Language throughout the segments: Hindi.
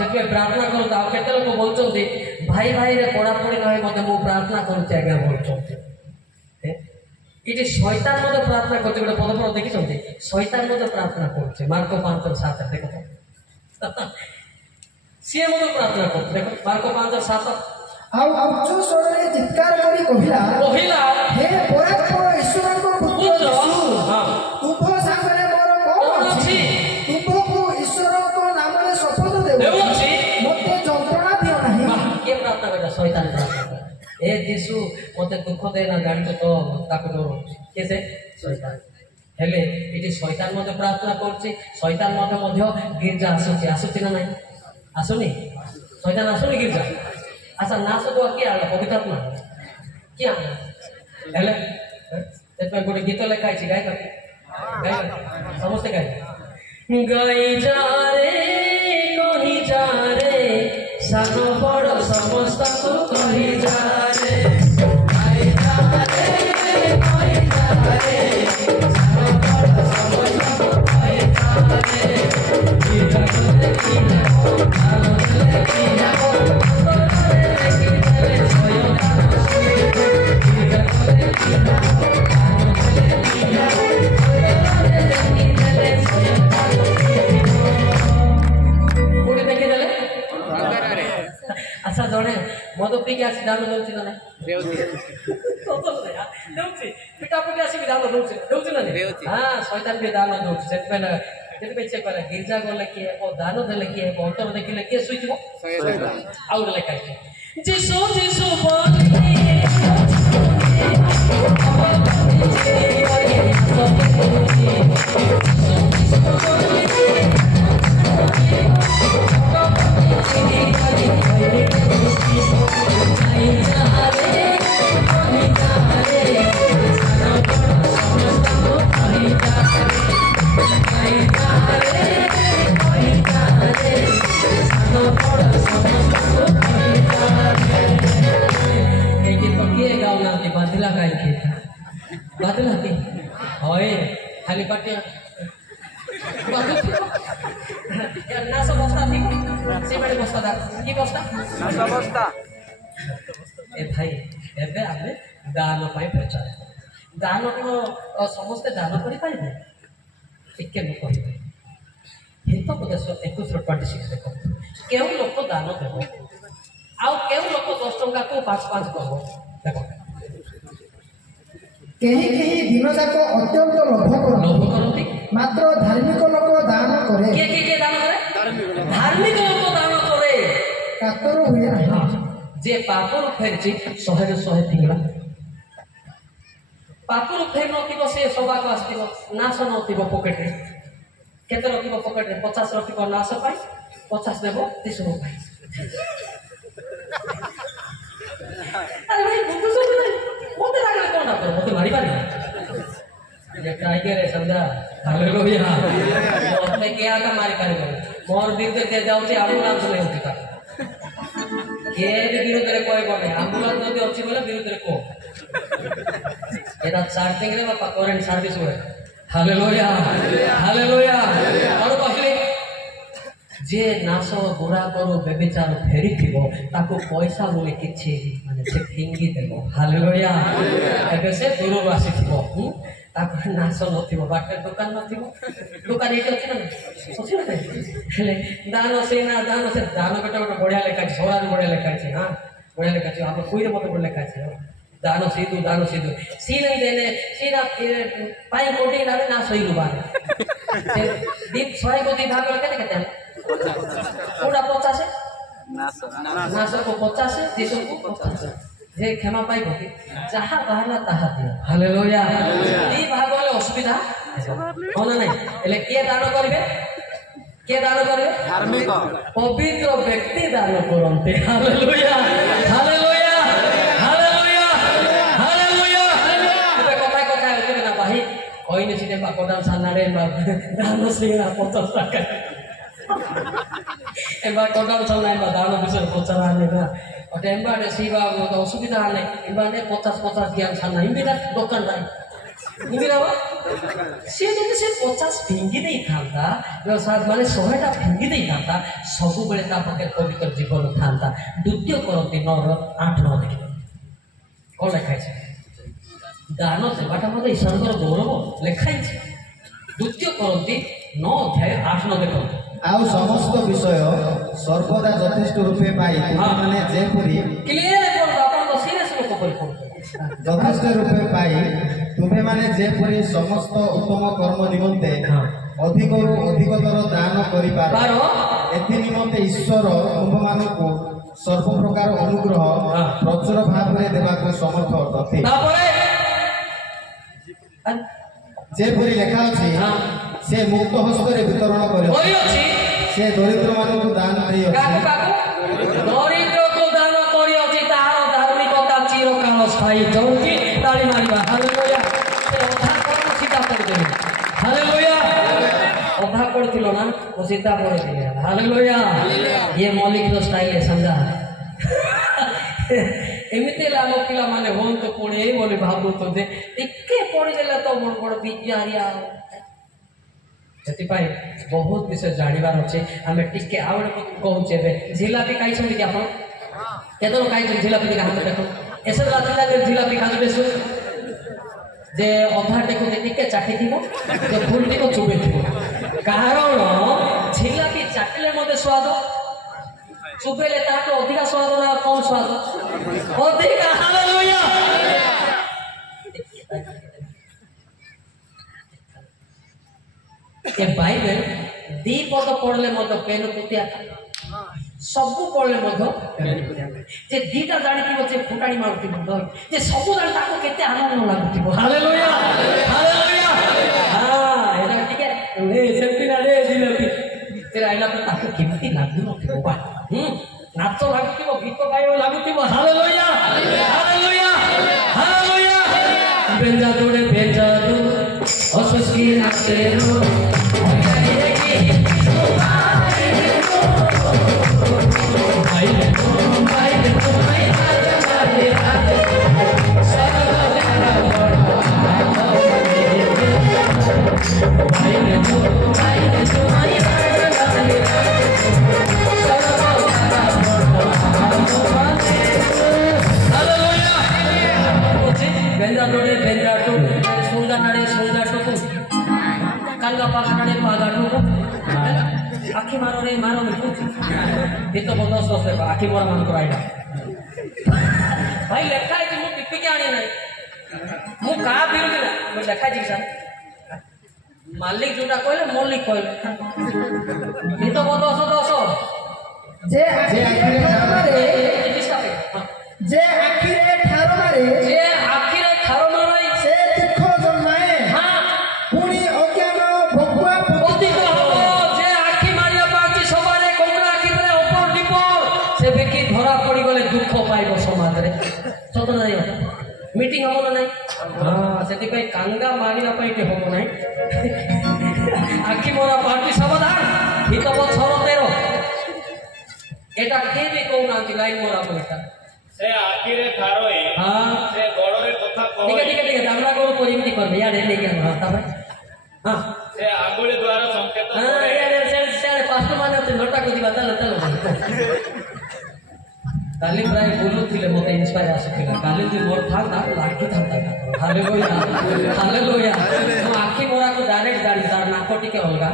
से प्रार्थना करूँ केते लोक बोलते भाई भाई रे पढ़ापढ़ी नहे मत मु प्रार्थना करुचे आज्ञा बोलते ये शैतान मत प्रार्थना करते गोटे पदपद देखी शैतान मत प्रार्थना करुचे मार्क 5:7 देख सी मत प्रार्थना कर देख मार्क 5:7 उच्च स्वर में चित्कार करी कहिला हे परात्पर ईश्वर को पुत्र तुम सागरे मोर कोन अछि तुमको ईश्वर को नाम रे शपथ देबो मते जंत्रणा दियो नाही के प्रार्थना करला शैतान प्रार्थना ए यीशु मते दुख देना जानि तो ताको डरो केसे शैतान हेले इति शैतान मते प्रार्थना करछि शैतान मते गिरजा आसुछि ना नाही आसुनी शैतान आसुनी गिरजा अच्छा नाच तो किए आला पवित्र आत्मा किए हेले तेतमे गोटे गीत लेखाई गाय समस्ते गाय गाई जा रे कहि जा रे सान बड़ समस्त को कहि जा रे गाई जा रे कहि जा रे सान बड़ समस्त को कहि जा रे गीत लेखि अच्छा जड़े मद पीके आसी दान दौची ना पिटा पीके आसी दान दौची ना हाँ शैतान भी दान दौची से चेक कर गिरजा गले किए दान देले किए अंतर देखिले किए शुईब आउ लेखा जीसु जीसु बादल हाथी होए खाली पाटिया ना सब बस्ता थी से बड़े बस्ता था की बस्ता ना सब बस्ता ए भाई एबे आमे दान पाई प्रचार दान को समस्त दान करि पाइबे एके न कहिबे हित उपदेश 21:26 देखो केउ लोक दान देबो आउ केउ लोक 10 टंका को 5 करबो देखो कहीं कहीं दिन जाक अत्यंत लोभ करती मात्र धार्मिक लोक दान करे के दान करे धार्मिक लोक दान करे कातर हुए ना जे पापर फेरची 100 थिंगला पापर फेर नथिबो से सभा को आस्तिबो नाश नथिबो पॉकेट रे केते रखिबो पॉकेट रे 50 रखिबो नाश पाई 50 देबो 30 पाई अरे भाई बुझु सब नहीं मोते लागले कोन कर मोते मारी पारी ये टाइगर है समझा हालेलुया मोते के आता मारी पारी मोर दिल के जाउची एम्बुलेंस ले होता के विरोध रे कोई बोले एम्बुलेंस जदी अछि बोले विरोध रे को एदा चार्जिंग रे बापा करंट सर्विस होए हालेलुया हालेलुया और कहले जे नाश बुरा करो बेबिचार फेरी थिबो ताको पैसा बोले किछि माने से फिंगी देबो हालेलुया एबे से दूर आसी थिबो ताको नाश नथिबो बाटे दुकान नथिबो दुकान एके अछि ना सोची ना हेले दान से दान बेटा बढ़िया लेखा छै सोरा बढ़िया लेखा छै हां बढ़िया लेखा छै आप कोई रे मत बढ़िया लेखा छै दान सीधु सी नहीं देने सीधा पाई कोटी डाले ना सही रुबाने दीप 100 को दीप भाग करके कहते हैं पूरा 50 नाश को 50 देश को 50 जे क्षमा पाई होती जहाँ बाहर ताहा दियो हालेलुया ई भाग वाले असुविधा होना नहीं एले के दान करबे धार्मिक पवित्र व्यक्ति दान करते हालेलुया हालेलुया हालेलुया हालेलुया एबे कथा होते ना भाई कोई नहीं सिने बाकोडाम सानारे दान सिना 50 টাকা एबा कोडाम सानारे दान विषय पचाराने ना और एम्बा ने सीवा असुविधा ने एबा ने 50 ज्ञान साना इमिरा दुकान राई इमिरा सी जब से 50 फिंगी नहीं था माने 100टा फिंगी नहीं था सब बेले पाखे पवित्र जीवन था द्वितीय करती 9:8 देखिए कौन लिखाई दान सेवाटा मत ईश्वर गौरव लिखाई द्वितीय करती 9:8 देखो आउ समस्त विषय सर्वदा यथेष्ट रूपे पाई माने जेपरी क्लियर है कोन आपण तो सीरियस लोक पर फोन यथेष्ट रूपे पाई तुमे माने जेपरी समस्त उत्तम कर्म निमंते अधिकरु अधिकतर दान करि पारो एथि निमंते ईश्वर तुम मानको सर्व प्रकार अनुग्रह प्रचुर भाव रे देबा को समर्थ अथि तापरे जेपरी लेखा अछि से मुक्त हस्त रे वितरण करे से दरिद्र मानक दान दे दरिद्र को दान करी अछि तार धार्मिकता चिरकाल स्थायी जौकी ताली मारिबा हालेलुया से अधा कर्म सीधा कर दे हालेलुया अधा करथिलो ना वो सीधा कर दिया हालेलुया ये मौलिक रो स्टाइल है समझा एमिते लालो पिला माने होन तो पड़े बोले भाबो तो दे टिके पड़ी देला तो बड़ बड़ विज्ञानिया ସେଥିପାଇଁ ବହୁତ ବିଷୟ ଜାଣିବାର ଅଛି ଆମେ ଟିକେ ଆଉ ଗୋଟେ କହୁଛେ ଏବେ ଜିଲାପି ଖାଇଛନ୍ତି କି ଆପଣ କେତେବେଳେ ଖାଇଛନ୍ତି ଜିଲାପି ଟିକେ ହାତ ଦେଖ ଏସବୁ ରାତି ଲାଗେ ଜିଲାପି ଖାଇବେ ଯେ ଅଧା ଟେକୁ ଟିକେ ଚାଟିଥିବ ଯେ ଫୁଲଟିକୁ ଚୁବେଇଥିବ କାରଣ ଜିଲାପି ଚାଟିଲେ ମଧ୍ୟ ସ୍ୱାଦ ଚୁବେଇଲେ ତାଠୁ ଅଧିକା ସ୍ୱାଦ ନା କମ ସ୍ୱାଦ ଅଧିକା ହାଲେଲୁୟା ये बाइबल दी पद पढ़ले मत पेन पुतिया सब पढ़ले मत जे दीटा जानि कि जे फुटाणी मारुति जे सब जानि ताको केते आनंद लागुति हालेलुया हालेलुया हां एटा ठीक है ले सेफ्टी ना रे जिलेबी तेरा आइला तो ताको केते लागु न बा नाच लागुति गीत गायो लागुति हालेलुया हालेलुया हालेलुया बेंजा तोड़े बेंजा तू असुस्की नाचे रो बेंजा तोड़े बेंजा टू सोलगा नाड़े सोलगा टोको कालगा पागा नाड़े पागा टोको आखी मारो रे मारो में पूछ ये तो बहुत दोस्त है आखी मारो मान को आइडा भाई लेखा है कि मु पिपी के आनी नहीं मु का बिल दिला मु देखा जी सर मालिक जोटा कहले मलिक कहले ये तो बहुत दोस्त जे आखिरे ठार मारे जे आखिरे ठार मारे जे आखिरे ठार मारे से दुख जन्माए हां पुणी अज्ञान भगवा अधिक हबो जे आखि मारिया पाची सबारे कोकरा आखि रे ऊपर दीप से बेकी धरा पड़ी गले दुख पाइबो समाज रे सत नाही मीटिंग हो ना नहीं हां सेति पे कांगा मारिया पे के हो नहीं आखि मोरा पार्टी सावधान हित बछर 13 एटा के भी को ना लाइन मोरा पड़ता से आखिरे थारोए हां से गड़रे कथा कहो ठीक है दामला को परिमिति कर दिया रे लेके हां तब हां से आंगुली द्वारा संकेत हां करे से पास्ट माने तो नोटा को दिबा चल काली प्राय बोलू थिले मते इंस्पायर आसुथिला काली जी मोर था ना लाठी था हालेलुया हालेलुया हम आखी मोरा को डायरेक्ट गाड़ी तार नाको टिके होगा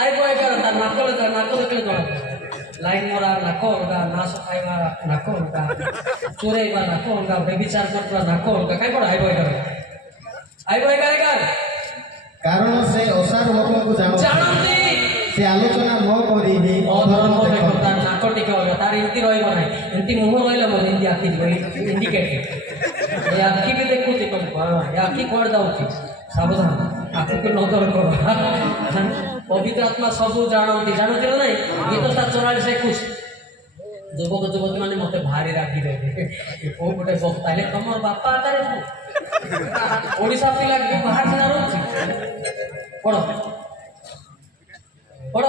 आई बोय कर तार नाको देखले जोड़ा लाइन मोरा नाको होगा नास खाइबा नाको होगा चोरेबा नाको होगा बेविचार करबा नाको होगा काय पड़ आई बोय कर कारण से असार लोक को जानती से आलोचना न करी ही अधर्म देखो तार नाको टिके होगा तार इंती रहइबो नै इंती मुह रहइला मोर इंती आखि इंडिकेट ये आखि भी देखो देखो ये आखि कोड जाउची सावधान आखि को नजर करो पवित्र आत्मा सब जानती नहीं ये तो 44 युवक युवती मैंने मत भारी राखी देवे को गोटे बक्ता है तुम बापा आकार ओडिशा पिला बाहर से रोची पढ़ पढ़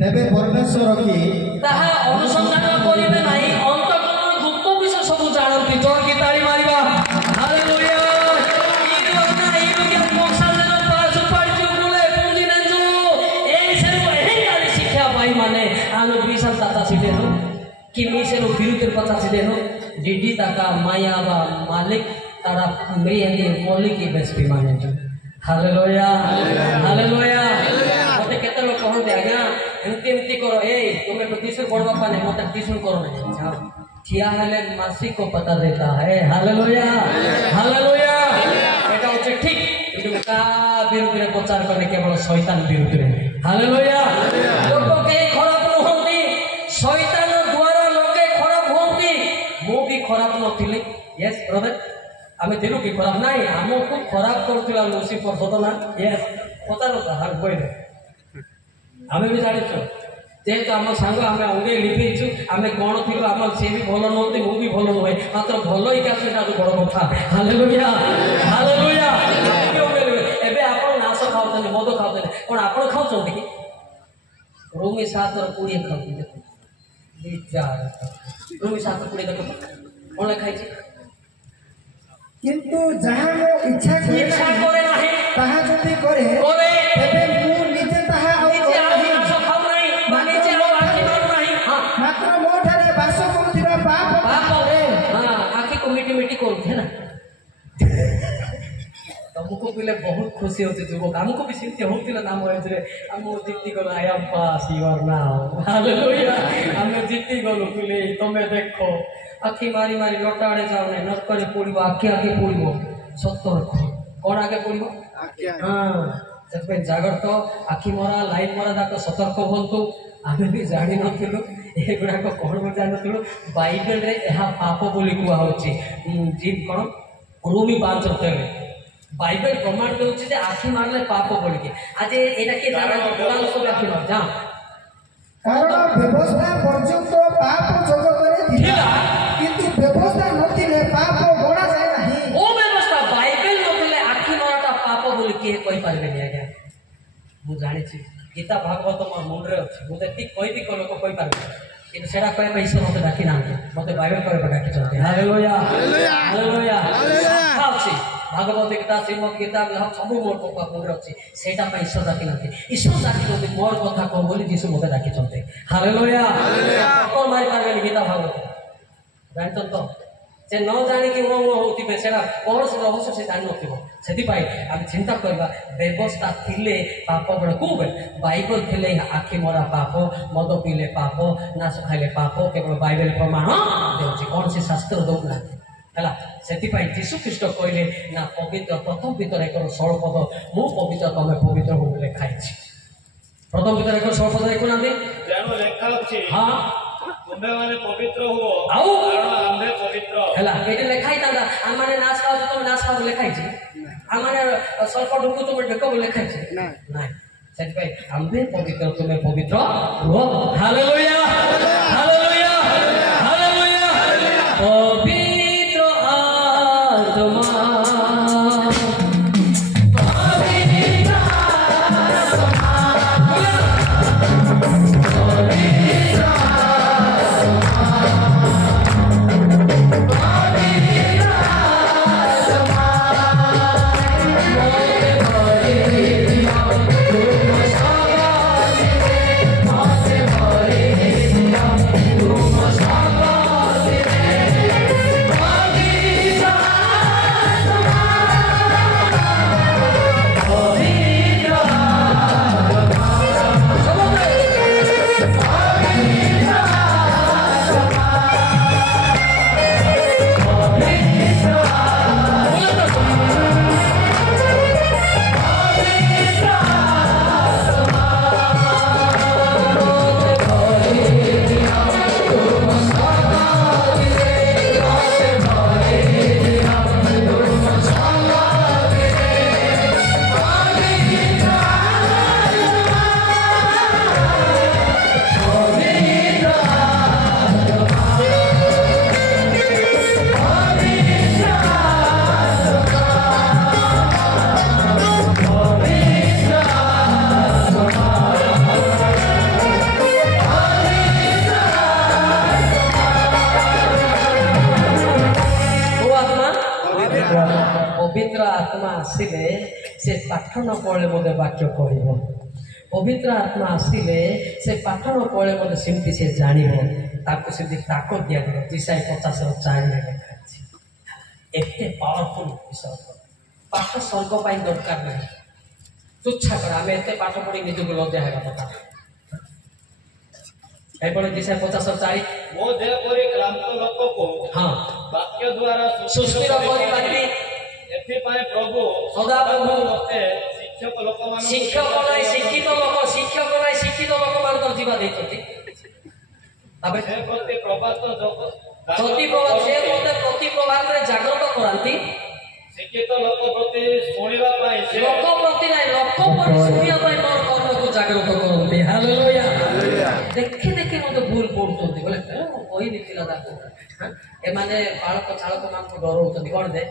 तेबे परमेश्वर की ताहा अनुसंधान करिबे नाही अंतःकरण गुप्त विषय सब जानती जोर की ताली मारिबा কিষান তাতা ছিলেন কি মিশের বিরুদ্ধের কথা ছিলেন ডিডি টাকা মায়া বা মালিক তারা মেয়ে মলিকি বেশি মানে হালেলুয়া হালেলুয়া মতে কেতে লোক কহନ୍ତି আজ্ঞা এমতি এমতি করো এই তুমি তো টিউশন পড়বা পানে মতে টিউশন করো না ঠিয়া হলে মাসি কো পতা দেতা है হালেলুয়া হালেলুয়া এটা হচ্ছে ঠিক কিন্তু কা বিরুদ্ধে প্রচার করে কেবল শয়তান বিরুদ্ধে হালেলুয়া লোককে খারাপ নুহନ୍ତି শয়তান দ্বারা লোকে খারাপ হুঁতি ମୁଁ ବି ଖରାପ ନଥିଲି ୟେସ୍ ବ୍ରଦର ଆମେ ଥିଲୁ କି ଖରାପ ନାଇଁ ଆମକୁ ଖରାପ କରୁଥିଲା ଲୁସିଫର ସତ ନା ୟେସ୍ ପଚାର କହିଲେ ଆମେ ବି ଜାଣିଛୁ ଯେହେତୁ ଆମ ସାଙ୍ଗ ଆମେ ଅଙ୍ଗେଇ ଲିଭେଇଛୁ ଆମେ କ'ଣ ଥିଲୁ ଆମର ସିଏ ବି ଭଲ ନୁହନ୍ତି ମୁଁ ବି ଭଲ ନୁହେଁ ମାତ୍ର ଭଲ ହେଇକା ସେଇଟା ବଡ଼ କଥା ହାଲେଲୁୟା ହାଲେଲୁୟା ଏବେ ଆପଣ ନାଶ ଖାଉଛନ୍ତି ମଦ ଖାଉଛନ୍ତି କ'ଣ ଆପଣ ଖାଉଛନ୍ତି କି ରୋମି 7:20 ଖାଉଛନ୍ତି ରୋମି 7:20 ଦେଖ କ'ଣ ଲେଖା ହେଇଛି কিন্তু যাহা মো ইচ্ছা করে নাহি তাহা যদি করে তেবে মু নিজে তাহা মাত্র মো ঠারে বাস করুଥିବା পাপ আখি কো মিটি মিটি করুছে না तुमको पिले बहुत खुशी होती जुबक आमको भी सेमती होतिला नाम होइतरे हम जित्ती गलो I am pass your now hallelujah हम जित्ती गलो पिले तमे देखो आखि मारी मारी लटा आड़े जाओ ने नरकरे पड़िबो आखि आखि पड़िबो सत्य रखो कोन आगे पड़िबो आखि हां जब जागृत आखि मरा लाइट मरा दाक सतर्क होंतु आमे भी जानि नथिलु एगुडा को कोन म जानि नथिलु बाइबल रे एहा पाप बोली कुआ होची जीव कोन रोमी 5:13 बाइबल प्रमाण दउछि जे आखि मारले पाप बोली के आज एटा के जाना बोला सब आखि मार जा कारण व्यवस्था पर्यंत पाप जगतरे थिला किंतु व्यवस्था नथिले पाप गणा जाय नाही ओ व्यवस्था बाइबल नथिले आखि मारटा पाप बोली के कहि पारबे नि आज्ञा मु जानि छी गीता भागवत मोर मन रे अछि मु देखि कोइ भी को लोक कहि पारबे কিন্তু সেটা কয়ে পয়সা মতে ডাকি না মতে বাইবেল করে ডাকি চলতে হালেলুয়া হালেলুয়া হালেলুয়া আছে ভাগবত গীতা শ্রীমদ গীতা সবু মোর মনে আছে সেটা পাই ঈশ্বর ডাকি না ঈশ্বর ডাকি যদি মোর কথা কো বলি যিশু মতে ডাকি চলতে হালেলুয়া হালেলুয়া কোন মারি পারবে গীতা ভাগবত জানতন তো যে ন জানি কি ও হউতিবে সেটা কোন সে অবশ্য সে জানি নথিব সেদিপাই আমি চিন্তা করিবা ব্যবস্থা থিলে পাপ বড় কোবে বাইবেল থিলে আখি মরা পাপ মদ পিলে পাপ নাচ খাইলে পাপ কেবল বাইবেল প্রমাণ দেউছি কোন সে শাস্ত্র দৌ না ହେଲା ସେଥିପାଇଁ ଯୀଶୁଖ୍ରୀଷ୍ଟ କହିଲେ ନା ପବିତ୍ର ପ୍ରଥମ ଭିତରେ ଏକ 16 ପଦ ମୁଁ ପବିତ୍ର ତମେ ପବିତ୍ର ବୋଲି ଲେଖା ହେଇଛି ପ୍ରଥମ ଭିତରେ ଏକ 16 ପଦ ଦେଖୁନାହାନ୍ତି ଜାଣୁ ଲେଖା ଅଛି ହଁ ତୁମେ ମାନେ ପବିତ୍ର ହୁଅ ଆଉ କାରଣ ଆମ୍ଭେ ପବିତ୍ର ହେଲା ଏଠି ଲେଖା ହେଇଥାନ୍ତା ଆମମାନେ ନାଶ ଖାଉଛୁ ତମେ ନାଶ ଖାଉ ଲେଖା ହେଇଛି ଆମମାନେ ସର୍ପ ଢୁକୁ ତୁମେ ଢେକ ବୋଲି ଲେଖା ହେଇଛି ନାଇଁ ସେଥିପାଇଁ ଆମ୍ଭେ ପବିତ୍ର ତୁମେ ପବିତ୍ର ହୁଅ ହାଲେଲୁୟା ହାଲେଲୁୟା ହାଲେଲୁୟା ପବିତ୍ର ଆତ୍ମା पवित्र आत्मा आसिले से पाठ न पढ़े मत वाक्य कह पवित्र आत्मा आसिले से पाठन पड़े मत सेमती से जानिब ताको सेमती ताकत दिया गला जिसाई 50:4 लेखा अछि एते पावरफुल विषय पाठ स्वर्ग पाई दरकार नहीं तुच्छा कर आम एते पाठ पढ़ी निजक लज्जा है कथा एपटे जिसाई 50:4 ମୁଁ ଯେପରି କ୍ଳାନ୍ତ ଲୋକକୁ हाँ ବାକ୍ୟ ଦ୍ୱାରା ସୁସ୍ଥିର କରିପାରିବି ଏଥିପାଇଁ ପ୍ରଭୁ ସଦାପ୍ରଭୁ ମୋତେ ଶିକ୍ଷକ ଲୋକମାନଙ୍କୁ शिक्षक नाई शिक्षित लोक मान जीवा देते ସେ ପ୍ରତି ପ୍ରଭାତ प्रति प्रभात रे जागृत कराती ଶିକ୍ଷିତ ଲୋକ ପ୍ରତି ଶୁଣିବା ପାଇଁ ସେ लोक प्रति नाई लोक पर सुनिया पाई मोर कर्म को जागृत करते हालेलुया देखे देखे मते भूल पड़ुचंती बोले कोई नितिला दाको ए माने बालक चालक मान को डरौचंती कोन दे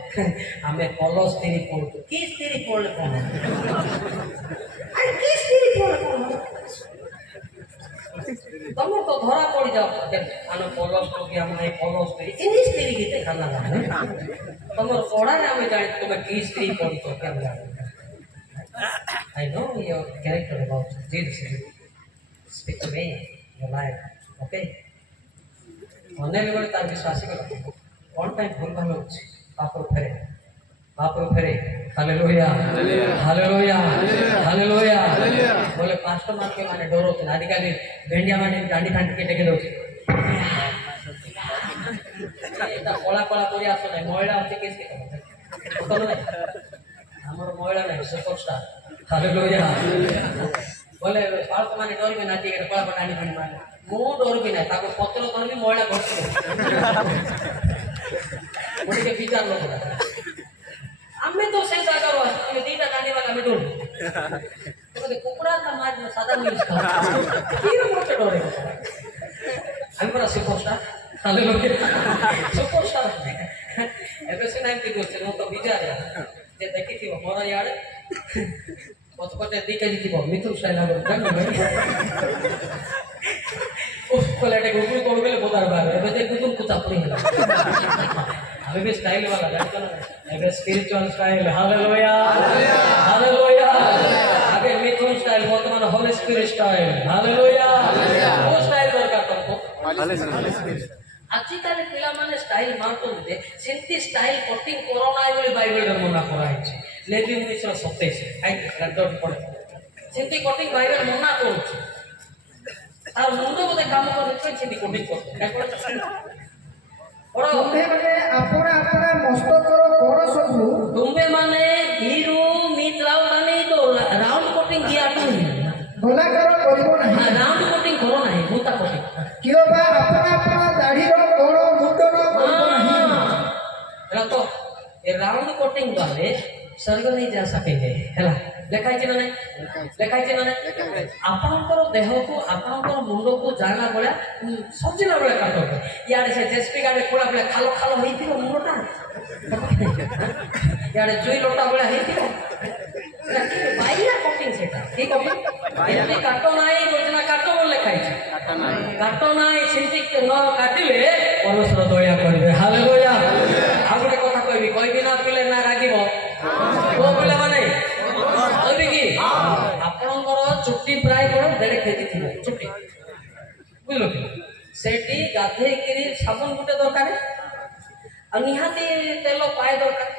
हमें कलस स्त्री पड़तो की स्त्री पड़ले कोन अरे की स्त्री पड़ले कोन तुम तो धरा पड़ जाओ आनो कलस को कि हम नहीं कलस स्त्री इनी स्त्री गीते खाना तुम पढ़ा रे हमें जाने तुम की स्त्री पड़ी तो क्या I know your character about Jesus. Speak to me, your life. Okay? ଅନେକ ବେଳେ ତାର ବିଶ୍ୱାସ କର କଣ ପାଇଁ ଭୁଲ ଭାଲ ହଉଛି ବାପରୁ ଫେରେ ହାଲେଲୁୟା ହାଲେଲୁୟା ହାଲେଲୁୟା ବୋଲେ ପାଷ୍ଟ ମାର୍କେ ମାନେ ଡରଉଛନ୍ତି ଆଜିକାଲି ଭେଣ୍ଡିଆ ମାନେ ଦାଣ୍ଡି ଫାଣ୍ଡି ଟିକେ ଟେକି ଦଉଛି କଳା କଳା କରି ଆସ ନାହିଁ ମହିଳା ଅଛି କେସ୍ ଆମର ମହିଳା ନାହିଁ ସୁପରଷ୍ଟାର ହାଲେଲୁୟା बोले बालक माने डरबे ना ठीक है कला पटानी फणी माने मु डरबे ना ताको पत्र करबी महिला घर बोले के विचार लोग हमें तो से जागा रो हमें दीटा गाने वाला हमें डर तो दे कुकड़ा का मार सादा मिल खा की मोटे डरे हम पर सुपरस्टार हालेलुया सुपरस्टार एबे से नाम की दोस्त नो तो विचार जे देखि थी मोर यार पचपटे दी केजी थी मिथुन स्टाइल हम जान उस कोलेटे गुगल को गेले बोतार बार एबे ते गुगल को चापड़ी है अबे भी स्टाइल वाला जानते ना एबे स्पिरिचुअल स्टाइल हालेलुया हालेलुया आगे मिथुन स्टाइल वर्तमान होली स्पिरिट स्टाइल हालेलुया वो स्टाइल दरकार तुमको आजिकाली पिला माने स्टाइल मारते सेंती स्टाइल कटिंग कोरोना बोली बाइबल रे मना करा है लेकिन 1927 आई डॉट पड़े सेंती कटिंग बाइबल मना करूची और मुंडो बोले काम कर सेंती कटिंग कर काय पड़े तुम्हे माने अपना अपना मस्तकर कोन सबु तुम्हे माने धीरू मित्राउ माने तो राउंड कटिंग किया तो गोलाकार करिवो नाही राउंड कटिंग करो नाही मुता कटिंग कियो बा अपना अपना दाढ़ी रो कोन मुंडो रो करिवो नाही रतो ए राउंड कटिंग वाले स्वर्ग नहीं जा सकेंगे हैला देखाई छै ना आपनकर देह को आपनकर मुंड को जाना बळा सजिला बळा काटो यार से जेसपी गाडे कोला बळा खालो खालो होइथिरो मुंडटा यार जोई लोटा बळा हेथिरो बाइया कटिंग सेटा ठीक है एते काटो नाही योजना काटो बोले खाई काटो नाही सेंती न काटिले परमेश्वर दया करबे हालेलुया आगुडे कथा कहबी ना पिले ना रागिबो को पिले माने कहबी की आपनकर चुट्टी प्राय कोन 1.5 केजी थिबो चुट्टी बुझलो कि सेठी गाधे किरी साबुन गुटे दरकार आ निहाती तेल पाए दरकार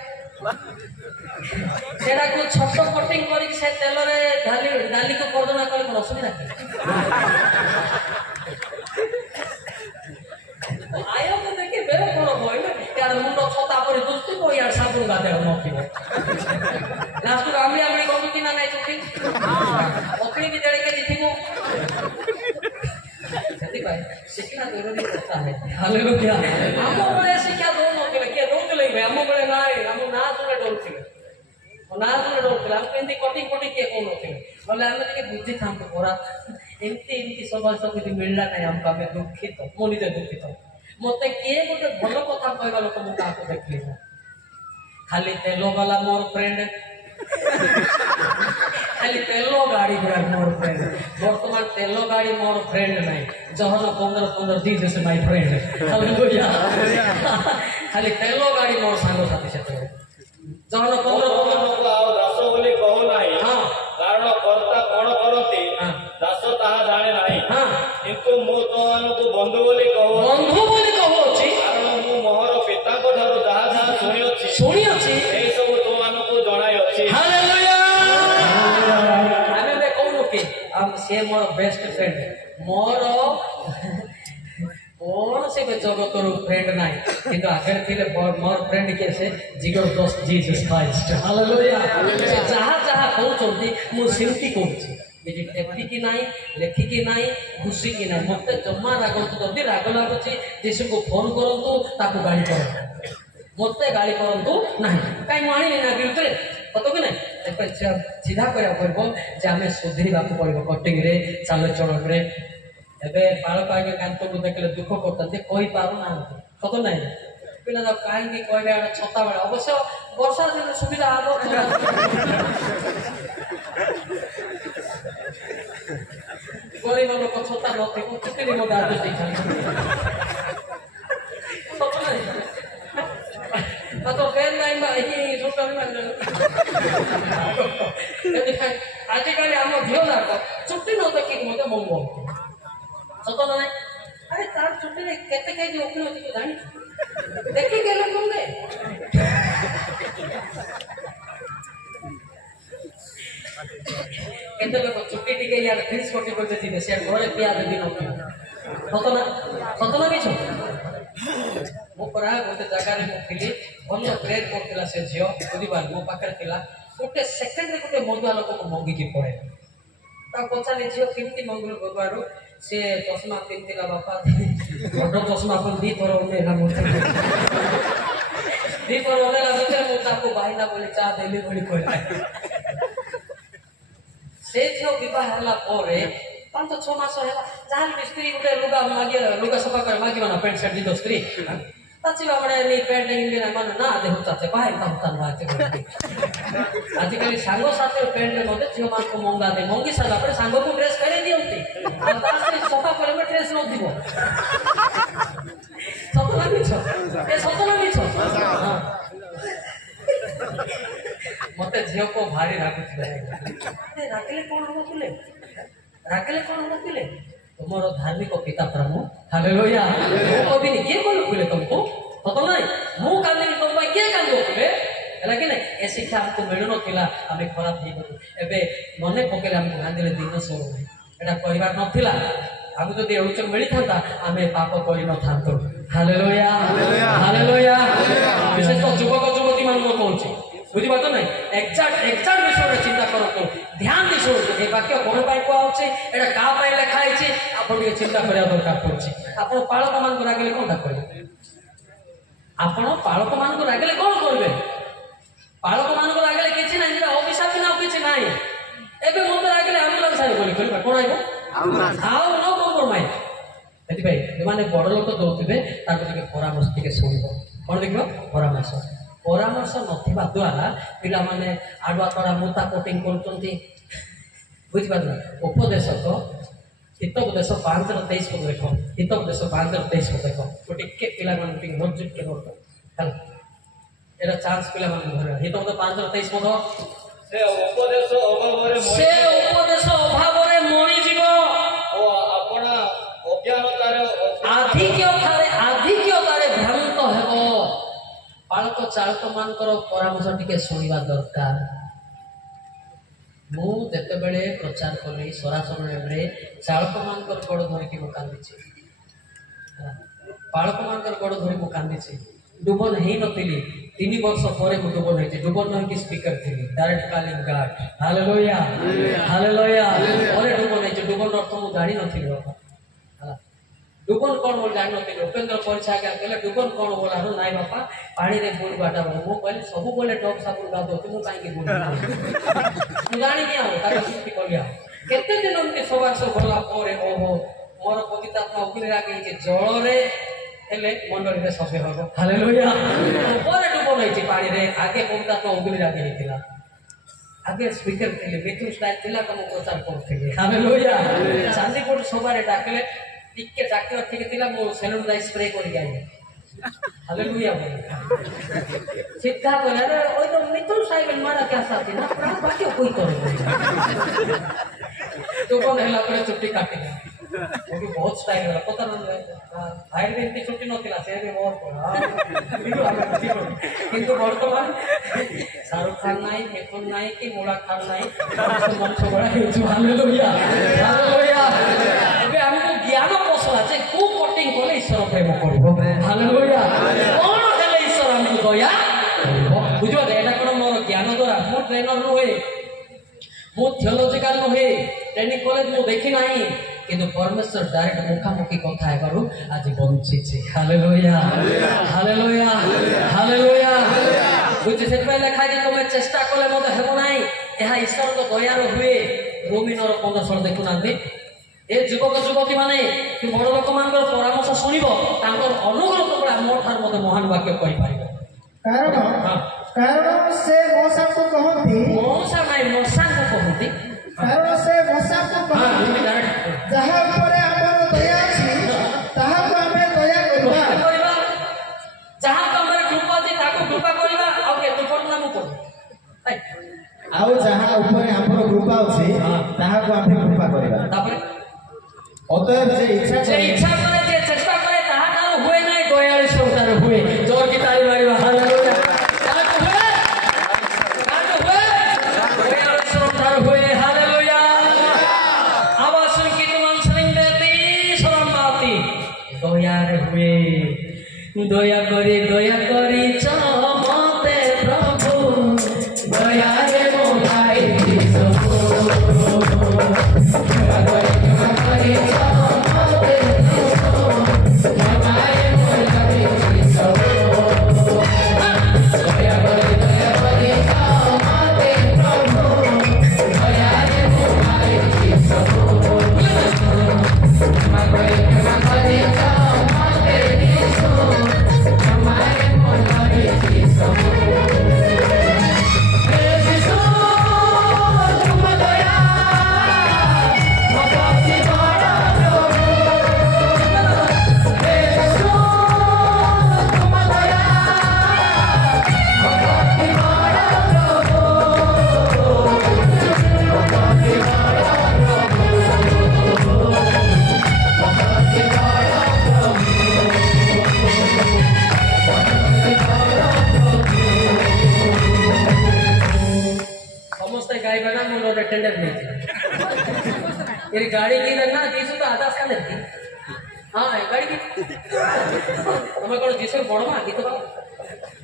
सेटा को छोटो कटिंग करी से तेल रे डाली को करदना कले कोन असुविधा आयो तो देखे बेरे कोन होय ना यार मुंडो छता पड़ी दुस्ती को यार साबुन गाते न थिबो लास्ट आमली आमली कोन कि ना नाही चुकी ओकली भी जड़े के दिथिबो सेति भाई शिक्षा जरूरी होता है हालेलुया हम बड़े शिक्षा दो न के दो ले हम बड़े नाही हम ना सुने डोलथिले ना सुने डोलथिले हम केंती कटिंग के कोन होथिले बोले हम के बुद्धि थाम को पूरा एमती सब सब मिलला नहीं हमको हमें दुखित मो निजे दुखित मते किए गोटे भल कथा कहवा लोक मु काको देखली खाली तेल वाला मोर फ्रेंड खाली तेल गाड़ी गुड़ा मोर फ्रेंड वर्तमान तेल गाड़ी मोर फ्रेंड नहीं जहन 15 दिन से माय फ्रेंड हालेलुया खाली तेल गाड़ी मोर सांग साथी से जहन 15 ଲୋକ ଆଉ ଦାସ ବୋଲି କହୁ ନାହିଁ हां କାରଣ କର୍ତ୍ତା କଣ କରନ୍ତି हाँ କିନ୍ତୁ ମୁଁ ତମମାନଙ୍କୁ ବନ୍ଧୁ ବୋଲି କହୁଛି ବନ୍ଧୁ ବୋଲି କହୁଅଛି କାରଣ ମୁଁ ମୋର ପିତାଙ୍କ ଠାରୁ ଯାହା ଯାହା ଶୁଣିଅଛି ଶୁଣିଅଛି ଏହି ସବୁ ତୁମମାନଙ୍କୁ ଜଣାଇଅଛି। ହାଲେଲୁୟା। ଆମେ ଏବେ କହୁନୁ କି ସେ ମୋର ବେଷ୍ଟ ଫ୍ରେଣ୍ଡ ମୋର କୌଣସି ଜଗତର ଫ୍ରେଣ୍ଡ ନାହିଁ କିନ୍ତୁ ଆଗରେ ଥିଲେ ମୋର ଫ୍ରେଣ୍ଡ କିଏ ସେ ଜିଗର ଦୋସ୍ତ ଜିସସ୍ ଖ୍ରାଇଷ୍ଟ। ହାଲେଲୁୟା। ସେ ଯାହା ଯାହା କହୁଛନ୍ତି ମୁଁ ସେମିତି କହୁଛି ଏଠି ଟେପିକି ନାହିଁ ଲେଖିକି ନାହିଁ ଘୁଷିକି ନାହିଁ ମତେ ଜମା ରାଗନ୍ତୁ ଯଦି ରାଗ ଲାଗୁଛି ଯୀଶୁକୁ ଫୋନ କରନ୍ତୁ ତାକୁ ଗାଳି କରନ୍ତୁ ମତେ ଗାଳି କରନ୍ତୁ ନାହିଁ କାହିଁ ମୁଁ ଆଣିଲି ନା ବିରୁଦ୍ଧରେ ସତ କି ନାହିଁ ସିଧା କରିବାକୁ ପଡ଼ିବ ଯେ ଆମେ ସୁଧୁରିବାକୁ ପଡ଼ିବ କଟିଂରେ ଚାଲଚଳନରେ। ଏବେ ବାଳକ ଆଜ୍ଞା କାନ୍ତକୁ ଦେଖିଲେ ଦୁଃଖ କରୁଛନ୍ତି କହିପାରୁନାହାନ୍ତି ସତ ନାହିଁ ପିଲା ଯାକ କାହିଁକି କହିବେ ଆମେ ଛତା ବେଳେ ଅବଶ୍ୟ ବର୍ଷା ଦିନ ସୁବିଧା ହବ ଗରିବ ଲୋକ ଛତା ନଥିବ କେତେ ମଧ୍ୟ ଆଦେଶ ଦେଇଥାନ୍ତି ସତ ନାହିଁ ଆଜିକାଲି ଆମ ଝିଅ ଯାକ ଚୁଟି ନ ଦେଖିକି ମତେ ମଙ୍ଗ ସତ ନାହିଁ ଆରେ ତାର ଚୁଟିରେ କେତେ କେଜି ଓକିଲ ଅଛି ତୁ ଜାଣିଛୁ ଦେଖିକି ହେଲେ ମଙ୍ଗେ କେତେ ଲୋକ ଚୁଟି ଟିକେ ଇଆଡେ 30 କୋଟି କରିତେ ଯିବେ ସେ ଘରେ ପିଆଜ ବି ନଥିବ ସତ ନା ମିଛ ମୁଁ ପରା ଗୋଟେ ଜାଗାରେ ମୁଁ ଥିଲି ଭଲ ଗ୍ରେଡ୍ କରୁଥିଲା ସେ ଝିଅ ବୁଝିପାରିଲି ମୋ ପାଖରେ ଥିଲା ଗୋଟେ ସେକେଣ୍ଡରେ ଗୋଟେ ମଦୁଆ ଲୋକକୁ ମଙ୍ଗିକି ପଳେଇ ତାକୁ ପଚାରି ଝିଅ କେମିତି ମଙ୍ଗଲ ଭଗବାନରୁ ସେ ଚଷମା ପିନ୍ଧିଥିଲା ବାପା ବଡ ଚଷମା ଆପଣ ଦିଥର ଓହ୍ଲେଇଲା ଦିଥର ଓହ୍ଲେଇଲା ଭିତରେ ମୁଁ ତାକୁ ବାହିନା ବୋଲି ଚା ଦେଲି ବୋଲି କହିଲା ସେ ଝିଅ ବିବାହ ହେଲା ପରେ 5-6 ମାସ ହେଲା ଯାହାହେଲେ ବି ସ୍ତ୍ରୀ ଗୋଟେ ଲୁଗା ସଫା করে ମାଗିବ ନା ପ୍ୟାଣ୍ଟ ସାର୍ଟ ଦିଦ ସ୍ତ୍ରୀ ତାଚିବା ବଡେ ନି ପ୍ୟାଣ୍ଟ ଇଂଗି ନା ମାନେ ନା ଦେହ ଚାଚେ ବାହାଇ ତାମ ଆଜିକାଲି ସାଙ୍ଗସାଥି ପ୍ୟାଣ୍ଟରେ ମଧ୍ୟ ଝିଅମାନଙ୍କୁ ମଙ୍ଗା ଦେ ମଙ୍ଗି ସାରିଲା ପରେ ସାଙ୍ଗକୁ ଡ୍ରେସ ଫେରେଇ ଦିଅନ୍ତି ଆଉ ତା ସ୍ତ୍ରୀ ସଫା କରିବେ ଡ୍ରେସ ନଥିବ ସତ ନା ମିଛ ମତେ ଝିଅକୁ ଭାରି ରାଗୁଥିଲେ ରାଗିଲେ କଣ ହବ ପିଲେ ତୁମର ଧାର୍ମିକ ପିତା ପ୍ରଭୁ ହାଲେଲୁୟା ମୁଁ କହିବିନି କିଏ କହିଲେ ତମକୁ ସତ ନାହିଁ ମୁଁ କାନ୍ଦିବି ତମ ପାଇଁ କିଏ କାନ୍ଦିବ ପିଲେ ହେଲା କି ନାଇଁ ଏ ଶିକ୍ଷା ଆମକୁ ମିଳୁନଥିଲା ଆମେ ଖରାପ ହେଇଗଲୁ ଏବେ ମନେ ପକେଇଲେ ଆମକୁ କାନ୍ଦିଲେ ଦିନ ସରୁ ନାହିଁ ଏଇଟା କହିବାର ନଥିଲା ଆମକୁ ଯଦି ଏଉଚ ମିଳିଥାନ୍ତା ଆମେ ପାପ କରିନଥାନ୍ତୁ ହାଲେଲୁୟା ବିଶେଷ ଯୁବକ ଯୁବତୀ ମାନଙ୍କୁ କହୁଛି ବୁଝିପାରୁଛ ନାଇଁ ଏକ୍ସାକ୍ଟ ବିଷୟରେ ଚିନ୍ତା କରନ୍ତୁ ଧ୍ୟାନ ଦେଇ ଶୁଣନ୍ତୁ ଏ ବାକ୍ୟ କଣ ପାଇଁ କୁହାହଉଛି ଏଇଟା କାହା ପାଇଁ ଲେଖା ହେଇଛି ଆପଣ ଟିକେ ଚିନ୍ତା କରିବା ଦରକାର ପଡୁଛି ଆପଣ ପାଳକ ମାନଙ୍କୁ ରାଗିଲେ କଣଟା କରିବେ ପାଳକ ମାନଙ୍କୁ ରାଗିଲେ କିଛି ନାହିଁ ସେଟା ଅଭିଶାପ ନା କିଛି ନାହିଁ ଏବେ ମତେ ରାଗିଲେ ଆମ୍ବୁଲାନ୍ସ ଆଇବ ବୋଲି କହିବା କଣ ଆଇବ ଆଉ ନ କମ୍ପ୍ରମାଇଜ ସେଥିପାଇଁ ଯୋଉମାନେ ବଡ ଲୋକ ଦଉଥିବେ ତାଙ୍କୁ ଟିକେ ପରାମର୍ଶ ଟିକେ ଶୁଣିବ କଣ ଦେଖିବ ପରାମର୍ଶ ନଥିବା ଦ୍ୱାରା ପିଲାମାନେ ଆଡୁଆ ତଡା ମୁତା କୋଟିଂ କରୁଛନ୍ତି ବୁଝିପାରିଲ ଉପଦେଶକ ହିତୋପଦେଶ 5:23 ପଦ ଦେଖ ହିତୋପଦେଶ 5:23 ପଦ ଦେଖ ଟିକେ ପିଲାମାନଙ୍କୁ ଟିକେ ମଜବୁତ କରନ୍ତୁ ହେଲା ଏଟା ଚାନ୍ସ ପିଲାମାନଙ୍କୁ ଧରିବା ହିତୋପଦେଶ 5:23 ପଦ ସେ ଉପଦେଶ ଅଭାବରେ ମରିଯିବ ଓ ଆପଣ ଆଧିକ୍ୟତାରେ ଭ୍ରାନ୍ତ ହେବ ପାଳକ ଚାଳକ ମାନଙ୍କର ପରାମର୍ଶ ଟିକେ ଶୁଣିବା ଦରକାର ମୁଁ ଯେତେବେଳେ ପ୍ରଚାର କଲି ସରା ସମୟରେ ଚାଳକ ମାନଙ୍କର ଗୋଡ଼ ଧରିକି ମୁଁ କାନ୍ଦିଛି ପାଳକ ମାନଙ୍କର ଗୋଡ଼ ଧରି ମୁଁ କାନ୍ଦିଛି ଡୁବନ ହେଇନଥିଲି 3 ବର୍ଷ ପରେ ମୁଁ ଡୁବନ ହେଇଛି ଡୁବନ ହେଇକି ସ୍ପିକର ଥିଲି ଡାଇରେକ୍ଟ କଲିଂ ଗାର୍ଡ ହାଲେଲୁୟା ପରେ ଡୁବନ ହେଇଛି ଡୁବନ ଅର୍ଥ ମୁଁ ଜାଣିନଥିଲି ଡୁବନ କଣ ବୋଲି ଜାଣିନଥିଲି ଉପେନ୍ଦ୍ର ପରୀକ୍ଷା ଆଜ୍ଞା କହିଲେ ଡୁବନ କଣ ବୋଲାରୁ ନାଇଁ ବାପା ପାଣିରେ ବୁଡ଼ିବାଟା ମୁଁ କହିଲି ସବୁବେଳେ ଡବ୍ ସାବୁନ ଗାଧୋଉଛି ମୁଁ କାହିଁକି ବୁଡ଼ିବି ମୁଁ ଜାଣିନି ଆଉ ତାକୁ ସୃଷ୍ଟି କଲି ଆଉ କେତେ ଦିନ ଏମିତି ସବାସ ଗଲା ପରେ ଓହୋ ମୋର ପବିତ୍ରାତ୍ମା ଅଗ୍ନି ଲାଗିଛି ଜଳରେ ହେଲେ ମଣ୍ଡଳୀରେ ସଫେ ହବ ହାଲେଲୁୟା ପରେ ଡୁବନ ହେଇଛି ପାଣିରେ ଆଗେ ପବିତ୍ରାତ୍ମା ଅଗ୍ନି ଲାଗି ହେଇଥିଲା ଆଗେ ସ୍ପିକର ଥିଲି ମିଥୁନ ଷ୍ଟାଇଲ ଥିଲା ତ ମୁଁ ପ୍ରଚାର କରୁଥିଲି ହାଲେଲୁୟା ଚାନ୍ଦିପୁର ସଭାରେ ଡାକିଲେ ଟିକେ ଚାକିର ଠିକ ଥିଲା ମୁଁ ସେଲୁନ ଯାଇ ସ୍ପ୍ରେ କରିକି ଆଇଲି ହାଲେଲୁୟା ସିଧା କହିଲେ ଆରେ ওই তো মিথুন সাহেবের মারা ক্যাস আছে না প্রাণ বাকি কই করে ডুবন ହେଲା ପରେ ଚୁଟି କାଟିଲେ मुझे बहुत स्टाइल वाला पता नहीं भाई भी इतनी छुट्टी नथिला से भी बहुत किंतु बर्तमान शाहरुख खान नाई मिथुन नाई कि मुरा खान नाई मंच बड़ा हेउछु हालेलुया हालेलुया एबे हमको ज्ञान पसला जे को कटिंग कोले ईश्वर प्रेम करबो हालेलुया कोन हेले ईश्वर हमको दया बुझो एटा कोन मोर ज्ञान द्वारा मो ट्रेनर नुहे मो थियोलॉजिकल नुहे ट्रेनिंग कॉलेज मो देखि नाही किंतु परमेश्वर डायरेक्ट मुखामुखी कथा है करू आज बंची छी हालेलुया हालेलुया हालेलुया बुझे से पहले खाइ जे तुमे चेष्टा कले मते हेबो नाही एहा ईश्वर को दयार हुए रोमिनर 15 देखु नांती ए युवक युवती माने कि बड़ लोक मानकर परामर्श सुनिबो तांकर अनुग्रह पर मोठार मते महान वाक्य कहि पाइबो कारण से मौसा को कहती मौसा नाही मौसा को कहती कारण से मौसा को कहती जहाँ ऊपर आमर दया अछि ताहा को हमें दया करबा जहाँ को हमर कृपा अछि ताको कृपा करबा आ के तोर नाम को आउ जहाँ ऊपर आमर कृपा अछि ताहा को हमें कृपा करबा तापर अतएव जे इच्छा करे जे चेष्टा करे ताहा काम हुए नाही दयाल संसार हुए जोर की ताली मारिबा हालेलुया दया करी चमते प्रभु दया रे मो भाई सब दया करी चमते हमारे मोलारे सब दया करी चमते प्रभु दया रे मो भाई सब हमारे मोलारे गाड़ी की ना जीसु तो आधा सा नहीं हाँ गाड़ी की तुम कौन जीसु बड़मा गीत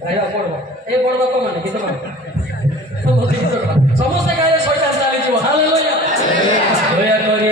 गाय बड़मा ए बड़मा को माने गीत माने समस्त गाय सहित चली हालेलुया दया करी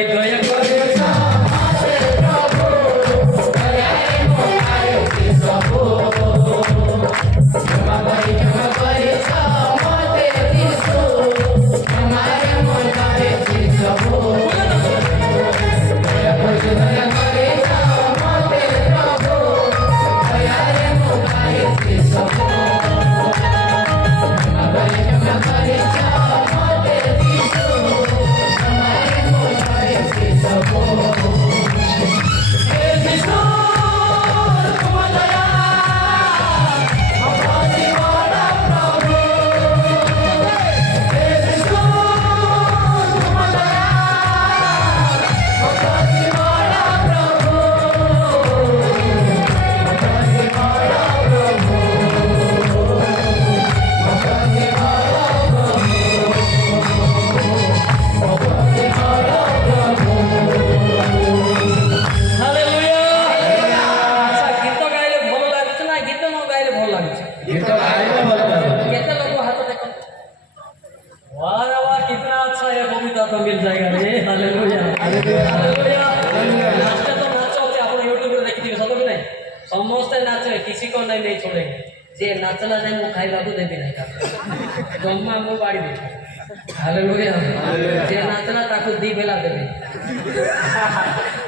समस्ते नाचे किसी को नहीं छोड़ेंगे जे नाचला नहीं वो खाइबा को देबे नहीं जम्मा मो बाड़ी दे हालेलुया जे नाचला ताको दी बेला देबे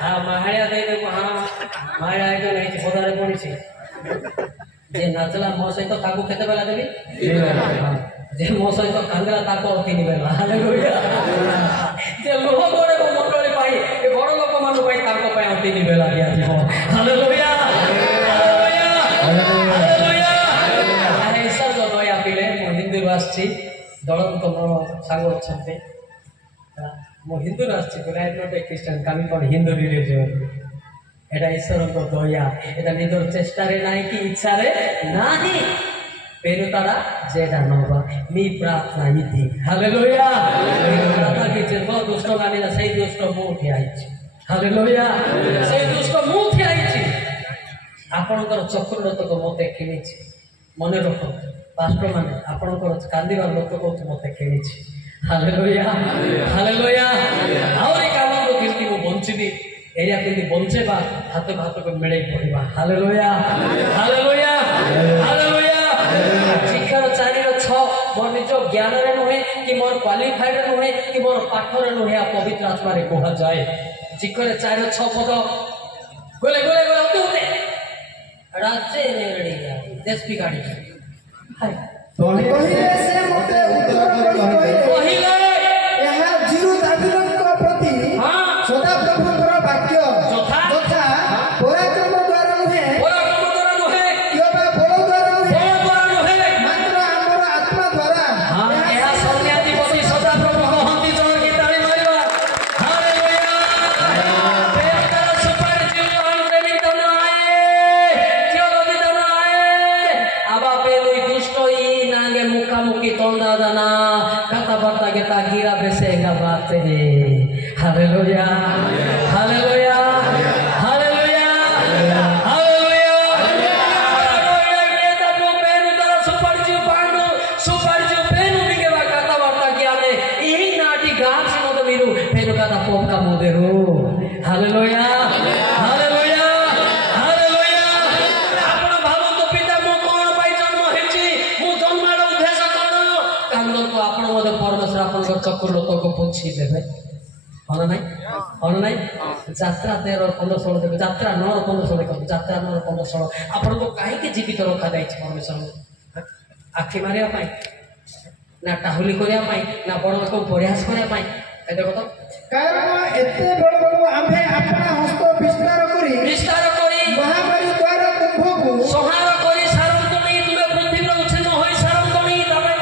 हां माहाया दे दे हां माया के नहीं पदारे पड़ी छी जे नाचला मो सहित ताको केते बेला देबे जे मो सहित कांगला ताको 3 बेला हालेलुया जे लोह बड़े को मंडली पाई ए बड़ लोक मान पाई ताको पाई 3 बेला दिया जीव हालेलुया दल तो मोर सांग अच्छा ମୁଁ ହିନ୍ଦୁରୁ ଆସିଛି କହିଲେ ଆଇ ନଟ୍ ଏ ଖ୍ରୀଷ୍ଟିଆନ କାମି କ'ଣ ହିନ୍ଦୁ ରିଲିଜିଅନ୍ ଏଇଟା ଈଶ୍ୱରଙ୍କ ଦୟା ଏଇଟା ନିଜର ଚେଷ୍ଟାରେ ନାହିଁ କି ଇଚ୍ଛାରେ ନାହିଁ पेरुतारा जेडा नोबा मी प्रार्थना इति हालेलुया प्रार्थना की जेबो दुष्ट गाने ना सही दुष्ट मुंह उठी आइछि हालेलुया सही दुष्ट मुंह उठी आइछि आपनकर चक्रलत को मते किनिछि मने रखो पास्टर माने आपनकर कांदीवा लोक को मते किनिछि हालेलुया हालेलुया आउरी काम को किस्ती को बंचिबी एरिया केंदी बंचेबा हाथ हाथ को मिले पड़िबा हालेलुया हालेलुया हालेलुया शिक्षार चारिर छ मोर निज ज्ञान नुहे कि मोर क्वालिफाइड नुहे कि मोर पाठर नुहे पवित्र आत्मा रे कहा जाए जिकर चारिर छ पद गोले गोले गोले होते होते राज्य ने रेडी देश बिगाड़ी हाय कहिले से मते उत्तर कहिले यहा जीरो दाबिलंक प्रति हां सदा प्रभुଙ୍କର वाक्य ଯଥା ପରାକ୍ରମ ଦ୍ୱାରା ନୁହେଁ କିବା ବଳ ଦ୍ୱାରା ନୁହେଁ ମାତ୍ର ଆମର ଆତ୍ମା ଦ୍ୱାରା हां ଏହା ସୈନ୍ୟାଧିପତି ସଦା ପ୍ରଭୁ କହନ୍ତି ଜୋର କି ତାଳି ମାରିବା ହାଲେଲୁୟା ଦେବତାର ସୁପାରି ଜୀବନ ଦେବି ତନ ଆଏ ଚିରଦି ତନ ଆଏ ଆବା পেলুই দুষ্টই নাঙ্গে মুখামুখি তন্দা দানা কথা বার্তা কে তাগিরা বেসেগা বাতে হালেলুয়া হালেলুয়া হালেলুয়া হালেলুয়া এটা তো পেনু তারা সুপারজি পান্ডু সুপারজি পেনু দিকে বা কথা বার্তা কি আনে এই নাটি গাছ মত মিরু পেনু কথা পোকা মুদেরু হালেলুয়া হালেলুয়া হালেলুয়া আপন ভাবন্ত পিতা মু কোন পাই জন্ম হেছি মু জন্মার উদ্দেশ্য কোন কান্দ তো আপন মতে পরমেশ্বর আপনकर চক্রলতক পৌঁছি দেবে হলো নাই হলো নাই যাত্রা 13 15 16 দেখো যাত্রা 9 15 16 দেখো যাত্রা 9 15 16 ଆପଣଙ୍କୁ କାହିଁକି ଜୀବିତ ରଖାଯାଇଛି ପରମେଶ୍ୱର ଆଖି ମାରିବା ପାଇଁ ନା ଟାହୁଲି କରିବା ପାଇଁ ନା ବଡ଼ ଲୋକ ପରିହାସ କରିବା ପାଇଁ ଏ ଦେଖ ତ କାରଣ ଏତେ ବଳକୁ ଆମ୍ଭେ ଆପଣା ହସ୍ତ ବିସ୍ତାର କରି ମହାମାରୀ ଦ୍ୱାରା କୁମ୍ଭକୁ ସଂହାର କରି ସାରନ୍ତଣୀ ତୁମେ ପୃଥିବୀର ଉଚ୍ଛେଦ ହୋଇ ସାରନ୍ତଣୀ ତମେ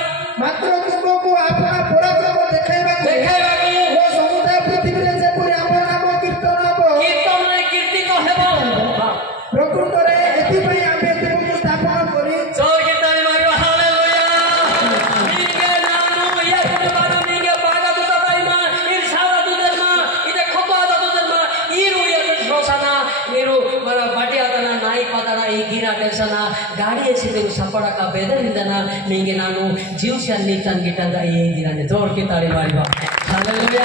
ମାତ୍ର କୁମ୍ଭକୁ ଆପଣା ପରାକ୍ରମ ଦେଖାଇବାକୁ ଓ ସମୁଦାୟ ପୃଥିବୀରେ ଯେପରି ଆମ ନାମ କୀର୍ତ୍ତନ ହେବ କୀର୍ତ୍ତନରେ କୀର୍ତ୍ତିକ ହେବ ପ୍ରକୃତରେ ଏଥିପାଇଁ ଆମ୍ଭେ ତୁମକୁ ସ୍ଥାପନ କରି ଜୋର କି ତାଳି ମାରିବା ହାଲେଲୁୟା ନିକେ ନାନୁ ୟା କୁମାର ନିକେ ବାଗା ଦୁତା ତାଇମା ଇରସାବା ଦୁଦରମା ଇତେ ଖପା ଦୁଦରମା ଇରୁ ୟା ଶୋଷାନା ନିରୁ ବାଟିଆ ଦନା ନାଇ ପାದನ ಈ ಗಿರಾ ಕೆಲಸನ ಗಾಡಿ ಎಸಿದೆ ಸಪಡ ಕಾ ಬೆದರಿಂದನ ನಿಂಗೆ ನಾನು ಜೀವಸ ನೀತನ್ ಗಿಟಂದ ಈ ದಿನನೆ ಜೋರ್ ಕಿ ತಾಳಿ ಮಾರಿವಾ हालेलुया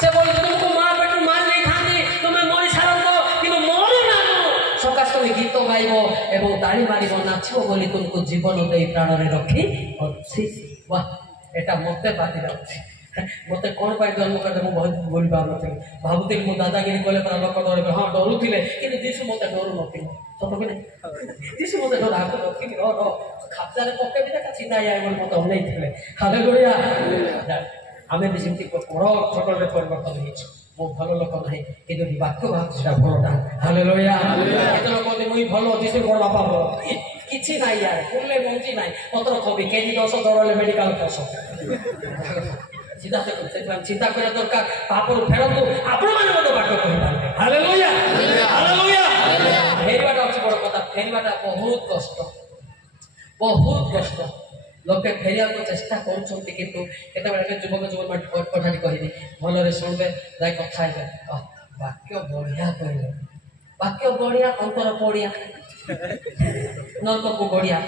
से बोल तुमको मार बेटू मार नहीं थांदी तुम्हें मोरी सारंग किंतु मोरी नानु सकाश तुम गीत गाइबो एवं ताली मारिबो नाचिबो बोली तुमको जीवन देई प्राण रे रखी अछि वाह एटा मते बाती जाउछि मते कोन पाई जन्म करते मु बहुत बोल पाउनथि भाबुतिल मु दादागिरी कोले पर लोक डरे हां डरुथिले किंतु दिसु मते डरु नथि सत कि नहीं दिसु मते डर आको नथि रो रो खापजारे पके भी का चिंता आइ बोल मते अनै थिले हालेलुया आमे भी जेमति बड़ छटल रे परिवर्तन हेछि मो भलो लोक नाही किंतु वाक्य भाग सेटा भलोटा हालेलुया एत लोक दे मुई भलो दिसु कोन बापा भलो किछि नाही यार फुलले मंजी नाही पत्र खबि केजी 10 दरले मेडिकल पस चिंता करा दरकार पापर फेरतु आपण माने मते बाट कहिबा हालेलुया हालेलुया फेरबाटा अछि बड़ कथा फेरबाटा बहुत कष्ट लोके फेरिया को चेष्टा करूछंती किंतु केते बेले युवक युवक कथाटी कहिबी भलरे सुनबे जाय कथा हेबे वाक्य बढ़िया अंतर पड़िया नरक को बढ़िया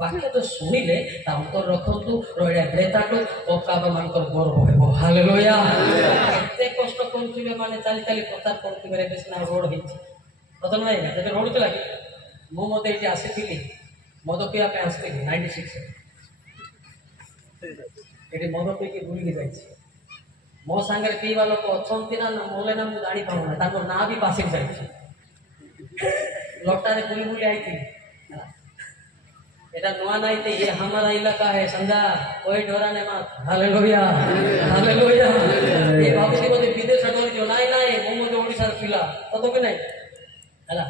वाक्य तो शुणिले अंतर रखतु रहिया बेताटु पकाबा मानकर गर्व हेबो हालेलुया एते कष्ट करथिबे माने चाली चाली प्रचार करथिबे रे बेसना रोड हिची पता नाही ना ते रोड चला मो मते इति आसीथिली मद पिया पे आसीथिली 96 एटी मद पी के भूली जाइछि मो संगे पीवा लोक अछंती ना मोले ना मु जानि पाउना ताको ना भी पासे जाइछि लटारे बुली बुली आइथि एटा नवा नहीं थे ये हमारा इलाका है समझा कोई डराने मत हालेलुया हालेलुया ये भाबुती मते विदेश डोरी जो नाही नाही मो मते ओडिसा पिला तो के नहीं हला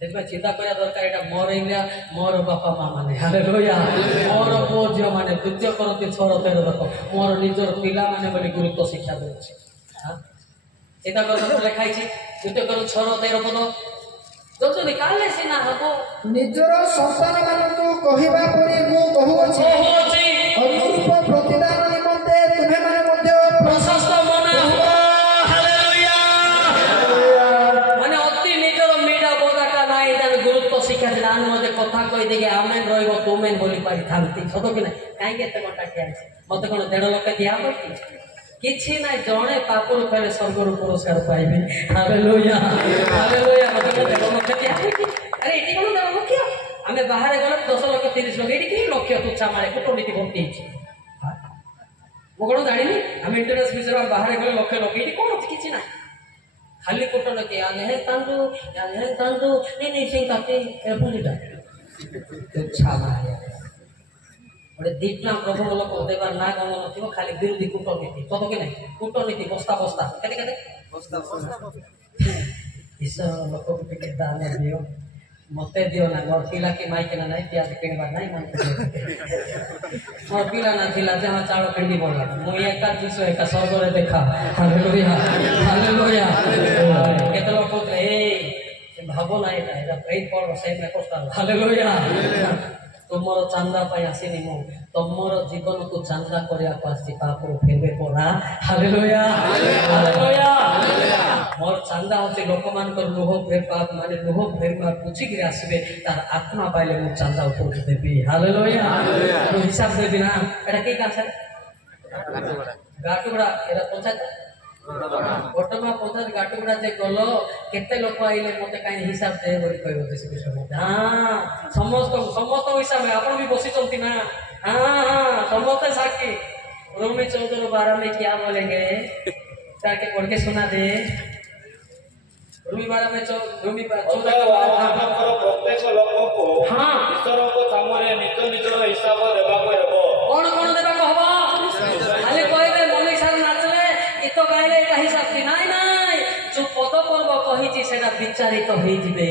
ସେଥିପାଇଁ ଚିନ୍ତା କରିବା ଦରକାର ଏଇଟା ମୋର ଇଣ୍ଡିଆ ମୋର ବାପା ମା ମାନେ ହାଲେଲୁୟା ମୋର ପୁଅ ଝିଅ ମାନେ ଦ୍ୱିତୀୟ କରନ୍ତି 6:13 ଦେଖ ମୋର ନିଜର ପିଲାମାନେ ବୋଲି ଗୁରୁତ୍ୱ ଶିକ୍ଷା ଦେଉଛି ଚିନ୍ତା କରିବା ଲେଖା ହେଇଛି ଦ୍ୱିତୀୟ କର 6:13 ପଦ ଯଦି କାଲେ ସିନା ହବ ନିଜର ସନ୍ତାନ ମାନଙ୍କୁ କହିବା ପରି ମୁଁ କହୁଅଛି ଅନୁରୂପ ପ୍ରତିଦାନ ନିମନ୍ତେ ତୁମେମାନେ ମଧ୍ୟ ପ୍ରଶସ୍ତ ମନେ ହୁଅ ହାଲେଲୁୟା ମାନେ ଅତି ନିଜର ମିଡା ବୋଦାଟା ନାହିଁ ତାର ଗୁରୁତ୍ୱ ଶିକ୍ଷା ଦେଲା ମତେ କଥା କହିଦେଇକି ଆମେନ୍ ରହିବ ତୁମେନ୍ ବୋଲି ପାରିଥାନ୍ତି ସତ କି ନାହିଁ କାହିଁକି ଏତେ ଘଣ୍ଟା ଠିଆ ହେଇଛି ମତେ କ'ଣ 1.5 ଲକ୍ଷ ଦିଆହବ କି କିଛି ନାହିଁ ଜଣେ ପାପରୁ ଫେରେ ସ୍ୱର୍ଗରୁ ପୁରସ୍କାର ପାଇବେ ହାଲେଲୁୟା ହାଲେଲୁୟା ମତେ କ'ଣ 1.5 ଲକ୍ଷ ଦିଆହବ କି ଆରେ ଏଠି କ'ଣ 1.5 ଲକ୍ଷ ଆମେ ବାହାରେ ଗଲେ 10 ଲକ୍ଷ 30 ଲକ୍ଷ ଏଠି କି ଲକ୍ଷ ତୁଚ୍ଛା ମାଳେ କୂଟନୀତି ଭର୍ତ୍ତି ହେଇଛି ମୁଁ କ'ଣ ଜାଣିନି ଆମେ ଇଣ୍ଟରନେଟ୍ ବିଷୟରେ ବାହାରେ ଗଲେ ଲକ୍ଷ ଲକ୍ଷ ଏଠି କ'ଣ ଅଛି କିଛି ନାହିଁ ଖାଲି କୂଟନୀତି ହେ ତାନ୍ତୁ ନେଇ ସେ କାଟେ ଏପରିଟା ତୁଚ୍ଛା ମାଳେ ଗୋଟେ ଦୀପନା ପ୍ରଭୁ ଲୋକ ଦେବାର ନା ଗଣ ନଥିବ ଖାଲି ବିରୋଧୀ କୂଟନୀତି ସତ କି ନାହିଁ କୂଟନୀତି ବସ୍ତା ବସ୍ତା କେତେ କେତେ ଈଶ୍ୱର ଲୋକକୁ ଟିକେ ଦାନ ଦିଅ ମତେ ଦିଅ ନା ମୋର ପିଲା କି ମାଇକିନା ନାହିଁ ପିଆଜ କିଣିବାର ନାହିଁ ମୋର ପିଲା ନା ଥିଲା ଯେ ହଁ ଚାଉଳ କିଣିକି ବଢିଲା ମୁଁ ଏକା ଜିନିଷ ଏକା ସ୍ୱର୍ଗରେ ଦେଖା ହାଲେଲୁୟା ହାଲେଲୁୟା କେତେ ଲୋକ କହୁଥିଲେ ଏ ଭାବ ନା ଏଇଟା ପ୍ରେମ ପର୍ବ ସେଇ ମେକୋଷ୍ଟା ହାଲେଲୁୟା ତୁମର ଚାନ୍ଦା ପାଇଁ ଆସିନି ମୁଁ ତମର ଜୀବନକୁ ଚାନ୍ଦା କରିବାକୁ ଆସିଛି ପାପରୁ ଫେରବେ ପରା ହାଲେଲୁୟା ହାଲେଲୁୟା ମୋର ଚାନ୍ଦା ହଉଛି ଲୋକମାନଙ୍କର ଲୁହ ପାପ ମାନେ ଲୁହ ଫେରିବା ବୁଝିକିରି ଆସିବେ ତାର ଆତ୍ମା ପାଇଲେ ମୁଁ ଚାନ୍ଦା ଉପରକୁ ଦେବି ହାଲେଲୁୟା ମୁଁ ହିସାବ ଦେବି ନା ଏଇଟା କି କାମ ଗାଟୁଗୁଡା ଏଇଟା ପଞ୍ଚାୟତ ବର୍ତ୍ତମାନ ପଞ୍ଚାୟତ ଗାଟୁଗୁଡା ଯେ ଗଲ କେତେ ଲୋକ ଆଇଲେ ମତେ କାହିଁ ହିସାବ ଦେ ବୋଲି କହିବ ଦେଶ ସମସ୍ତଙ୍କ ହିସାବ ଆପଣ ବି ବସିଛନ୍ତି ନା ସମସ୍ତେ ସାକ୍ଷୀ रोमी 14:12 में क्या बोलेंगे ताकि पढ़ के सुना दे रोमी 12 में रोमी 14 प्रत्येक लोकको हाँ ईश्वरको सामने निज निजर हिसाब देबाको हेबो कौन देबाको हबो खाली कहबे मन हिसाब नाचले गीत गाइले एटा हिसाब कि नाइ नाइ जो पद पर्व कहिछि सेटा विचारित होई जिवे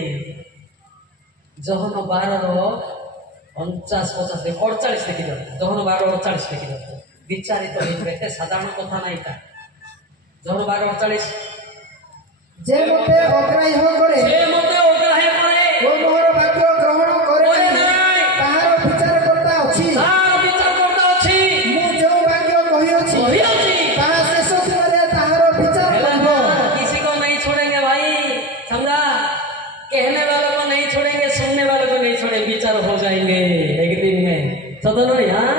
जहन 12:49 48 देखि जहन 12:48 देखि विचारित होते साधारण कथा नहीं था जहन 12:48 जे मते अग्राह्य करे ओ मोर वाक्य ग्रहण करे ताहार विचार करता अछि मु जो वाक्य कहि अछि ताहा शेष दिनरे ताहार विचार करबो किसी को नहीं छोड़ेंगे भाई समझा कहने वालों को नहीं छोड़ेंगे सुनने वालों को नहीं छोड़ेंगे विचार हो जाएंगे एक दिन में सदन नहीं हाँ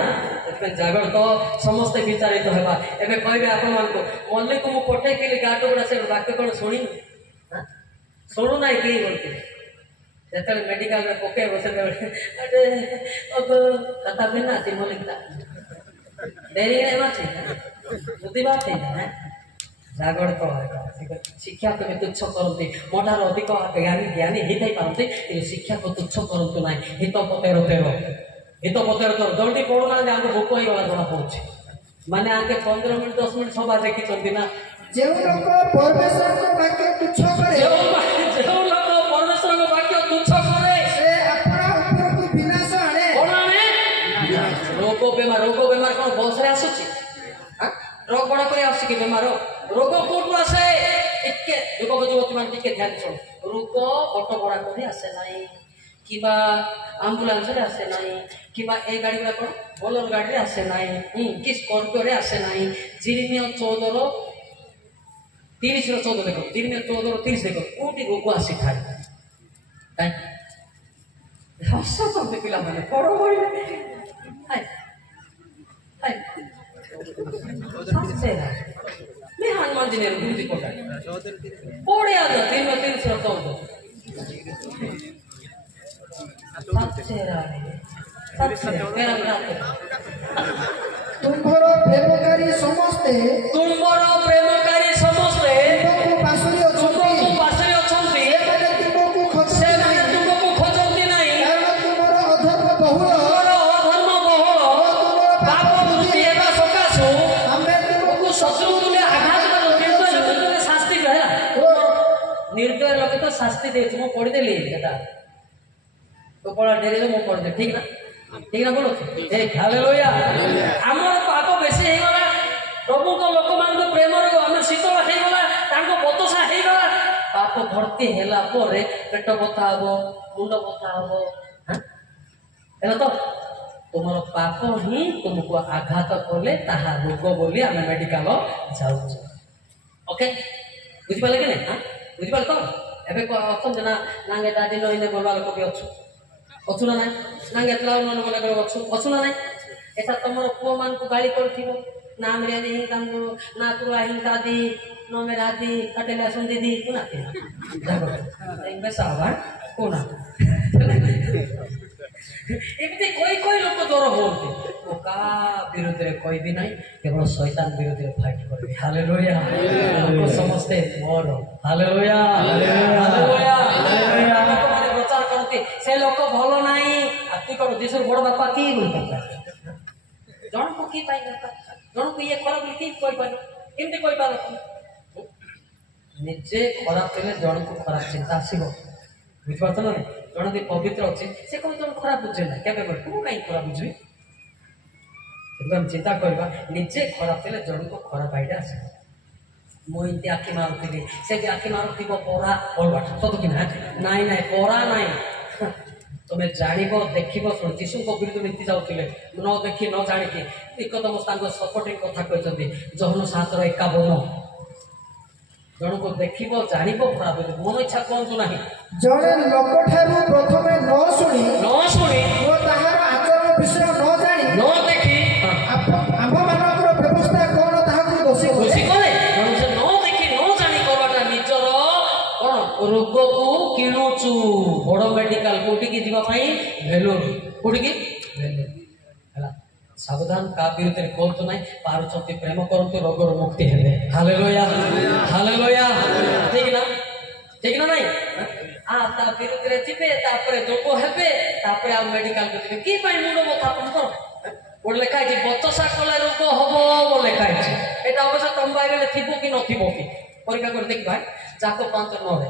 जागर तो समस्त विचारित होगा एबे कहबे आपण मानको मल्ले को मु पठे के गाटुगुडा से वाक्य कोन सुनी सुनु नाही की बोलते जेतले मेडिकल में पोके बसे अरे अब कथा बिना ती मोलिकता देरी रे माछी बुद्धि बात है जागर तो शिक्षा को तुच्छ करते मोटार अधिक ज्ञानी हित पारते शिक्षा को तुच्छ करतु नाही हित पतेरो तेरो हित पतेर तो जल्दी पड़ूना आगे भोक ही गला जना पड़े माने आगे 15 मिनट 10 मिनट सभा देखी ना जे लोक परमेश्वर को वाक्य तुच्छ करे जे लोक परमेश्वर को वाक्य तुच्छ करे से अपना ऊपर को विनाश आने कोन आने रोग बेमार कोन बस रे आसुची रोग बड़ा कोई आसी कि बेमार रोग कोटु आसे इके युवक युवती मान के ध्यान छो रोग ऑटो बड़ा कोनी आसे नाही किबा एम्बुलेंस रे आसे नाही किबा ए गाड़ी गुडा कोन बोलर गाड़ी रे आसे नाही कि स्कॉर्पियो रे आसे नाही जिरिमिया 14:30 देखो जिरिमिया 14:30 देखो कोटी रोग आसी थाई काई हसो तो पिला माने पड़ो होई हाय हाय सबसे मैं हनुमान जी ने बुद्धि कोटा पड़े आ जा 3:314 तुम्हारो प्रेमकारी समस्ते तुमको पासुरी अछंती से माने तुमको खोजंती नहीं कारण तुम्हारो अधर्म बहुल पाप बुद्धि एबा सकासु हमें तुमको शत्रु तुले आघात करो निर्दय लोक शास्ति कहला निर्दय लोक तो ଶାସ୍ତି ଦେଇଛୁ ମୁଁ ପଢିଦେଲି ଏଟା ତୁ ପଢା ଡେରିରେ ମୁଁ ପଢିଦେଲି ଠିକ ନା ବୋଲ ଏ ହାଲେଲୁୟା ଆମର ପାପ ବେଶୀ ହେଇଗଲା ପ୍ରଭୁଙ୍କ ଲୋକମାନଙ୍କ ପ୍ରେମରେ ଆମେ ଶୀତଳ ହେଇଗଲା ତାଙ୍କ ବତସା ହେଇଗଲା ପାପ ଭର୍ତ୍ତି ହେଲା ପରେ ପେଟ ବଥା ହବ ମୁଣ୍ଡ ବଥା ହବ ହେଲା ତ ତୁମର ପାପ ହିଁ ତୁମକୁ ଆଘାତ କଲେ ତାହା ରୋଗ ବୋଲି ଆମେ ମେଡିକାଲ ଯାଉଛୁ ଓକେ ବୁଝିପାରିଲେ କି ନାଇଁ ବୁଝିପାରିଲେ ତ ଏବେ ଅଛନ୍ତି ନା ନାଙ୍ଗେ ଦାଦି ନଇନେ ବୋଲବା ଲୋକ ବି ଅଛୁ ନା ନାଇଁ ନାଙ୍ଗେ ଏତଲା ଅଛୁ ନା ନାଇଁ ଏଟା ତମର ପୁଅ ମାନଙ୍କୁ ଗାଳି କରୁଥିବ ନା मेरे दी तंगु ना तुला ही दादी नो मेरा दी कटेला सुन दीदी कुना जागो इंगे सावा कोना एमती कोई लोग दर होते वो का विरुद्ध रे कोई भी नहीं केवल शैतान विरुद्ध रे फाइट करबे हालेलुया लोग समझते मोर हालेलुया हालेलुया लोग माने प्रचार करते से लोग भलो नहीं आती करो दिसर बड़ बापा की बोलता जण को की पाई जण को ये खराब लिखी कोई पार केमती कोई पार निजे खराब थे जन को खराब चिंता आसो बुझिपार ना जन भी पवित्र अच्छे से कौन जन खराब बुझे ना क्या मुझे कहीं खराब बुझी चिंता करवा निजे खराब थे जन को खराब आईडिया आस मुझे आखि मारुथी से आखि मारुथ पढ़ा पढ़वा सत कि ना नाई नाई पढ़ा नाई तुम्हें जान देख शुण जीशु विरुद्ध नीति जाऊे न देखी न जाणी निकटम स्थान सपोर्टिंग कथा कहते जहन 7:51 जन को देख जान खराब मन इच्छा कहतु ना जड़े लोक प्रथमे न शुणी आचरण विषय न जानी न देखी आम मानकर व्यवस्था कौन ताकू दोषी खुशी कले न देखी न जानी करवाटा निजर कौन रोग को किणुचु बड़ मेडिकल कोटिकी जावाई भेलोर कोटिकी सावधान का विरुद्ध कहतु ना पार्टी प्रेम करते रोगर मुक्ति हेले हालेलुया हालेलुया ठीक ना नहीं ता विरुद्ध रे जिबे तापरे दुख हेबे तापरे आ मेडिकल को जिबे की पई मुंड बथा कर बोल लेखा है बचसा कले रोग हबो बोल लेखा है एटा अवश्य तम बाइबल थिबो कि नथिबो कि परीक्षा कर देखबा जाको 5:9 रे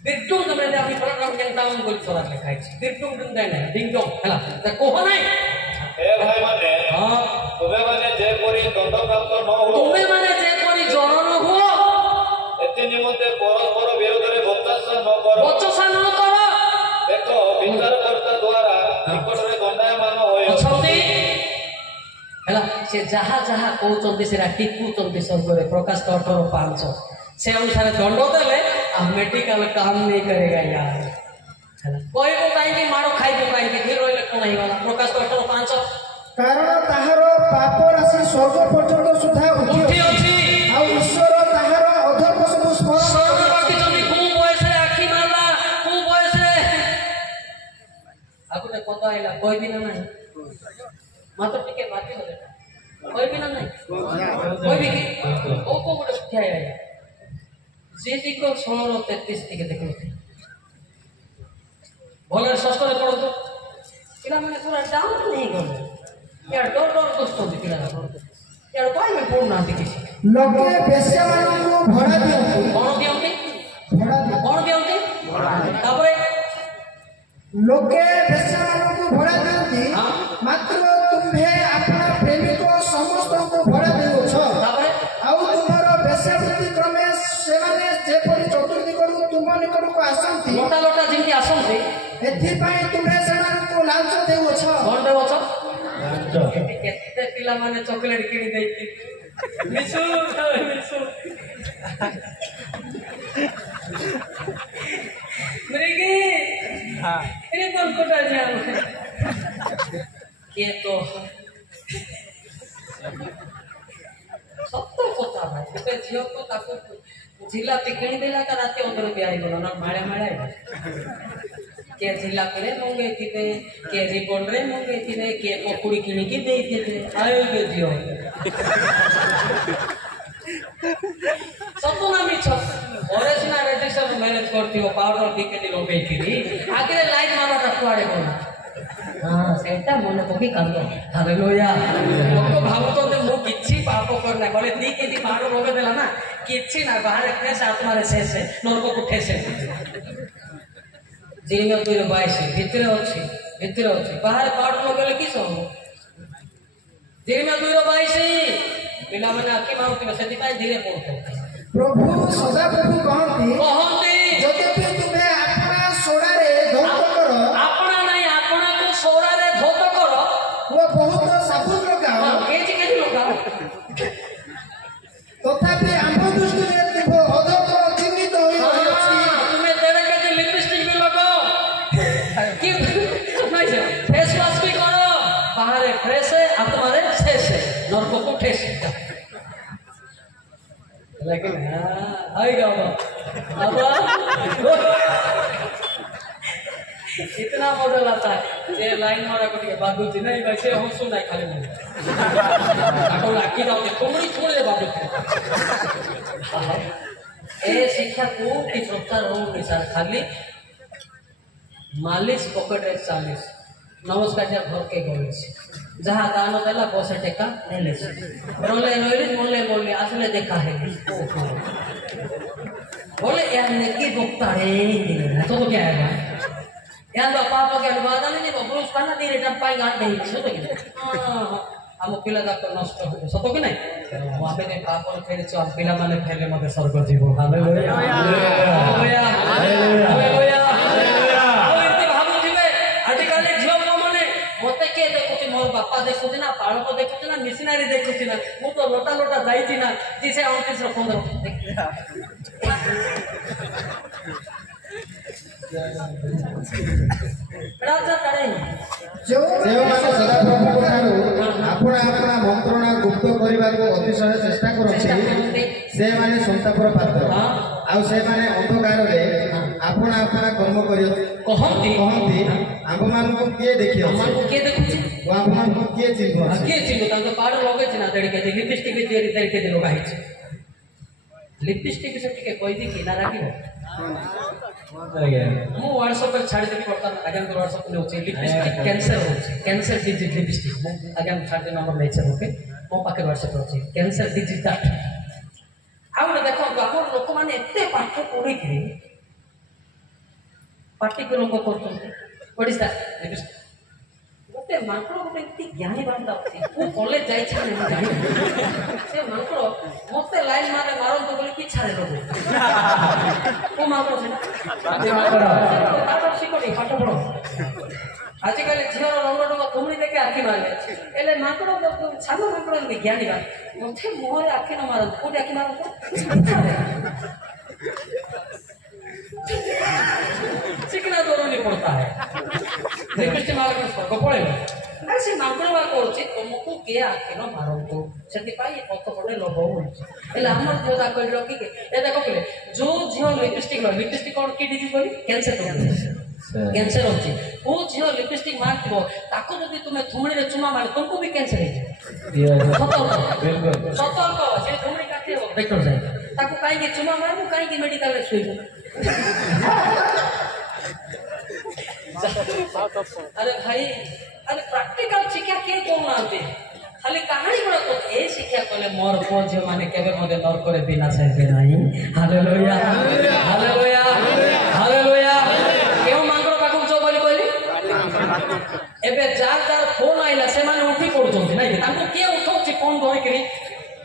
बिरटुम तमरे अभी प्रोग्राम केंताउन बोल छोरा लेखा है बिरटुम दुम दे ना डिंग डोंग हला त कोह नहीं हे भाई माने हां तुम्हें माने जे परी दंड प्राप्त न हो तुम्हें माने जे परी जरण हो एते निमंते परस्पर विरोध रे बचसा न करो देखो विचारकर्ता द्वारा निकट रे दंडायमान होय अछंती हला से जहा जहा कहउचंती सेरा टिकुचंती स्वर्ग रे प्रकाश 18:5 से अनुसार दंड देले आ मेडिकल काम नहीं करेगा यार कोई को काई मारो खाई को काई फिर रोइले कोन हिवाला प्रकाश 18:5 कारण ताहार पाप राशि स्वर्ग पर्यंत सुधा उठी अछि आ ईश्वर ताहार अधर्म सब स्मरण स्वर्ग बाकी जदी को बयस रे आखी मारला को बयस रे आगुटे पता आइला कोई भी ना नहीं मात्र टिके बाकी हो देता कोई भी ना नहीं कोई भी ओ को गुटे क्या है जे दिको 16:33 टिके देखो भले षष्ठ में पढ़ो तो पिला मैंने पूरा डाउन नहीं गले यार डर दोस्तों दी पिला यार कोई में पूर्ण ना दिखी लोके बेश्या मानू भड़ा दियंती कौन दियंती तापरे लोके बेश्या मानू भड़ा दियंती मात्र तुम्हे अपना प्रेमिक समस्त को भड़ा देउ छ तापरे आउ तुमरो बेश्यावृत्ति क्रमे से माने जे परि चतुर्थी करू तुम निकट को आसंती मोटा लोटा जिनकी आसंती एथि पई तुमे सेना को लांच देउ छ कौन देउ छ केते पिला माने चॉकलेट किनी देती मिसु मरेगी हां इने कौन कोटा जाओ के तो सत्य कथा भाई ते झियो को ताको जिला किणी देला का राते अंदर भी आई गलो ना माळे माळे के जिला करे मंगे थिबे के रिबन रे मंगे थिबे के पकुड़ी किनी की दे थिबे आयो के दियो सतो ना मिछ ओरिजिनल रजिस्टर मैनेज करती हो पाउडर टिकेट लोबे किरी आगे लाइट मारा टकुआड़े कोना हां सेटा मन पकी कांदो हालेलुया लोक भावतो जे मु किछि पाप करना बोले दी केजी मारो रोगे देला ना किसी ना बाहर फ्रेश आत्मारे शेषे नरक को ठेसे जेमे 222 भितरे अछि बाहर पाठ न गेले कि सब जेमे 222 पिला माने आखि मारुति सेति पाई धीरे पड़तो प्रभु सदा प्रभु कहती जदि तुम्हें अपना सोड़ारे धौत करो अपना नहीं अपना को सोड़ारे धौत करो वो बहुत साबुन लगाओ केजी लगाओ तथापि आम दृष्टि में तुम अधम चिन्हित होई अछि तुम्हें 1.5 केजी लिपस्टिक भी लगाओ कि नहीं से फेस वॉश भी करो बाहर फ्रेश है आत्मारे शेष है नरक को ठेस लेकिन आएगा बाबा इतना मॉडल आता है ये लाइन मारा को बाबू जी नहीं वैसे हम सुना खाली नहीं आपको लाकी दाओ तुमरी छोड़ दे बाबू ए शिक्षा को कि प्रचार हो विचार खाली मालिश पॉकेट 40 नमस्कार जा घर के गई जहाँ दान देला बस टेका नेले रोले मोले आसले देखा है बोले यार ने की भक्ता है तो क्या है यार बापा को क्या बात नहीं ब्रुश करना धीरे टप पाई गांठ नहीं सो तो हम पिला दा को नष्ट हो सो तो कि नहीं वहां पे ने पाप और फेरे चल पिला माने फेले मते स्वर्ग जीव हालेलुया हालेलुया हालेलुया मते के देखुची मोर बापा देखुची ना पालक देखुची ना मिशनरी देखुची ना मु तो लोटा लोटा जाईची ना जिसे 29 रो 15 राजा करे जो ଯେଉଁମାନେ ସଦାପ୍ରଭୁଙ୍କ ଠାରୁ ଆପଣା ଆପଣା ମନ୍ତ୍ରଣା ଗୁପ୍ତ କରିବାକୁ ଅତିଶୟ ଚେଷ୍ଟା କରନ୍ତି ସେମାନେ ସନ୍ତାପର ପାତ୍ର ଆଉ ସେମାନେ ଅନ୍ଧକାରରେ ଆପଣା ଆପଣା କର୍ମ କହନ୍ତି ଆମ୍ଭମାନଙ୍କୁ କିଏ ଦେଖିଅଛି ଆମ୍ଭମାନଙ୍କୁ କିଏ ଚିହ୍ନ ତାଙ୍କ ପାଡ଼ ଲଗେଇଛି ନା 1.5 କେଜି ଲିପଷ୍ଟିକ୍ 1.5 କେଜି ଲଗାଇଛି ଲିପଷ୍ଟିକ୍ ସେ ଟିକେ କହିଦି କି ନା ରାଖିବ ମୁଁ WhatsApp ରେ ଛାଡ଼ି ଦେବି ବର୍ତ୍ତମାନ ଆଜ୍ଞା WhatsApp ନେଉଛି ଲିପଷ୍ଟିକ୍ କ୍ୟାନ୍ସର ଡିଜିଟ୍ ଲିପଷ୍ଟିକ୍ ମୁଁ ଆଜ୍ଞା ଛାଡ଼ି ନମ୍ବର ନେଇଛି ଓକେ ମୋ ପାଖରେ WhatsApp ଅଛି କ୍ୟାନ୍ସର ଡିଜିଟ୍ ଟା ଆଉ ଗୋଟେ ଦେଖନ୍ତୁ ଆମର ଲୋକମାନେ ଏତେ ପାଠ ପଢ଼ିକିରି ପାର୍ଟିକୁ ଲୋକ କରୁଛନ୍ତି ଓଡ଼ିଶା ଗୋଟେ ମାଙ୍କଡ଼ ଗୋଟେ ଏମିତି ଜ୍ଞାନୀ ବାନ୍ଧା ଅଛି ମୁଁ କଲେଜ ଯାଇଛି ମୁଁ ଜାଣି ସେ ମାଙ୍କଡ଼ ମତେ ଲାଇନ୍ ମାରନ୍ତୁ ବୋଲି କି ଛାଡ଼େ ଲୋକ କୋଉ ମାଙ୍କଡ଼ ସେଟା ଶିଖି ପାଠ ପଢ଼ ଆଜିକାଲି ଝିଅର ରଙ୍ଗ ରଙ୍ଗ ତୁମଣି ଦେଖି ଆଖି ମାରିଲେ ହେଲେ ମାଙ୍କଡ଼ ସାନ ମାଙ୍କଡ଼ ଏମିତି ଜ୍ଞାନୀ ବା ମତେ ମୁହଁରେ ଆଖି ନ ମାରନ୍ତୁ କୋଉଠି ଆଖି ମାରନ୍ତୁ चिकना जरूरी पड़ता है अरे से मांकड़ बात करुच्ची तुमको किए आखिन मारतु से पथ पटे लोभ होमर झील जाक रखिके ए देख पे जो झील लिपस्टिक कौन कि डिजीज बोली कैंसर अच्छी वो झील लिपस्टिक मार्क जब तुम्हें थुमड़ी चुमा मारे तुमको भी कैंसर सतर्क से थुमड़ी काटे डॉक्टर जाए कहीं चुमा मारू कहीं मेडिकल शुभ अरे भाई अरे प्रैक्टिकल शिक्षा किए कौन खाली कहानी गुड़ा तो ए शिक्षा कले मोर पुओ झियो माने केबे मते नर करे बिना साइबे नाही हालेलुया हालेलुया हालेलुया केउ मांगरो पाखु जो बोली बोली एबे जार फोन आइला से माने उठी पड़ुछंती नाही ताको के उठौछि फोन धरि करी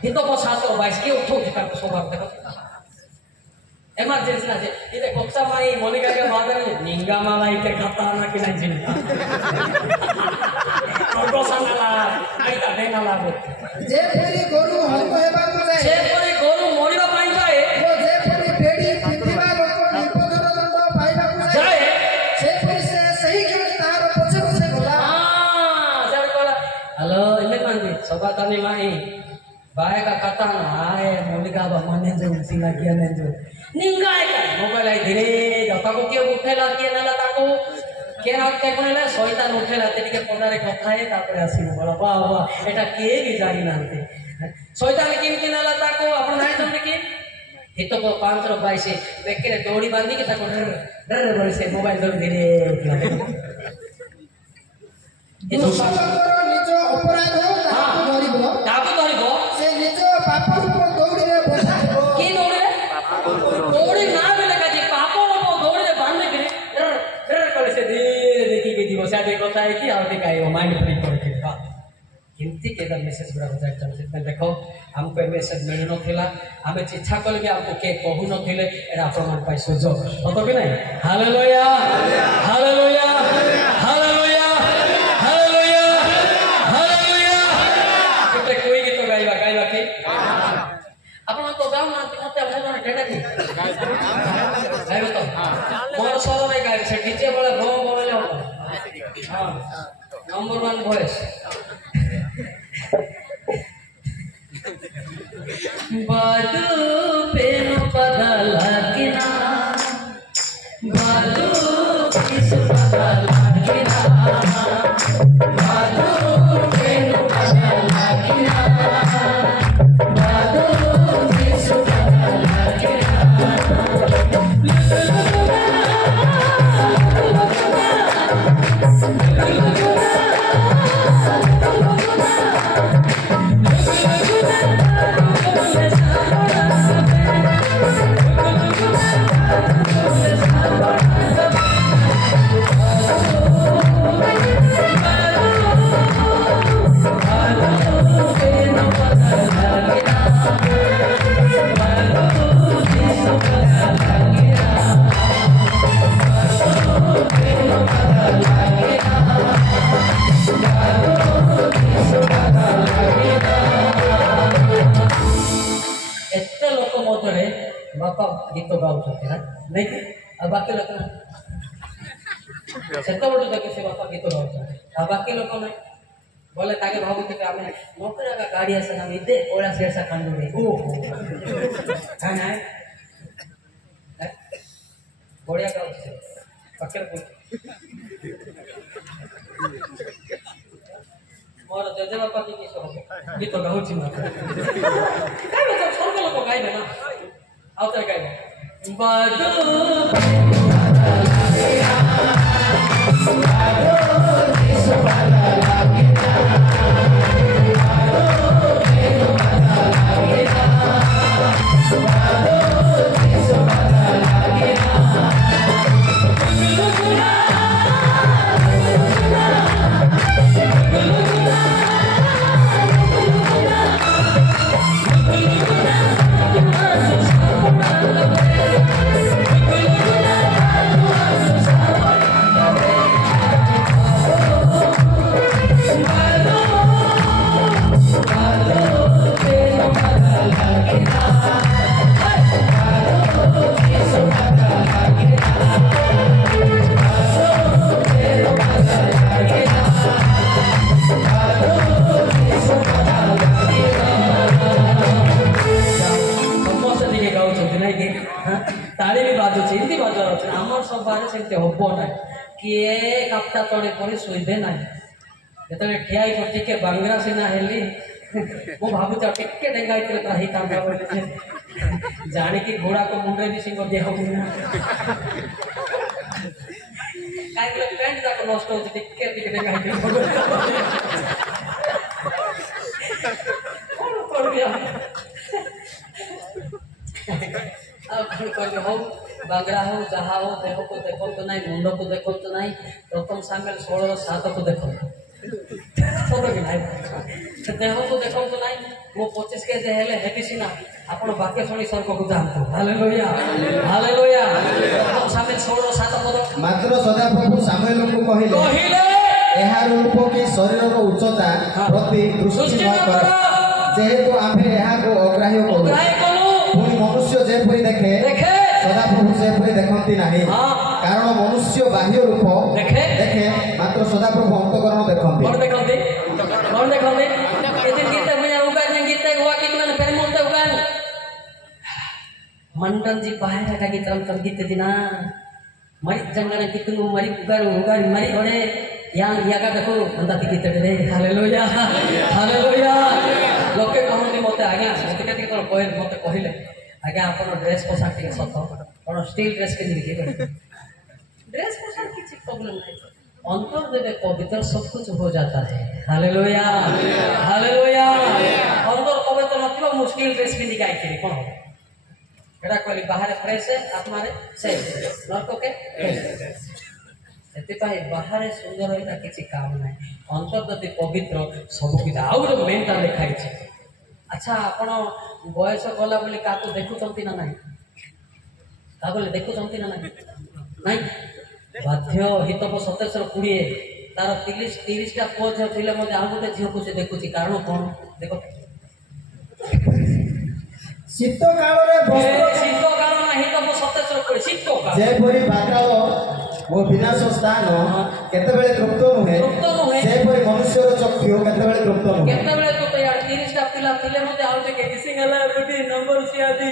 हित को 722 के उठौछि ताको स्वभाव देखो एमरजेंसी ना इते कोक्सा माई मोनिका के बादर निंगा माला इते खाता ना कि नहीं जिन और सानाला आइता देनाला जे परी गोरु हंतो हेबा को जाय जे परी गोरु मोरिबा पाई जाए वो जे परी पेड़ी पृथ्वीमा लोक निर्पदर दंड पाइबा को जाय से परी से सही के तार पछे पछे गला हां जब बोला हेलो इले मांगी सभा तानी माई बाय का खाता ना आए मोनिका बा माने जो सिंगा किया ने जो निंगाय का मोबाइल आई धीरे जता को के उठेला के नला ताको के हाते कोनेला शयतान उठेला ते टिके पडारे कथाए तापरे आसी बोला वाह वाह एटा के भी जानि नांते शयतान किन नला ताको आपण नाही तम कि हित को 522 बेके दौड़ी बांधी के ताको डर बड़ी से मोबाइल दर धीरे निज अपराध ताको धरिबो से निज पाप रूप दौड़ी रे बोझा किन ଟିକେ କଥା ହେଇକି ଆଉ ଟିକେ ଗାଇବ ମାଇଣ୍ଡ ଫ୍ରି କରିକି କେମିତି କେବେ ମେସେଜ ଗୁଡ଼ାକ ଯାଇଛନ୍ତି। ସେଥିପାଇଁ ଦେଖ ଆମକୁ ଏ ମେସେଜ ମିଳୁନଥିଲା, ଆମେ ଇଚ୍ଛା କଲେ ବି ଆମକୁ କିଏ କହୁନଥିଲେ, ଏଇଟା ଆପଣମାନଙ୍କ ପାଇଁ ସୁଯୋଗ ସତ କି ନାହିଁ? Hallelujah hallelujah hallelujah hallelujah hallelujah. ଗୋଟେ କୋଇ ଗୀତ ଗାଇବା ଗାଇବା କି ଆପଣ ତ ଗାଉନାହାନ୍ତି, ମତେ ଭଲ ଡେଟା କି ଗାଇବେ ତ ମୋର ସ୍ୱର ନାଇଁ ଗାଇବେ, ସେ ଡିଜେ ବେଳେ ଭ ବୋଲେ ହବ। ହଁ ନମ୍ବର 1 ଭଏସ बादू पेन पगला किना बादू किस पगला किना बादू पेन पगला किना बादू किस पगला किना बापा गीत गाँव नहीं कि बाकी लोग से देखी से बापा गीत गाँव बाकी लोग नहीं बोले ताके भावुती आम नौकरी का गाड़ी आसे ना इदे ओला शेरसा खंडू नहीं ओ है ना बढ़िया गाँव से पकड़ मोर जजे बापा की गीत गाँव सब लोग गाइबे ना आउतर गाइबे बादू किए कापता तोड़े पड़े शुबे ना जो ठिया टे बांग्रा सीना हेली मु भावुच टे डेंगा ही था जानिकी घोड़ा को मुंडे भी सिंह दिया कहीं पैंट जाक नष्ट हो डेंगा हो बांगड़ा हो जहा हो देह को देखो तो नहीं मुंड को देखो तो नहीं प्रथम सामेल 16:7 को देखो देह को देखो तो नहीं वो 25 के हेले हेबी सीना आपण वाक्य शुणी स्वर्ग को जामतो हालेलुया हालेलुया प्रथम सामेल 16:7 को मात्र सदा प्रभु सामुएल को कहिले एहार रूप के शरीर रो उच्चता प्रति दृष्टि न कर जेहेतु आमे एहा को अग्राह्य करू पुनी मनुष्य जे परि देखे सदा प्रभु से परि देखंती नाही कारण मनुष्य बाह्य रूप देखे मात्र सदा प्रभु अंतकरण देखंती कौन देखंती इतने गीत में उगा ने गीत हुआ कि मन फिर मुंते उगा मंडन जी बाहर का गीत रम गीत दिना मरी जंगल कितनु मरी उगा मरी ओरे yang yaga देखो अंदा गीत रे हालेलुया हालेलुया लोके कहंती मते आज्ञा मते केति कोन कोइ मते कहिले आज्ञा अपन ड्रेस पोशाक के सत कोन स्टील ड्रेस के दिखे ड्रेस पोशाक की प्रॉब्लम नहीं अंतर देवे पवित्र सब कुछ हो जाता है हालेलुया हालेलुया अंतर पवित्र नथिबो मुश्किल ड्रेस भी निकाई के कोन एटा कहली बाहर फ्रेश है आत्मा रे सेफ नरक के ସେଥିପାଇଁ ବାହାରେ ସୁନ୍ଦର ଏଇଟା କିଛି କାମ ନାହିଁ, ଅନ୍ତର୍ଗତ ପବିତ୍ର ସବୁ କିଛି। ଆଉ ଗୋଟେ ମେନ୍ଟା ଲେଖା ହେଇଛି। ଆଚ୍ଛା, ଆପଣ ବୟସ ଗଲା ବୋଲି କାହାକୁ ଦେଖୁଛନ୍ତି ନା ନାହିଁ? କାହାକୁ ଦେଖୁଛନ୍ତି ନା ନାହିଁ? ନାଇଁ, ବାଧ୍ୟ ହିତବ 27:20 ତାର 30ଟା ପୁଅ ଝିଅ ଥିଲେ ମଧ୍ୟ ଆଉ ଗୋଟେ ଝିଅକୁ ସେ ଦେଖୁଛି। କାରଣ କ'ଣ? ଦେଖ, ଶୀତ କାଳରେ ଶୀତ କାଳ ନା ହିତବ 27:20 ଶୀତ କାଳ। ଯେପରି ପାତାଳ ଓ ବିନାଶ ସ୍ଥାନ କେତେବେଳେ ତୃପ୍ତ ନୁହେଁ, ସେପରି ମନୁଷ୍ୟର ଚକ୍ଷୁ କେତେବେଳେ ତୃପ୍ତ ନୁହେଁ। କେତେବେଳେ ତ 30ଟା ପିଲା ଥିଲେ ମଧ୍ୟ ଆଉ ଟିକେ କିସିଂ ହେଲା ଗୋଟେ ନମ୍ବର ସିଆଦି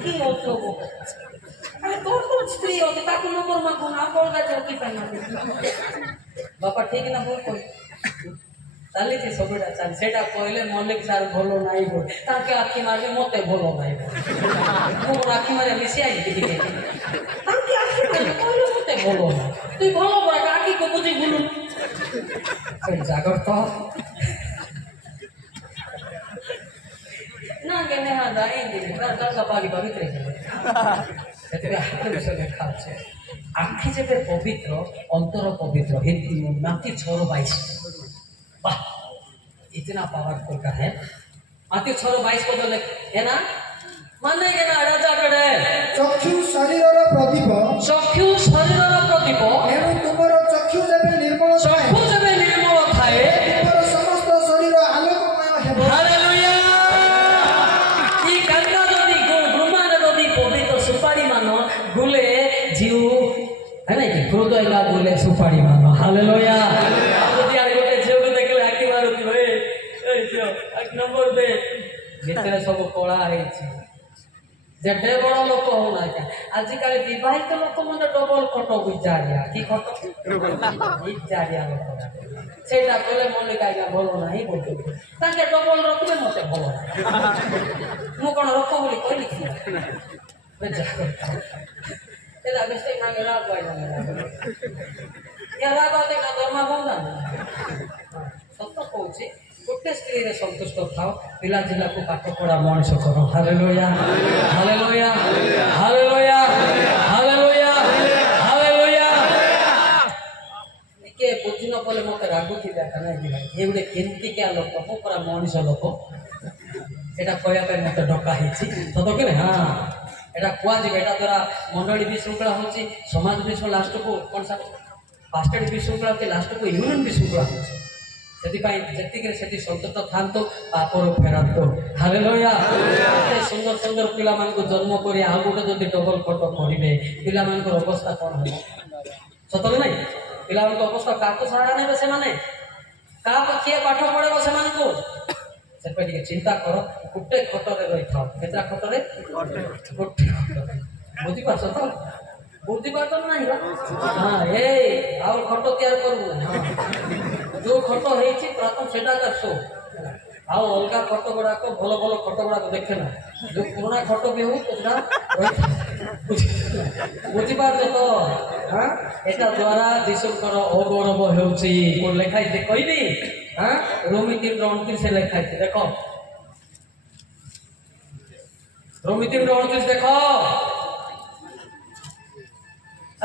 କି ଅସବ। ଆରେ ତୋର ତ ସ୍ତ୍ରୀ ଅଛି, ତାକୁ ନମ୍ବର ମାଗୁନ, ଆଉ କଣ କାଜୀ ପାଇଁ ବାପା ଠିକ ନା ଭୁଲ କହି ଚାଲିଛି ସବୁଟା ଚାଲି। ସେଇଟା କହିଲେ ମଲ୍ଲିକ ସାର୍ ଭଲ ନାହିଁ ବୋଲ, ତାଙ୍କେ ଆଖି ମାରିଲେ ମତେ ଭଲ ନାହିଁ ବୋଲ। ମୁଁ ଆଖି ମାରିବା ମିଶି ଆଇଲି ଟିକେ, ତାଙ୍କେ ଆଖି ମାରିଲେ କହିଲେ ମତେ ଭଲ ନାହିଁ। তুই ভালো করে আখিকে বুঝি বলুন জাগর তো না কেন হ্যাঁ দাঁড়িয়ে দিলে তার পারি পাবি লেখা আছে আখি যেবে পবিত্র অন্তর পবিত্র মাটি 6:22 वाह इतना पावरफुल का है। माटी 6:22 को तो है ना माने के ना राजा कड़े चक्षु शरीरर प्रदीप एवं तुमर चक्षु जेबे निर्मल थाए तुमर समस्त शरीर आलोकमय हेबो। हालेलुया ई गंगा नदी ब्रह्मांड नदी पवित्र सुपारी मानो गुले जीव है ना कि हृदय ला गुले सुपारी मानो। हालेलुया যদি আর গোটে ঝিওকে দেখলে আঁকি মারুতি ভাই এই ঝিও এক নম্বর দে ভিতরে সব কলা হয়েছে যেতে বড় লোক হও না কেন আজকাল বিবাহিত লোক মানে ডবল খট বুঝারিয়া কি খট বুঝারিয়া লোক সেটা বলে মনে কাইনা বলো নাই বলতে তাকে ডবল রকমে মতে বলো না মু কোন রকম বলি কইলি কি যা এটা বেশি না গেলা কইলা এরা বাদে না দরমা বন্ধা সত্য কହୁଛି ଗୋଟେ ସ୍ତ୍ରୀରେ ସନ୍ତୁଷ୍ଟ ଥାଅ ପିଲା ଜିଲ୍ଲାକୁ ପାଠ ପଢା ମଣିଷ କର। Hallelujah hallelujah hallelujah hallelujah hallelujah ଟିକେ ବୁଝି ନ କଲେ ମତେ ରାଗୁଥିବେ କାହିଁକି ଭାଇ ଏ ଗୋଟେ କେମିତିକା ଲୋକ ମୁଁ ପୁରା ମଣିଷ ଲୋକ ଏଟା କହିବା ପାଇଁ ମତେ ଡକା ହେଇଛି ସତ କି ନାଇଁ? ହଁ ଏଟା କୁହାଯିବ ଏଟା ଦ୍ୱାରା ମଣ୍ଡଳୀ ବିଶୃଙ୍ଖଳା ହଉଛି ସମାଜ ବିଶୃଙ୍ଖଳା ଲାଷ୍ଟକୁ କଣ ସାର୍ ପାଷ୍ଟେଡ୍ ବିଶୃଙ୍ଖଳା ହଉଛି ଲାଷ୍ଟକୁ ୟୁନିୟନ ବିଶୃଙ୍ଖଳା ହଉଛି। ସେଥିପାଇଁ ଯେତିକି ସେଠି ସନ୍ତୁଷ୍ଟ ଥାନ୍ତୁ ପାପରୁ ଫେରାନ୍ତୁ। ହାଲେଲୁୟା ଏତେ ସୁନ୍ଦର ସୁନ୍ଦର ପିଲାମାନଙ୍କୁ ଜନ୍ମ କରି ଆଉ ଗୋଟେ ଯଦି ଡବଲ ଖଟ କରିବେ ପିଲାମାନଙ୍କର ଅବସ୍ଥା କ'ଣ ହେବ? ସତରେ ନାଇଁ ପିଲାମାନଙ୍କ ଅବସ୍ଥା କାହାକୁ ସାହାରା ନେବେ ସେମାନେ କାହାକୁ କିଏ ପାଠ ପଢେଇବ ସେମାନଙ୍କୁ? ସେଥିପାଇଁ ଟିକେ ଚିନ୍ତା କର ଗୋଟେ ଖଟରେ ରହିଥାଉ। କେତେଟା ଖଟରେ? ଗୋଟେ ଖଟରେ ବୁଝିପାରୁଛ ତ? ବୁଝିପାରୁଛ ନାହିଁ ହଁ ଏଇ ଆଉ ଖଟ ତିଆରି କରିବୁ ଯୋଉ ଖଟ ହେଇଛି ପ୍ରଥମ ସେଟା ଶୋ ଆଉ ଅଲଗା ଖଟ ଗୁଡାକ ଭଲ ଭଲ ଖଟ ଗୁଡାକ ଦେଖେ ନା ଯୋଉ ପୁରୁଣା ଖଟ ବି ହଉ ସେଟା ବୁଝିପାରୁଛ ତ? ଏଟା ଦ୍ୱାରା ଯୀଶୁଙ୍କର ଅଗୌରବ ହେଉଛି। କୋଉଠି ଲେଖା ହେଇଛି କହିବି? ରୋମୀ 3:29 ଲେଖା ହେଇଛି ଦେଖ ରୋମୀ 3:29 ଦେଖ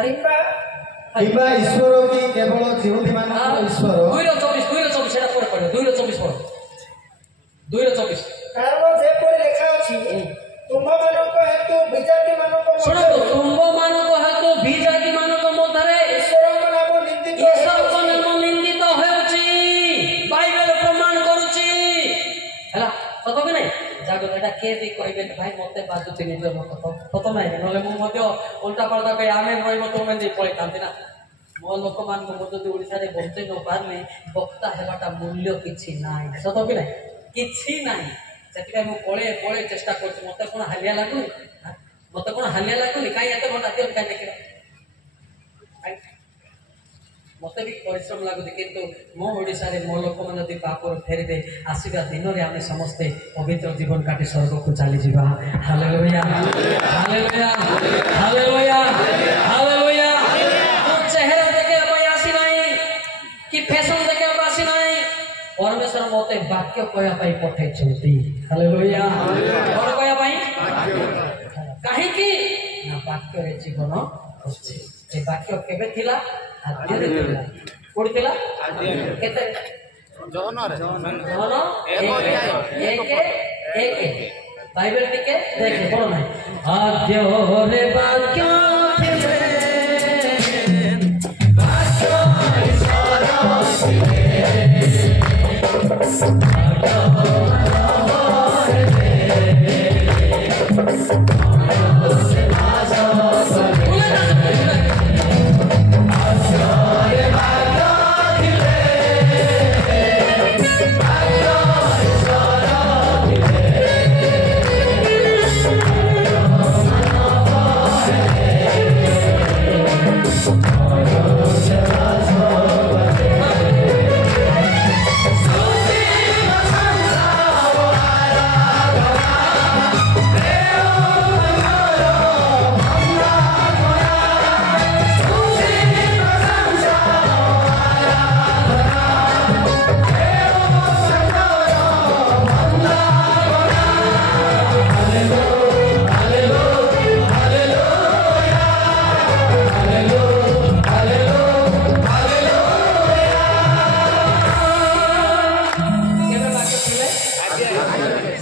କିମ୍ବା ଈଶ୍ୱର କି କେବଳ ଯେଉଁଥିମାନଙ୍କ ଈଶ୍ୱର 2:24 ସେଟା ପରେ ପଢିବ 2:24 ପଢ 2:24 କାରଣ ଯେପରି ଲେଖା ଅଛି ତୁମମାନଙ୍କ ହେତୁ ବିଜାତି ମାନଙ୍କ ଶୁଣନ୍ତୁ ତୁମମାନଙ୍କ ହେତୁ ବିଜାତି ମାନଙ୍କ ମଧ୍ୟରେ ଈଶ୍ୱରଙ୍କ ନାମ ନିନ୍ଦିତ ହେଉଛି ବାଇବେଲ ପ୍ରମାଣ କରୁଛି ହେଲା ସତ କି ନାଇଁ? ଯାକ ଏଟା କିଏ ବି କହିବେ ଭାଇ ମତେ ବାଜୁଛି ନିଜ ମତ ସତ ନାହିଁ ନହେଲେ ମୁଁ ମଧ୍ୟ ଓଲଟା ପାଲଟା କହି ଆମେ ରହିବ ତୁମେ ଦେଇ ପଳେଇଥାନ୍ତି ନା। ମୋ ଲୋକମାନଙ୍କୁ ମୁଁ ଯଦି ଓଡ଼ିଶାରେ ବଞ୍ଚେଇ ନ ପାରିଲି ବକ୍ତା ହେବାଟା ମୂଲ୍ୟ କିଛି ନାହିଁ ସତ କି ନାହିଁ? କିଛି ନାହିଁ। ସେଥିପାଇଁ ମୁଁ ପଳେଇ ଚେଷ୍ଟା କରୁଛି। ମତେ କ'ଣ ହାଲିଆ ଲାଗୁନି? ମତେ କ'ଣ ହାଲିଆ ଲାଗୁନି? କାହିଁ ଏତେ ଘଣ୍ଟା ଦିଅ କାହିଁ ଦେଖିବା ମତେ ବି ପରିଶ୍ରମ ଲାଗୁଛି କିନ୍ତୁ ମୋ ଓଡ଼ିଶାରେ ମୋ ଲୋକମାନେ ଯଦି ପାପରୁ ଫେରିବେ ଆସିବା ଦିନରେ ଆମେ ସମସ୍ତେ ପବିତ୍ର ଜୀବନ କାଟି ସ୍ୱର୍ଗକୁ ଚାଲିଯିବା। Hallelujah hallelujah hallelujah hallelujah. ମୁଁ ଚେହେରା ଦେଖିବା ପାଇଁ ଆସିନାହିଁ କି ଫ୍ୟାସନ ଦେଖିବା ପାଇଁ ଆସିନାହିଁ। ପରମେଶ୍ୱର ମତେ ବାକ୍ୟ କହିବା ପାଇଁ ପଠେଇଛନ୍ତି। ହାଲେଲୁୟା କ'ଣ କହିବା ପାଇଁ? କାହିଁକି ନା ବାକ୍ୟରେ ଜୀବନ ଅଛି। ଏ ବାକ୍ୟ କେବେ ଥିଲା? ଆଦ୍ୟରେ ଥିଲା। କୋଉଠି ଥିଲା? କେତେ? ଜହନ ଏକ ବାଇବେଲ ଟିକେ ଦେଖେ ପଢ ନାହିଁ। ଆଦ୍ୟରେ ବାକ୍ୟ ଥିଲେ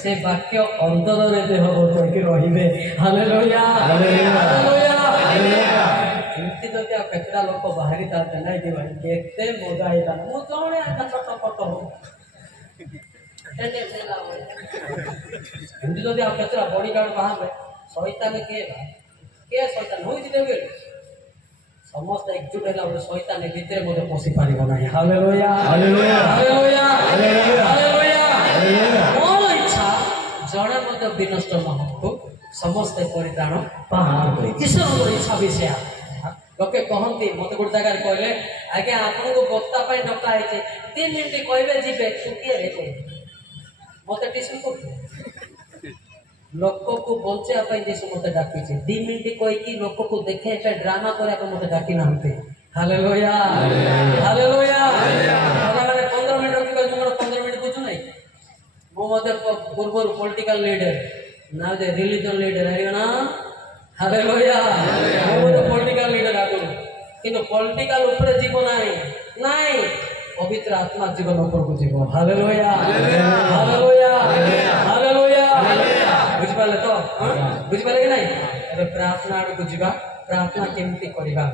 से वाक्य अंतरे देह बचैकी रही। हालेलुया एमती जदि केतटा लोक बाहरी था ना कि भाई केते मजा होता मु जणे आका छोट फोटो एमती जदि केतटा बॉडी गार्ड बाहर शैतान के शैतान होई देबे समस्त एकजुट है गोटे शैतान भितर मते पशि पार ना। हालेलुया हालेलुया हालेलुया हालेलुया मोर इच्छा जड़े मते विनष्ट न हो समस्त परित्राण पाहन करे ईश्वर इच्छा विषय लोके कहती मत गोटे जगह कहले आज्ञा आपन को बक्ता पाई डका है 3 मिनिट कहबे जीवे छुट्टी रे मते टिसन को लोक को बचा पाई दिस मते डाकी 2 मिनिट कोई की लोक को देखे एटा ड्रामा करे को मते डाकी नांते। हालेलुया हालेलुया माने 15 मिनिट की कोई मोर 15 मिनिट कुछ नहीं मो मते पूर्व पॉलिटिकल लीडर ना दे रिलीजन लीडर है ना। हालेलुया मोर पॉलिटिकल लीडर आगु किंतु पॉलिटिकल ऊपर जीवन नहीं पवित्र आत्मा जीवन ऊपर को जीव। हालेलुया हालेलुया हालेलुया बुझ पाले तो बुझ पाले कि नहीं अरे प्रार्थना को जीवा प्रार्थना केमती करबा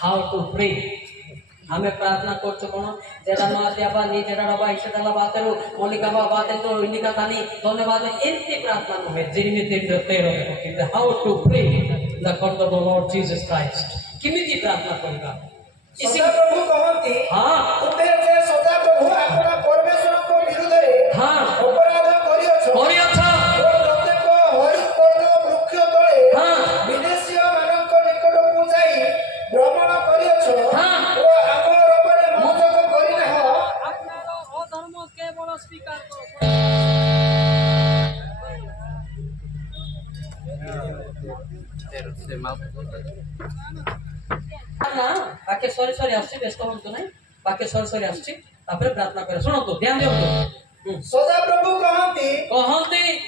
हाउ टू प्रे हमें प्रार्थना करछो कोन जेडा मा देबा नी जेडा रबा इसेडा बातेरो मलिका बाते तो इंडिका तानी धन्यवाद एंती प्रार्थना न है जिनि दिन तेरो कि how to pray the God of the Lord Jesus Christ केमिति प्रार्थना करबा इसी प्रभु कहती हां तुमे जे सदा प्रभु आपना परमेश्वर को विरुद्ध रे हां अपराध करियछो प्रत्येक हरि पर्वत वृक्ष तळे हां विदेशी मानक निकट को जाई भ्रमण करियछो हां ओ आगर उपरे मजक करिना हो आपनारो अधर्म केवल स्वीकार करो ना बाकी सॉरी सॉरी आछी व्यस्त होंतु नहीं बाकी सॉरी सॉरी आछी तापर प्रार्थना करे सुनो तो ध्यान दियो सदा प्रभु कहती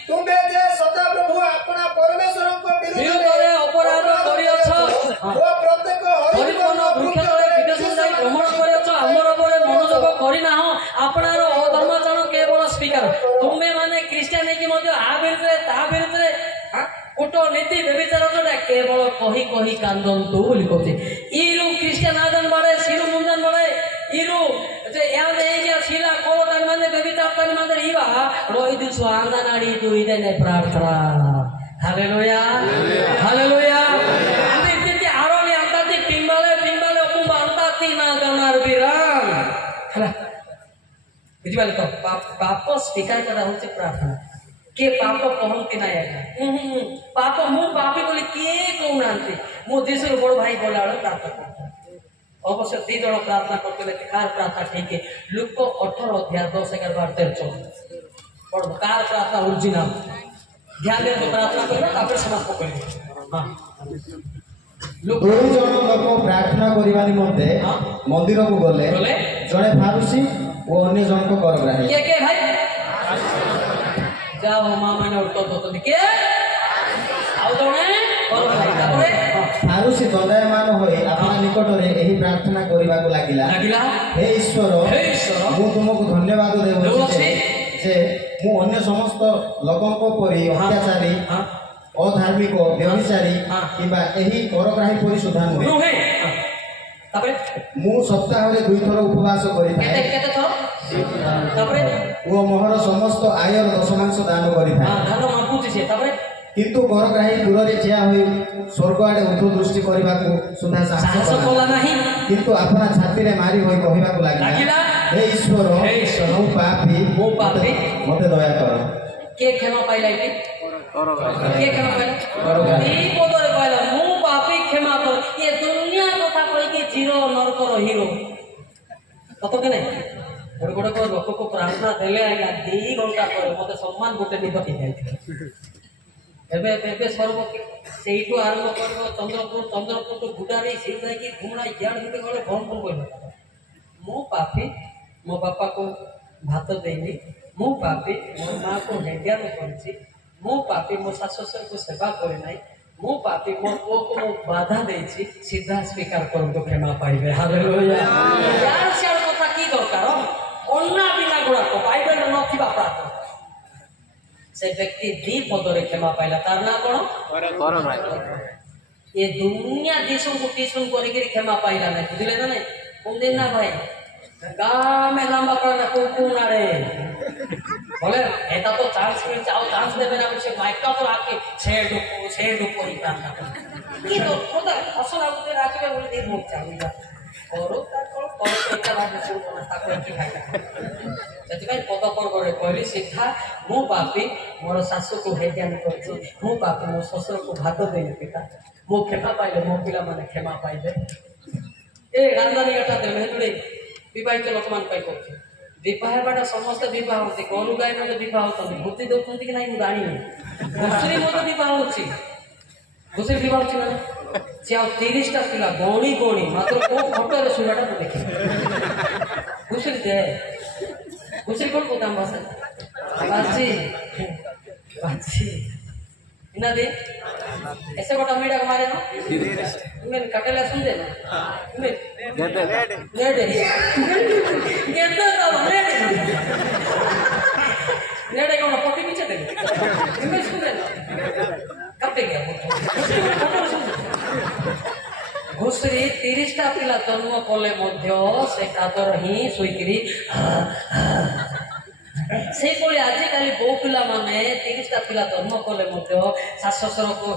तुमे जे सदा प्रभु अपना परमेश्वर को विरुद्ध रे अपराध करियछ ओ प्रत्येक हरि परिपूर्ण वृक्ष तळे विदेश जाई भ्रमण करियछ हमर उपरे मनोजग करिना हो आपनारो अधर्माचरण केवल स्वीकार तुमे माने क्रिश्चियन है कि मध्य आ विरुद्ध ता विरुद्ध कोटो नीति व्यभिचार जोटा केवल कही कही कांदंतु बोली कहते इरु क्रिश्चियन आदन बड़े सिरु मुंदन बड़े इरु जे याद एजिया शिला कोलो तन माने व्यभिचार तन माने इवा रोई दिसु आंगनाडी दुई देने प्रार्थना। हालेलुया हालेलुया आंते तिति आरोनी अंताति पिंबाले पिंबाले ओकुंबा अंताति ना गनार बिराम हला बुझिबाले तो पाप स्वीकार करा होचे प्रार्थना के पाप कहती ना पाप मु पापी बोली किए कहूनांती मु जीशुर बड़ भाई बोला प्रार्थना करता अवश्य 2 जन प्रार्थना करते कार प्रार्थना ठीक है लुक 18 अध्याय 10 11 12 13 14 कार प्रार्थना ओरिजिनल ध्यान दे प्रार्थना करबा तापर समाप्त करिबा। हां लोक 2 जन लोक प्रार्थना करिवा निमंते मंदिर को गले जने फारुसी ओ अन्य जन को करग्राही के भाई जाओ मां माने उत्तर दो के आउ जने करग्राही तापर फारुसी दंडायमान ନିକଟରେ ଏହି ପ୍ରାର୍ଥନା କରିବାକୁ ଲାଗିଲା, ହେ ଈଶ୍ୱର, ମୁଁ ତୁମକୁ ଧନ୍ୟବାଦ ଦେଉଅଛି ଯେ ମୁଁ ଅନ୍ୟ ସମସ୍ତ ଲୋକଙ୍କ ପରି ଅତ୍ୟାଚାରୀ, ଅଧାର୍ମିକ, ବ୍ୟଭିଚାରୀ କିମ୍ବା ଏହି କରଗ୍ରାହୀ ପରି ସୁଦ୍ଧା ନୁହେଁ। ମୁଁ ସପ୍ତାହରେ 2 ଥର ଉପବାସ କରିଥାଏ ଓ ମୋହର ସମସ୍ତ ଆୟର ଦଶମାଂଶ ଦାନ କରିଥାଏ। କିନ୍ତୁ କରଗ୍ରାହୀ ଦୂରରେ ଠିଆ ହୋଇ ସ୍ୱର୍ଗ ଆଡ଼େ ଉର୍ଦ୍ଧ୍ୱ ଦୃଷ୍ଟି କରିବାକୁ ସୁଦ୍ଧା ସାହସ କଲା ନାହିଁ। କିନ୍ତୁ ଆପଣା ଛାତିରେ ମାରି ହୋଇ କହିବାକୁ ଲାଗିଲା, ହେ ଈଶ୍ୱର, ମୁଁ ପାପୀ, ମୋତେ ଦୟା କର। କିଏ କ୍ଷମା ପାଇଲା ଏଠି? କିଏ କ୍ଷମା ପାଇଲା? ଏଇ ପଦରେ କହିଲା, ମୁଁ ପାପୀ, କ୍ଷମା କର। ଇଏ ଦୁନିଆ କଥା କହିକି ଚିର ନରକର ହିରୋ ସତ କି ନାଇଁ? ଗୋଟେ ଲୋକକୁ ପ୍ରାର୍ଥନା ଦେଲେ ଆଜ୍ଞା 2 ଘଣ୍ଟା ପରେ ମତେ ସମ୍ମାନ ଗୋଟେ ନିଦ ହେଇଯାଇଥିଲା। ଏବେ ଏବେ ସର୍ବ ସେଇଠୁ ଆରମ୍ଭ କରିବ ଚନ୍ଦ୍ରପୁର ଗୁଡାରେ ସେଇଠୁ ଯାଇକି ଘୁମଣା ଇଆଡ଼େ ଗୋଟେ ଗଲେ ଭରପୁର କହିବ, ମୁଁ ପାପୀ, ମୋ ବାପାକୁ ଭାତ ଦେଇନି, ମୁଁ ପାପୀ, ମୋ ମାଆକୁ ହେଣ୍ଡିଆନ କରିଛି, ମୁଁ ପାପୀ, ମୋ ଶାଶୁ ଶ୍ୱଶୁରକୁ ସେବା କରିନାହିଁ, ମୁଁ ପାପୀ, ମୋ ପୁଅକୁ ମୁଁ ବାଧା ଦେଇଛି। ସିଧା ସ୍ୱୀକାର କରନ୍ତୁ, କ୍ଷମା ପାଇବେ। ହାଲେଲୁୟା। ୟାର ସିଆଡ କଥା କି ଦରକାର? ଅନ୍ନା ବିନା ଗୁଡ଼ାକ ବାଇବେଲରେ ନଥିବା ପ୍ରାର୍ଥନା। ସେ ବ୍ୟକ୍ତି 2 ପଦରେ କ୍ଷମା ପାଇଲା। ତାର ନାଁ କଣ? ଏ ଦୁନିଆ ଦେଶକୁ ଟିଉସନ କରିକି କ୍ଷମା ପାଇଲା ନାହିଁ। ବୁଝିଲେ ନା ନାଇଁ? କୋଉଦିନ ନା ଭାଇ ଗାଁ में लंबा पड़ना कुकुनारे बोले ऐसा तो चांस देवे ना कुछ माइक का तो आके छे डुको ही काम ये तो खुदा असल आउटे राखिबे बोले दे मुख चालिला और एका बात शुरू करना ताको की खाइला ସେଥିପାଇଁ ପଦ ପର୍ବରେ କହିଲି ଶିକ୍ଷା, ମୁଁ ପାପୀ, ମୋର ଶାଶୁକୁ ହେଜ୍ଞାନ କରିଛି, ମୁଁ ପାପୀ, ମୋ ଶ୍ୱଶୁରକୁ ଭାତ ଦେଇନି ପିତା, ମୁଁ କ୍ଷମା ପାଇଲେ ମୋ ପିଲାମାନେ କ୍ଷମା ପାଇବେ। ଏ ରାନ୍ଧନୀ ଏଟା ଦେଲେ ବିବାହିତ ଲୋକମାନଙ୍କ ପାଇଁ କହୁଛି। ବିବାହ ହେବାଟା ସମସ୍ତେ ବିବାହ ହଉଛି, ଗୋରୁ ଗାଈ ମଧ୍ୟ ବିବାହ ହଉଛନ୍ତି, ବୁଦ୍ଧି ଦଉଛନ୍ତି କି ନାଇଁ ମୁଁ ଜାଣିନି। ଘୁଷୁରୀ ମଧ୍ୟ ବିବାହ ହଉଛି, ଘୁଷୁରୀ ବିବାହ ହଉଛି ନା ସେ ଆଉ 30ଟା ପିଲା ଗଣି ମାତ୍ର କୋଉ ଫଟୋରେ ଶୁଣାଟା ମୁଁ ଦେଖିବି। ଘୁଷୁରୀ ଦେ घुसरी कौन बोलता है भाषा? बाजी इना दे ऐसे कोटा मीडिया हमारे ना तुम्हें कटेला सुन दे ना तुम्हें नेडे नेडे कौन पटी पीछे दे तुम्हें सुन दे ना कटे गया घुसरी 30टा पिला जन्म कले मध्य से कादर ही शोकरी ସେଇଭଳି ଆଜିକାଲି ବୋଉ ପିଲାମାନେ 30ଟା ପିଲା ଜନ୍ମ କଲେ ମଧ୍ୟ ଶାଶୁ ଶ୍ୱଶୁରକୁ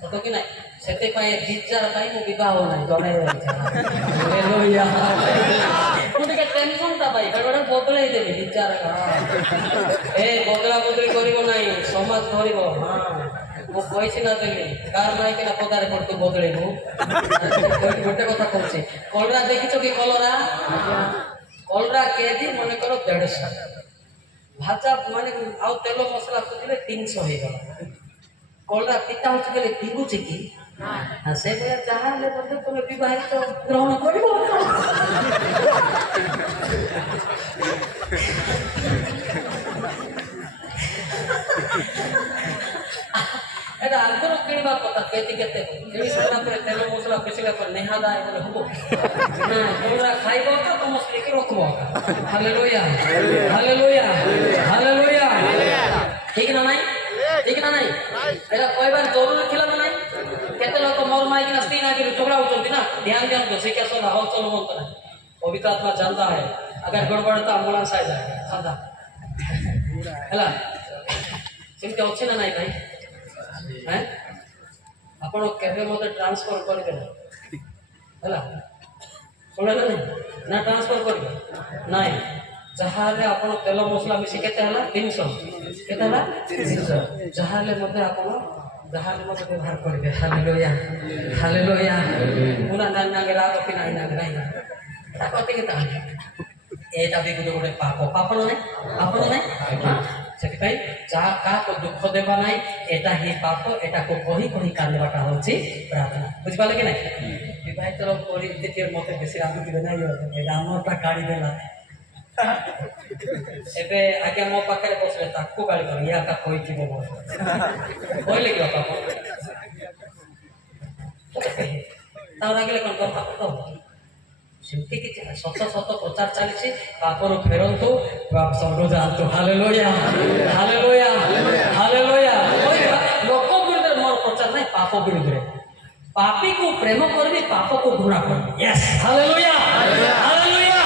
ସତ କି ନାହିଁ? ସେଥିପାଇଁ ବିଚାର ପାଇଁ ମୁଁ ବିବାହ ନାହିଁ, ଜଣେଇ ମୁଁ ଟିକେ ଟେନସନଟା ପାଇ ଗୋଟେ ବଦଳେଇ ଦେବି ବିଚାର ଏ ବଦଳା ବଦଳି କରିବ ନାହିଁ, ସମାଜ ଧରିବ। ହଁ ମୁଁ କହିଛି ନା ଦେଲି କାର ନାଇକିନା ପଦାରେ ପଡୁ ବଦଳେଇବୁ। ଗୋଟେ କଥା କହୁଛି, କଲରା ଦେଖିଛ କି? କଲରା କେଜି ମନେକର 150, ଭାଜା ମାନେ ଆଉ ତେଲ ମସଲା ଖୋଜିଲେ 300 ହେଇଗଲା। କଲରା ପିତା ହଉଛି କହିଲେ ପିଗୁଛି କି? ସେଇଭଳିଆ ଯାହା ହେଲେ ମଧ୍ୟ ତମେ ବିବାହିତ ଗ୍ରହଣ କରିବ। এটা আন্তর কিনবা কথা কেজি কেতে কিনি সারা করে তেল মশলা পেছিলা করে নেহাদা এগুলো হবো না, তোমরা খাইবো তো তোমার স্ত্রীকে রখবো। Hallelujah hallelujah hallelujah. ঠিক না নাই? ঠিক না নাই? এটা কয়বার জরুরি ছিল না নাই? কেতে লোক মোর মাইকিনা স্ত্রী না গিয়ে ঝগড়া होती ना, ध्यान दियो सीखे सो ना हो चलो बोलता है। पवित्र आत्मा जानता है अगर गड़बड़ तो एम्बुलेंस आ जाए सादा हैला सेमती अच्छे ना नहीं भाई हैं आपण केबे मते ट्रांसफर करबे हैला सुनले ना ट्रांसफर करबे नाही जहाले आपण तेल मसला मिसी केते हला 300 केते हला 300 जहाले मते आपण जहाले मते व्यवहार करबे। Hallelujah hallelujah. पुना नाना गेला कि नाही ना नाही ता कते केता एटा भी गोटे पाप पाप नहीं पाप नहीं ସେଥିପାଇଁ ଯାହା କାହାକୁ ଦୁଃଖ ଦେବା ନାହିଁ, ଏଟା ହିଁ ପାପ, ଏଟାକୁ କହି କାନ୍ଦିବାଟା ହଉଛି ପ୍ରାର୍ଥନା। ବୁଝିପାରିଲେ କି ନାହିଁ? ବିବାହିତର ପରିସ୍ଥିତି ମତେ ବେଶୀ ରାଗୁଥିବେ ନାହିଁ, ଏଇଟା ଆମରଟା କାଢିଦେଲା। ଏବେ ଆଜ୍ଞା ମୋ ପାଖରେ ବସିଲେ ତାକୁ ଗାଳି କର, ୟା କା କହିଥିବ କହିଲେ କି ବାପା ତାର ଲାଗିଲେ କ'ଣ ତ ପାପ ତ ସେମିତି କିଛି ସତ ସତ ପ୍ରଚାର ଚାଲିଛି ପାପରୁ ଫେରନ୍ତୁ ସ୍ୱର୍ଗ ଯାଆନ୍ତୁ ହାଲେଲୁୟା ହାଲେଲୁୟା ହାଲେଲୁୟା ଲୋକ ବିରୁଦ୍ଧରେ ମୋର ପ୍ରଚାର ନାହିଁ ପାପ ବିରୁଦ୍ଧରେ ପାପୀକୁ ପ୍ରେମ କରିବି ପାପକୁ ଘୃଣା କରିବି ୟେସ୍ ହାଲେଲୁୟା ହାଲେଲୁୟା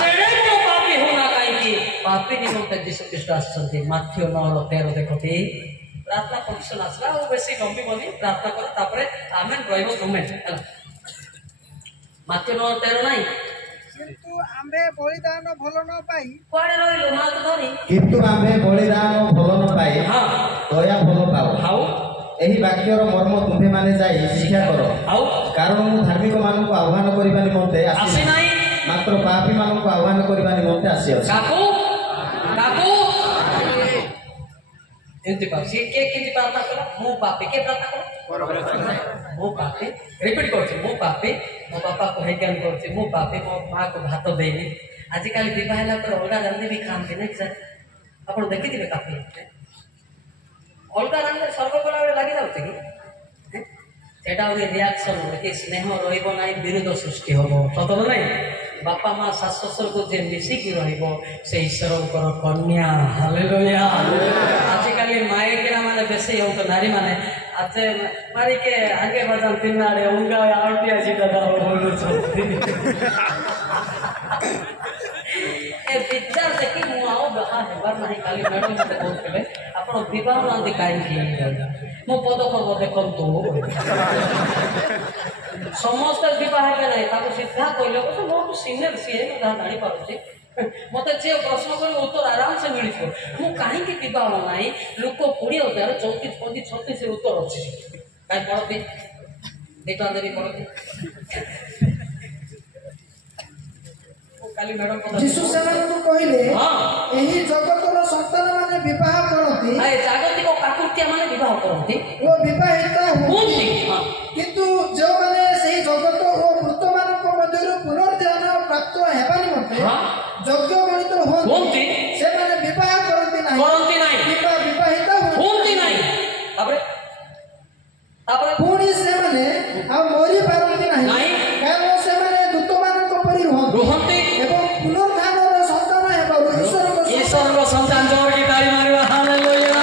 ଯେଡ଼େ ମୁଁ ପାପୀ ହଉନା କାହିଁକି ପାପୀ ନିମନ୍ତେ ଯୀଶୁ ଖ୍ରୀଷ୍ଟ ଆସିଛନ୍ତି ମାଥ୍ୟୁ 9:13 ଦେଖନ୍ତି ପ୍ରାର୍ଥନା କମିଶନ ଆସିଲା ଆଉ ବେଶୀ ଗମ୍ଭୀର ପ୍ରାର୍ଥନା କର ତାପରେ ଆମେ ରହିବ ଗଭର୍ଣ୍ଣମେଣ୍ଟ ହେଲା ମାଥ୍ୟୁ 9:13 ନାହିଁ କିନ୍ତୁ ଆମ୍ଭେ ବଳିଦାନ ଭଲ ନ ପାଇ କୁଆଡ଼େ ରହିଲୁ ମାଥ ଧରି କିନ୍ତୁ ଆମ୍ଭେ ବଳିଦାନ ଭଲ ନ ପାଇ ଦୟା ଭଲ ପାଉ ଆଉ ଏହି ବାକ୍ୟର ମର୍ମ ତୁମ୍ଭେମାନେ ଯାଇ ଶିକ୍ଷା କର ଆଉ କାରଣ ମୁଁ ଧାର୍ମିକ ମାନଙ୍କୁ ଆହ୍ୱାନ କରିବା ନିମନ୍ତେ ଆସି ନାହିଁ ମାତ୍ର ପାପୀ ମାନଙ୍କୁ ଆହ୍ୱାନ କରିବା ନିମନ୍ତେ ଆସିଅଛି କାକୁ କାକୁ ଏମିତି ପାଉଛି କିଏ କେମିତି ପ୍ରାର୍ଥନା କଲା ମୁଁ ପାପୀ କିଏ ପ୍ରାର୍ଥନା କଲା ମୁଁ ପାପୀ ରିପିଟ୍ କରୁଛି ମୁଁ ପାପୀ ମୋ ବାପାକୁ ହଇଜ୍ଞାନ କରୁଛି ମୁଁ ପାପୀ ମୋ ମାଆକୁ ଭାତ ଦେଇନି ଆଜିକାଲି ବିବାହ ହେଲା ପରେ ଅଲଗା ରାନ୍ଧି ବି ଖାଆନ୍ତି ନାଇଁ ସାର୍ ଆପଣ ଦେଖିଥିବେ ପାପୀ ଅଲଗା ରାନ୍ଧି ସର୍ବ କଲାବେଳେ ଲାଗିଯାଉଛି କି ସେଟା ଗୋଟେ ରିଆକ୍ସନ ହବ କି ସ୍ନେହ ରହିବ ନାହିଁ ବିରୋଧ ସୃଷ୍ଟି ହବ ସତ ନାହିଁ ବାପା ମା ଶାଶୁ ଶ୍ୱଶୁରକୁ ଯିଏ ମିଶିକି ରହିବ ସେ ଈଶ୍ୱରଙ୍କର କନ୍ୟା ହାଲେଲୁୟା ଆଜିକାଲି ମାଇକିନା ମାନେ ବେଶୀ ହଉତ ନାରୀ ମାନେ ଆଚ୍ଛେ ମାରିକେ ଆଗେ ବାଦାମ ତିନାଡେ ଉଙ୍ଗା ଆଳଟିଆ ସିଧା ଏ ବିଚାର ଦେଖି ମୁଁ ଆଉ ବାହା ହେବାର ନାହିଁ କାଲି ମ୍ୟାଡ଼ାମ ମତେ କହୁଥିଲେ ଆପଣ ବିବାହ ନାହାନ୍ତି କାହିଁକି ମୋ ପଦକ୍ଷେପ ଦେଖନ୍ତୁ ସମସ୍ତେ ବିବାହ ହେବେ ନାହିଁ ତାକୁ ସିଧା କହିଲେ ବହୁତ ସିନିୟର ସିଏ ମୁଁ ଯାହା ଜାଣିପାରୁଛି ମତେ ଯିଏ ପ୍ରଶ୍ନ କରିବ ଉତ୍ତର ଆରାମସେ ମିଳିଯିବ ମୁଁ କାହିଁକି ବିବାହ ନାହିଁ ଲୋକ 20,000 34 35 36 ଉତ୍ତର ଅଛି କାହିଁ ପଢ଼ନ୍ତି ଦିଟା ଦେବି ପଢ଼ନ୍ତି କାଲି ମ୍ୟାଡ଼ାମ ଯୀଶୁ ସେମାନଙ୍କୁ କହିଲେ ଏହି ଜଗତର ସନ୍ତାନ ମାନେ ବିବାହ କରନ୍ତି ଜାଗତିକ କାକୁତିଆ ମାନେ ବିବାହ କରନ୍ତି ଓ ବିବାହିତା ହୁଅନ୍ତି କିନ୍ତୁ ଯେଉଁମାନେ ସେହି ଜଗତ ଓ ମୃତମାନଙ୍କ ମଧ୍ୟରୁ ପୁନର୍ଜୀବନ ପ୍ରାପ୍ତ ହେବା ନିମନ୍ତେ ଯୋଗ୍ୟ ଗଣିତ ହୁଅନ୍ତି ସେମାନେ ବିବାହ କରନ୍ତି ନାହିଁ କିମ୍ବା ବିବାହିତା ହୁଅନ୍ତି ନାହିଁ ତାପରେ ପୁଣି ସେମାନେ ଆଉ ମରି ପାରନ୍ତି ନାହିଁ କାରଣ ସେମାନେ ଦୂତମାନଙ୍କ ପରି ରୁହନ୍ତି ଏବଂ ପୁନର୍ଦ୍ଧାନର ସନ୍ତାନ ହେବାରୁ ଈଶ୍ୱରଙ୍କ ସନ୍ତାନ ଯୋଡ଼ି ତାଳି ମାରିବା ହାଲେଲୁୟା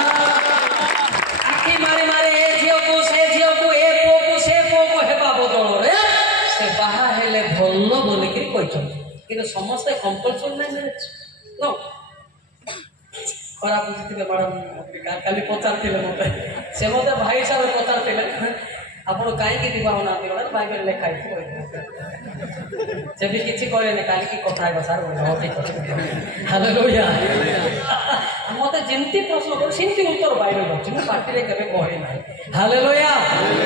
ଆଖି ମାରି ମାରି ଏ ଝିଅକୁ ସେ ଝିଅକୁ ଏ ପୁଅକୁ ସେ ପୁଅକୁ ହେବା ବଦଳରେ ସେ ବାହା ହେଲେ ଭଲ ବୋଲିକି କହିଛନ୍ତି କିନ୍ତୁ ସମସ୍ତେ କମ୍ପଲସରି ନାହିଁ ମିଳୁଛି ଖରାପ ବୁଝିଥିଲେ ମ୍ୟାଡ଼ାମ କାଲି ପଚାରିଥିଲେ ମତେ ସେ ମତେ ଭାଇ ହିସାବରେ ପଚାରିଥିଲେ ଆପଣ କାହିଁକି ବିବାହ ନାହାନ୍ତି ବାଇବେଲ ଲେଖା ହେଇଥିବ ସେ ବି କିଛି କହିଲେନି କାଲିକି କଥା ହେବା ସାର୍ ହଉ ଠିକ ଅଛି ହାଲେଲୁୟା ମତେ ଯେମିତି ପ୍ରଶ୍ନ କରୁ ସେମିତି ଉତ୍ତର ବାଇବେଲ ଅଛି ମୁଁ ପାଟିରେ କେବେ କହି ନାହିଁ ହାଲେଲୁୟା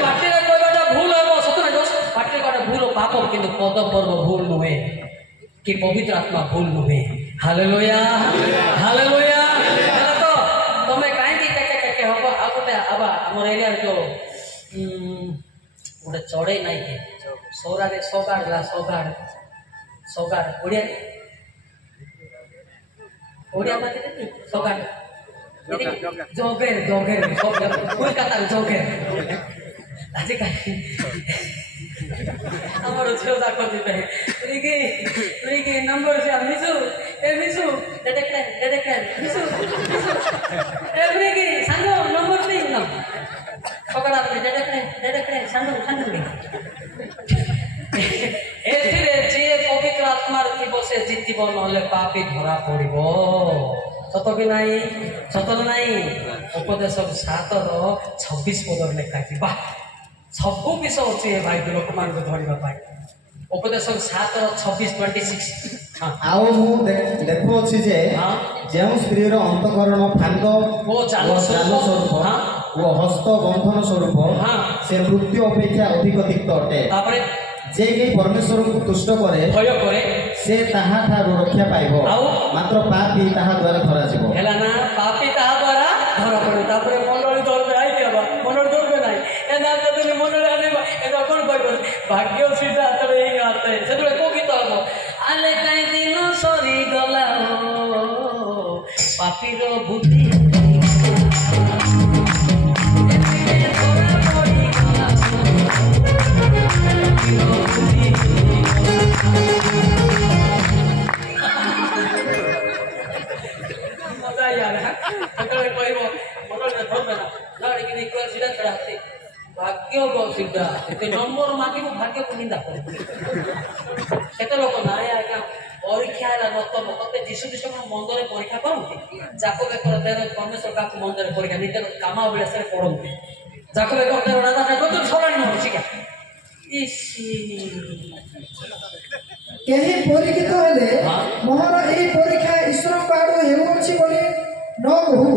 ପାଟିରେ କହିବାଟା ଭୁଲ ହେବ ସତରେ ପାଟିରେ କହିବାଟା ଭୁଲ ପାପ କିନ୍ତୁ ପଦ ପର୍ବ ଭୁଲ ନୁହେଁ କି ପବିତ୍ର ଆତ୍ମା ଭୁଲ ନୁହେଁ ହାଲେଲୁୟା ହାଲେଲୁୟା ତ ତମେ କାହିଁକି କେକେ ହବ ଆଉ ଗୋଟେ ଆବା ଆମର ଏରିଆରେ ଯୋଉ ଗୋଟେ ଚଢ଼େଇ ନାଇଁ କି ସୌରାରେ ସଗାଡ଼ ଓଡ଼ିଆ ପାଟିରେ ସଗାଡ଼ ଜଗେର କୋଲକାତାରେ ଜଗେର ଆଜିକାଲି ଆମର ଝିଅ ଯାକ ଯିବେ ନମ୍ବର ମିଶୁ ସାଙ୍ଗ ନମ୍ବର ପ୍ଲିଜ୍ ସକାଳ ଏଥିରେ ଯିଏ ପବିତ୍ର ଆତ୍ମାର ଥିବ ସେ ଜିତିବ ନହେଲେ ପାପୀ ଧରା ପଡ଼ିବ ସତ କି ନାହିଁ ସତ ନାହିଁ ଉପଦେଶ 7:26 ପଦରେ ଲେଖା ହେଇଛି ବା ସବୁ ବିଷୟ ଅଛି ଏ ଭାଇ ଲୋକମାନଙ୍କୁ ଧରିବା ପାଇଁ ଉପଦେଶ 7:26-26 ଆଉ ମୁଁ ଦେଖୁଅଛି ଯେ ଯେଉଁ ସ୍ତ୍ରୀର ଅନ୍ତଃକରଣ ଫାନ୍ଦ ଓ ଜାଲ ସ୍ୱରୂପ ଓ ହସ୍ତ ବନ୍ଧନ ସ୍ୱରୂପ ସେ ମୃତ୍ୟୁ ଅପେକ୍ଷା ଅଧିକ ତିକ୍ତ ଅଟେ ତାପରେ ଯେ କି ପରମେଶ୍ୱରଙ୍କୁ ତୁଷ୍ଟ କରେ ଭୟ କରେ ସେ ତାହା ଠାରୁ ରକ୍ଷା ପାଇବ ଆଉ ମାତ୍ର ପାପୀ ତାହା ଦ୍ୱାରା ଧରାଯିବ ହେଲା ନା ପାପୀ ତାହା ଦ୍ୱାରା ଧରା ପଡ଼ିବ ତାପରେ ମଣ୍ଡଳୀ ଧରବେ ଆଇକି ହବା ମଣ୍ଡଳୀ ଧରବେ ନାହିଁ ଏ ନା ଯଦି ମଣ୍ଡଳୀ ଆଣିବ এটা କ'ଣ କହିବ ଭାଗ୍ୟ ସିଧା ହାତରେ ହିଁ ହାତେ ସେତେବେଳେ କୋଉ ଗୀତ ହବ ଆଲେ କାହିଁ ଦିନ ସରିଗଲା ପାପୀର ବୁଦ୍ଧି ଧରା ପଡ଼ିଗଲା ସେତେବେଳେ କହିବ ମନରେ ଧରବେ ନା ଜାଣିକି ନିକଳ ସିଧା ଛଡାତେ ଭାଗ୍ୟ ସିଧା ଏତେ ନମ୍ବର ମାଗିବ ଭାଗ୍ୟକୁ ନିନ୍ଦା କରିବ। କେତେ ଲୋକ ନାଇଁ ଆଜ୍ଞା ପରୀକ୍ଷା ହେଲା ନତମ ତତେ ଯୀଶୁ ଖ୍ରୀଷ୍ଟ କଣ ମନ୍ଦରେ ପରୀକ୍ଷା କରନ୍ତି? ଯାକ ବେକର ଦେହ ପରମେଶ୍ୱର କାହାକୁ ମନ୍ଦରେ ପରୀକ୍ଷା ନିଜର କାମ ଅଭିଳାଷରେ ପଡନ୍ତି। ଯାକ ବେକର ଦେହ ରାଜା ସରାଣି ନବ ଶିକ୍ଷା କେହି ପରୀକ୍ଷିତ ହେଲେ ମୋର ଏହି ପରୀକ୍ଷା ଈଶ୍ୱରଙ୍କ ଆଡୁ ହେଉଅଛି ବୋଲି ନ କହୁ,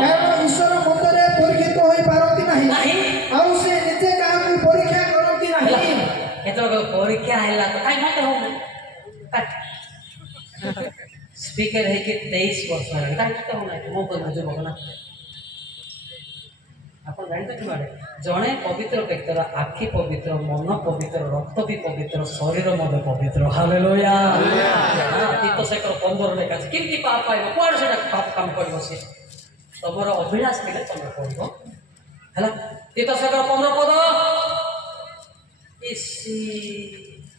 କାରଣ ଈଶ୍ୱର ମତରେ ପରୀକ୍ଷିତ ହୋଇପାରନ୍ତି ନାହିଁ, ଆଉ ସେ ନିଜେ କାହାକୁ ପରୀକ୍ଷା କରନ୍ତି ନାହିଁ। ଏଥର ପରୀକ୍ଷା ହେଲା ତ କାଇଁ ମତେ ହଉନି ସ୍ପିକର ହେଇକି 23 ବର୍ଷ ହେଲାଣି କାଇଁ ମତେ ହଉନାହିଁ ମୋ ଯୁବକ ନା ଆପଣ ଜାଣିଛନ୍ତି ମାନେ ଜଣେ ପବିତ୍ର ବ୍ୟକ୍ତିର ଆଖି ପବିତ୍ର, ମନ ପବିତ୍ର, ରକ୍ତ ବି ପବିତ୍ର, ଶରୀର ମଧ୍ୟ ପବିତ୍ର। ହାଲେଲୁୟା। ତିତୋ 15 ଲେଖା ଅଛି କେମିତି ପାପ ପାଇବ କୁଆଡେ ସେଟା ପାପ କାମ କରିବ ସେ ତମର ଅଭିଳାଷ ଥିଲେ ତମେ କରିବ ହେଲା। ତିତୋ 15 ପଦ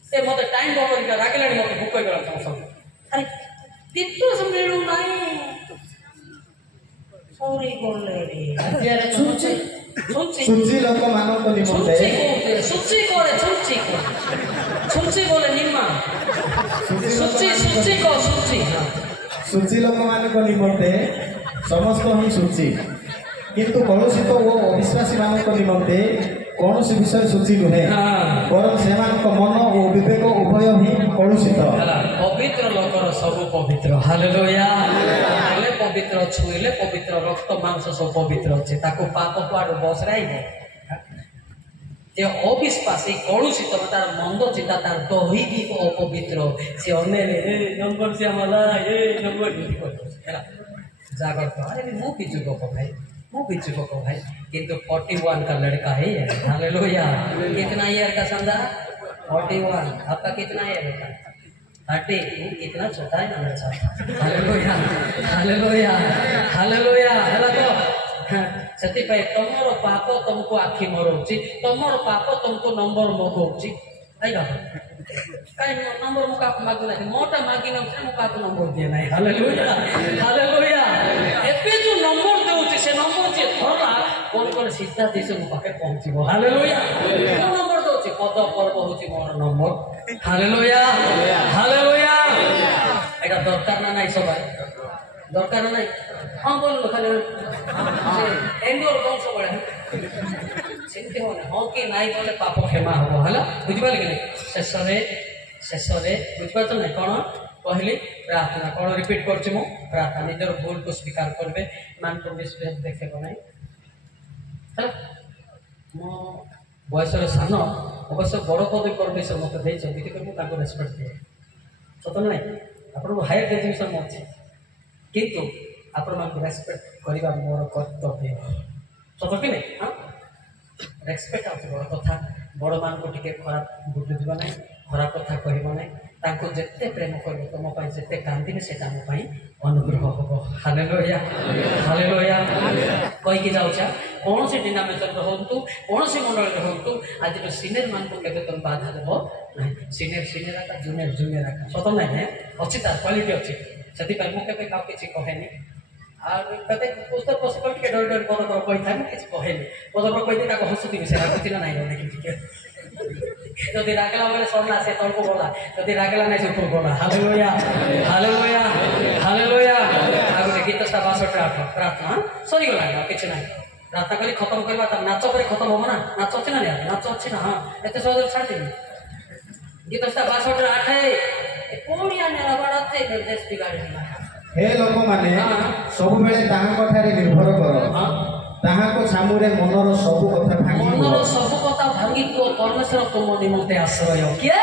ସେ ମତେ ଟାଇମ୍ କରିକା ରାଗିଲାଣି ମତେ ଭୋକ ହେଇଗଲା ତମ ସବୁ ଆରେ ତିତୋ ମିଳୁନାହିଁ ସୁଚି ଲୋକମାନଙ୍କ ନିମନ୍ତେ ସୁଚି ଲୋକମାନଙ୍କ ନିମନ୍ତେ ସମସ୍ତ ହିଁ ସୁଚି, କିନ୍ତୁ କଳୁଷିତ ଓ ଅବିଶ୍ୱାସୀ ମାନଙ୍କ ନିମନ୍ତେ କୌଣସି ବିଷୟ ସୂଚି ନୁହେଁ, ବରଂ ସେମାନଙ୍କ ମନ ଓ ବିବେକ ଉଭୟ ହିଁ କଳୁଷିତ। ପବିତ୍ର ଲୋକର ସବୁ ପବିତ୍ର। ହାଲେଲୁୟା। ହେଲେ ପବିତ୍ର ଛୁଇଁଲେ ପବିତ୍ର ରକ୍ତ ମାଂସ ସବୁ ପବିତ୍ର ଅଛି ତାକୁ ପାପ କୁଆଡୁ ବସରେ ଆଇବ। ଯେ ଅବିଶ୍ୱାସୀ କଳୁଷିତ ତାର ମନ୍ଦ ଚିନ୍ତା ତାର ଦହି ବି ଅପବିତ୍ର ସେ ଅନେଇଲେ ନମ୍ବର ସେ ଆମଲା ନମ୍ବର ହେଲା ଜାଗତ अरे ମୁଁ ବି ଯୁବକ ଭାଇ ମୁଁ भी युवक भाई किंतु 41 का लड़का है ये। हालेलुया। कितना ईयर का समझा 41 आपका कितना ईयर का 30 कितना छोटा है ना मेरे साथ। हालेलुया हालेलुया हालेलुया हेला तो ସେଥିପାଇଁ ତମର ପାପ ତମକୁ ଆଖି ମରଉଛି, ତମର ପାପ ତମକୁ ନମ୍ବର ମଗଉଛି। କାଇଁ ନମ୍ବର ମୁଁ କାହାକୁ ମାଗୁ ନାହିଁ, ମୋଟା ମାଗି ନଉଛି ମୁଁ କାହାକୁ ନମ୍ବର ଦିଏ ନାହିଁ। Hallelujah hallelujah. ଏବେ ଯୋଉ ନମ୍ବର ଦେଉଛି ସେ ନମ୍ବର ଯିଏ ଧରଲା କଣ କଣ ସିଧା ଦେଶ ମୋ ପାଖରେ ପହଞ୍ଚିବ। ହାଲେଲୁୟା। କୋଉ ନମ୍ବର ଦଉଛି ପଦ ପର୍ବ ହଉଛି ମୋର ନମ୍ବର। Hallelujah hallelujah. ଏଇଟା ଦରକାର ନା ନାହିଁ ସବାଇ ଦରକାର ନାହିଁ। ହଁ ବୋଲ ଖାଲି ଏଣ୍ଡୁଅର ବଂଶ ଭଳିଆ ସେମିତି ହଉନି। ହଁ କି ନାଇଁ ବୋଲେ ପାପ କ୍ଷମା ହବ ହେଲା ବୁଝିପାରିଲେ କି ନାହିଁ। ଶେଷରେ ବୁଝିପାରୁଛ ନାଇଁ କଣ କହିଲି ପ୍ରାର୍ଥନା କଣ ରିପିଟ୍ କରୁଛି ମୁଁ ପ୍ରାର୍ଥନା ନିଜର ଭୁଲକୁ ସ୍ୱୀକାର କରିବେ ମାନଙ୍କୁ ବିଶ୍ୱାସ ଦେଖେଇବ ନାହିଁ ହେଲା। ମୁଁ ବୟସରେ ସାନ ଅବଶ୍ୟ ବଡ଼ ପଦବୀ ପରମେଶ୍ୱର ମୋତେ ଦେଇଛନ୍ତି କିନ୍ତୁ ମୁଁ ତାଙ୍କୁ ରେସପେକ୍ଟ ଦିଏ ସତ ନାହିଁ। ଆପଣଙ୍କୁ ହାୟର ଡେଜିନେସନ୍ ଅଛି କିନ୍ତୁ ଆପଣମାନଙ୍କୁ ରେସପେକ୍ଟ କରିବା ମୋର କର୍ତ୍ତବ୍ୟ ସତ କି ନାହିଁ। ହଁ ରେସପେକ୍ଟ ହେଉଛି ବଡ଼ କଥା। ବଡ଼ମାନଙ୍କୁ ଟିକେ ଖରାପ ବୁଦ୍ଧି ଯିବ ନାହିଁ, ଖରାପ କଥା କହିବ ନାହିଁ। ତାଙ୍କୁ ଯେତେ ପ୍ରେମ କରିବ ତୁମ ପାଇଁ ଯେତେ କାନ୍ଦିବେ ସେଟା ଆମ ପାଇଁ ଅନୁଗ୍ରହ ହବ। Hallelujah hallelujah. କହିକି ଯାଉଛ କୌଣସି ଡିନାମିନେସନରେ ହୁଅନ୍ତୁ କୌଣସି ମଣ୍ଡଳୀରେ ହୁଅନ୍ତୁ ଆଜିର ସିନିୟର ମାନଙ୍କୁ କେବେ ତମେ ବାଧା ଦେବ ନାହିଁ। ସିନିୟର ଆକା ଜୁନିୟର ଆକା ସତ ନାହିଁ ଅଛି ତାର କ୍ୱାଲିଟି ଅଛି। ସେଥିପାଇଁ ମୁଁ କେବେ କାହାକୁ କିଛି କହେନି। ଆଉ କେତେ ପୁସ୍ତକ ପୁସ୍ତକ ଟିକେ ଡରି ଡରି ପଦପର କହିଥାଏ ମୁଁ କିଛି କହେନି। ପଦପର କହିଦିଏ ତାକୁ ହସୁଥିବି ସେ ରାଗୁଛି ନା ନାହିଁ ଦେଖି ଟିକେ ଯଦି ରାଗିଲା ବେଳେ ସରିଲା ସେ ତଳକୁ ଗଲା, ଯଦି ରାଗିଲା ନାହିଁ ସେ ଉପରକୁ ଗଲା। Hallelujah hallelujah hallelujah. ଆଉ ଗୋଟେ ଗୀତ 62 ପ୍ରାର୍ଥନା ସରିଗଲା ଆଉ କିଛି ନାହିଁ। ପ୍ରାର୍ଥନା କରି ଖତମ କରିବା ତାର ନାଚ କରି ଖତମ ହବ ନା। ନାଚ ଅଛି ନା ନାଚ ଅଛି ନା। ହଁ ଏତେ ସହଜରେ ଛାଡ଼ିଦେବି ଗୀତ 62 ପୁଣି ଆଣିଲା ବାଡ଼ାତେ ନିର୍ଦ୍ଦେଶ ବିଗାଡ଼ିଲା। ହେ ଲୋକମାନେ ସବୁବେଳେ ତାହାଙ୍କ ଠାରେ ନିର୍ଭର କର, ତାହାଙ୍କ ସାମୁରେ ମନର ସବୁ କଥା ଭାଙ୍ଗି କୁହ ପରମେଶ୍ୱର ତୁମ ନିମନ୍ତେ ଆଶ୍ରୟ। କିଏ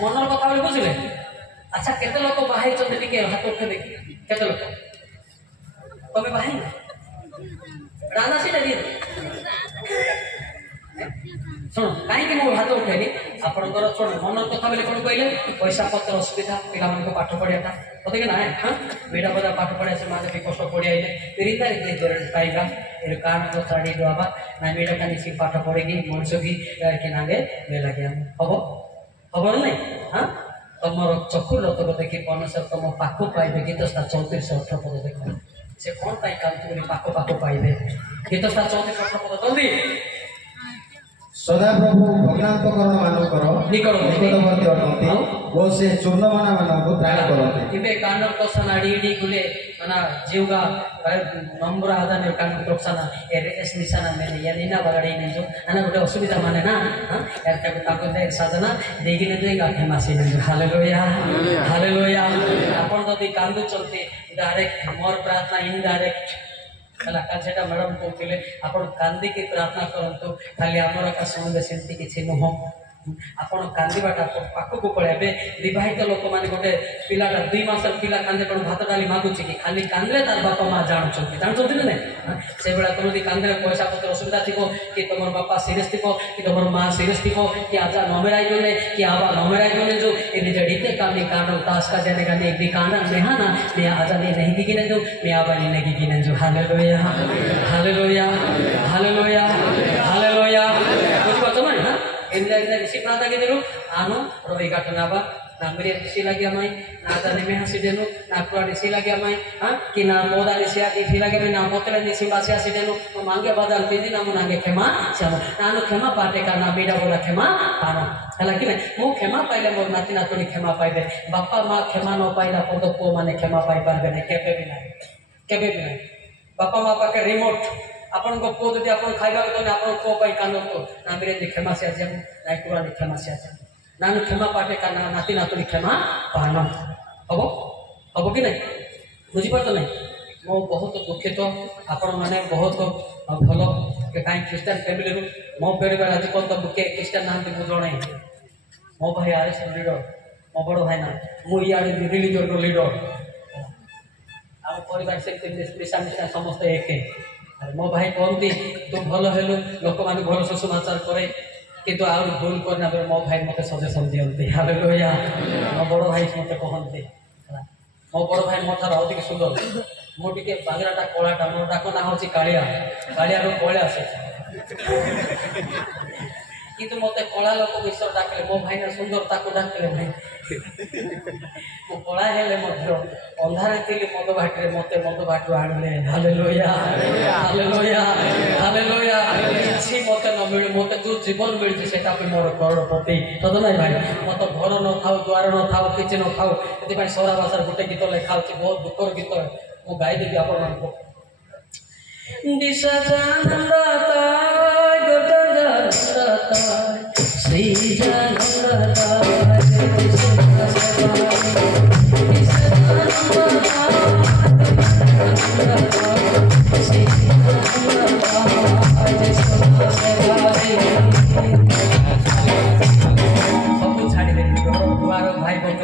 ମନର କଥା ବୋଲି ବୁଝିଲେ। ଆଚ୍ଛା କେତେ ଲୋକ ବାହାଇଛନ୍ତି ଟିକେ ହାତ ଉଠେ ଦେଖି କେତେ ଲୋକ ତମେ ବାହାଇନ ରାଜା ସେଇଟା দিয়ে ଶୁଣ କାହିଁକି ମୁଁ ହାତ ଉଠେଇଲି ଆପଣଙ୍କର ଶୁଣ ମନର କଥା ବୋଲି କଣ କହିଲେ ପଇସା ପତ୍ର ଅସୁବିଧା ପିଲାମାନଙ୍କୁ ପାଠ ପଢିବାଟା ସତେ ନା ହଁ ବେଟା ବଦା ପାଠ ପଢିବା ସେମାନେ ବି କଷ୍ଟ ପଡ଼ିଆଇଲେ ତିରିତା ପାଇବା ଏ କାରଣ ଛାଡ଼ି ଦେବା ନା ବେଟା ନିଶ୍ଚିତ ପାଠ ପଢ଼େଇକି ମଣିଷ ବି କି ନାଙ୍ଗେ ଲାଗେ ହବ ନା ନାଇଁ। ହଁ ତମର ଚକ୍ଷୁ ଲୋକ ଦେଖି ପରମେଶ୍ୱର ତମ ପାଖକୁ ପାଇବେ। ଗୀତ 34 18 ପଦ ଦେଖ से कौन पाई कांतुनी पाको पाको पाइबे गीत सा 34 पद जल्दी सदाप्रभु भग्नान्तकरण मानकर निकटवर्ती अटंती ଓ ସେ ଚୂର୍ଣ୍ଣମଣା ମାନଙ୍କୁ ତ୍ରାଣ କରନ୍ତି। इबे कांडर तोसना डीडी गुले मना जीवगा नम्बर आदान कांडर तोसना एस निशाना में यानीना बगड़ी ने जो अना गोटे असुविधा माने ना यार ताको ताको दे साधना देगिने देगा फेमस ने हालेलुया हालेलुया आपण जदी कांदु चलते डायरेक्ट मोर प्रार्थना इनडायरेक्ट कला काजेटा मैडम कहते आपण कांदी की प्रार्थना करंतु खाली आमर का संगे सेंती किछि नुह आपण कांदीबाटा पाखकु पळेबे विवाहित लोक माने गोटे पिलाटा 2 मासर पिला कांदे पण भात डाली मागुची कि खाली कांदले तार बापा मां जानछथि ने से बेला तुमदी कांदले पैसा पत्र असुविधा थिबो कि तमर बापा सीरियस थिबो कि तमर मां सीरियस थिबो कि आजा नमेराई जोने कि आबा नमेराई जोने जो इनि जडीते कांदी कांडो तास का देने का ने एक कांडा नेहाना ने आजा ने नहीं दिगिने जो ने आबा ने नहीं दिगिने जो हालेलुया हालेलुया हालेलुया हालेलुया कुछ बात नहीं हां इनला ऋषि प्रार्थना के दिनु आनो रोई गाटनाबा नामरी ऋषि लगे हमाई ना दाने में हसी देनु ना पुरा ऋषि लगे हमाई हां कि ना मोदा ऋषि ऋषि लगे में ना मोतले ऋषि बासी हसी देनु तो मांगे बदल पेदी ना मुनांगे क्षमा क्षमा नानो क्षमा पाटे का ना बेड़ा बोला क्षमा पानो हालांकि मैं मो क्षमा पाइले मोर नाती नातुनी क्षमा पाइबे बापा मां क्षमा न पाइला पद को माने क्षमा पाइ पारबे नहीं केबे भी नहीं बापा मां पाके रिमोट आपण को पो जदि आपण खाइबा तो आपण को पाई कानो तो ना मेरे क्षमा से आजे नाइ कुरा क्षमा से आजे नानु क्षमा पाटे का ना नाती नातुनी क्षमा पानो हबो कि नहीं बुझी पातो नहीं मो बहुत दुखित आपण माने बहुत भलो के काई क्रिश्चियन फैमिली रु मो परिवार आज कोन तो बुके क्रिश्चियन नाम ते बुझोणे मो भाई आरएस लीडर मो बड़ भाई ना मु यार रिलीजन रो लीडर आ परिवार से मिशा समस्त एक मो भाई कहती तू भल हेलु लोक मैंने भल सुसमाचार करे किंतु आ भूल करना मो भाई मत सजेसन दिखती हालेलुया मो बड़ भाई मत कहते मो बड़ भाई मो थार अधिक सुंदर मुझे बागराटा कलाटा मोर डाक ना हूँ कालिया कालिया कलिया से किंतु मत कला लोक ईश्वर डाकले मो भाई ना सुंदर ताको डाकले भाई मो कला हेले अंधारे थी मद भाटी मत मद भाटू आने हालेलुया हालेलुया हालेलुया किसी मत न मिलू मत जो जीवन मिलती से मोर करोड़पति सद ना भाई मत घर न था द्वार न था किसी न था ये सरा भाषा गोटे गीत लिखा बहुत दुखर गीत मु गाई देवी आप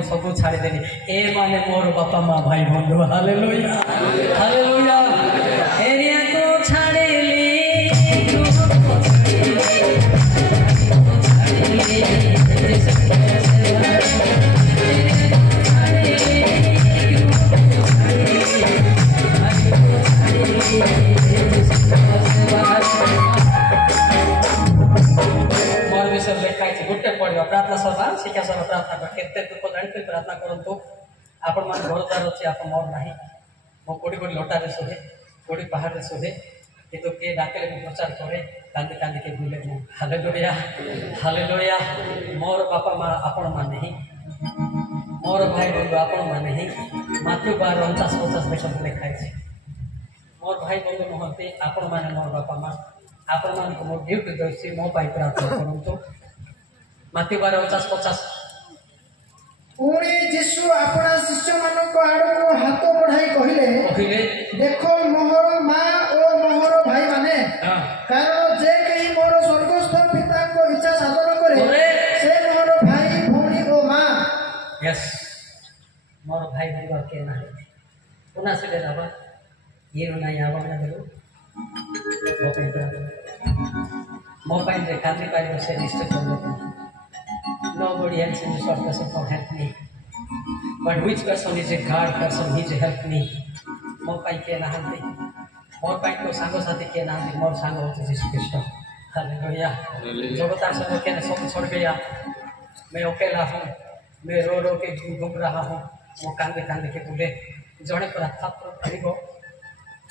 सब छाड़देली ए माने मोर बापा माँ भाई बंधु हालेलुया हालेलुया एरिया को छाड़ेली मोर विषय लेखा गोटे पढ़ा प्रार्थना सभा शिक्षा सभा प्रार्थना कर केते दुख जानी प्रार्थना करंतु आपण मान घर द्वार अच्छे आप मोर ना मो कोटी कोटी लटारे शोधे कोटी पहाड़ शोधे किंतु किए डाकले मुझे प्रचार करे कांदी कांदी के बुले हालेलुया हालेलुया मोर बापा माँ आपण माने ही मोर भाई बंधु आपण माने ही मातृ 12-49 देखते लिखाई मोर भाई बंधु नुहति आपण माने मोर बापा माँ आपण मान को मोर ड्यूटी दसी मो पाई प्रार्थना करंतु मातृ 12-49 पुणी जीशु अपना शिष्य मानक आड़को हाथ बढ़ाई कहले देखो मोहर माँ और मोहर भाई माने कारण जे कहीं मोर स्वर्गस्थ पिता को इच्छा साधन करे से मोहर भाई भौणी और माँ यस मोर भाई बंधु के ना पुनः से देबा ये ना यावा ना देलो मो पाई जे कांदी पाई से निश्चित करलो Nobody else in this world person can help me. But which person is a God person? He is help me. मोर पाई के ना हंते मोर पाई को सांगो साथी के ना मोर सांगो होते यीशु कृष्ण हालेलुया जगतार सब के सब छोड़ गया मैं अकेला हूँ मैं रो रो के घूम रहा हूँ वो कांदे कांदे के बोले जड़े पर हाथ पड़ो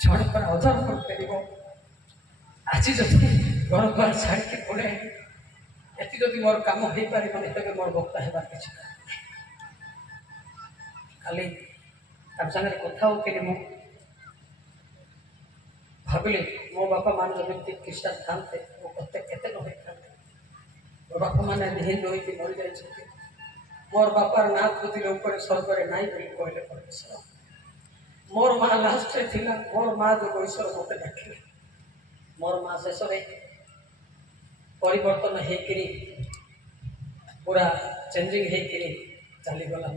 ଜଣେ ପରେ ଅଧର କରିପାରିବ। ଆଜି ଯଦି ଘର ଦ୍ୱାର ଛାଡ଼ିକି ପଳେଇ ଆଇଲି, ଏଠି ଯଦି ମୋର କାମ ହେଇପାରିବନି ତେବେ ମୋର ବକ୍ତା ହେବାର କିଛି ନାହିଁ। କାଲି ତାଙ୍କ ସାଙ୍ଗରେ କଥା ହଉଥିଲି, ମୁଁ ଭାବିଲି ମୋ ବାପା ମାନେ ଯଦି ଖ୍ରୀଷ୍ଟିଆନ ଥାନ୍ତେ ମୋ କେତେ ନ ହେଇଥାନ୍ତେ। ମୋ ବାପା ମାନେ ହିନ୍ଦୁ ହୋଇକି ମରିଯାଇଛନ୍ତି। ମୋର ବାପାର ନାଁ ଖୋଜିଲେ ଉପରେ ସ୍ୱର୍ଗରେ ନାହିଁ ବୋଲି କହିଲେ ପରମେଶ୍ୱର। ମୋର ମା ଲାଷ୍ଟରେ ଥିଲା, ମୋର ମା ଯୋଗ ଈଶ୍ୱର ମୋତେ ଡାକିଲେ। ମୋର ମା ଶେଷରେ ପରିବର୍ତ୍ତନ ହେଇକିରି ପୁରା ଚେଞ୍ଜିଂ ହେଇକିରି ଚାଲିଗଲା।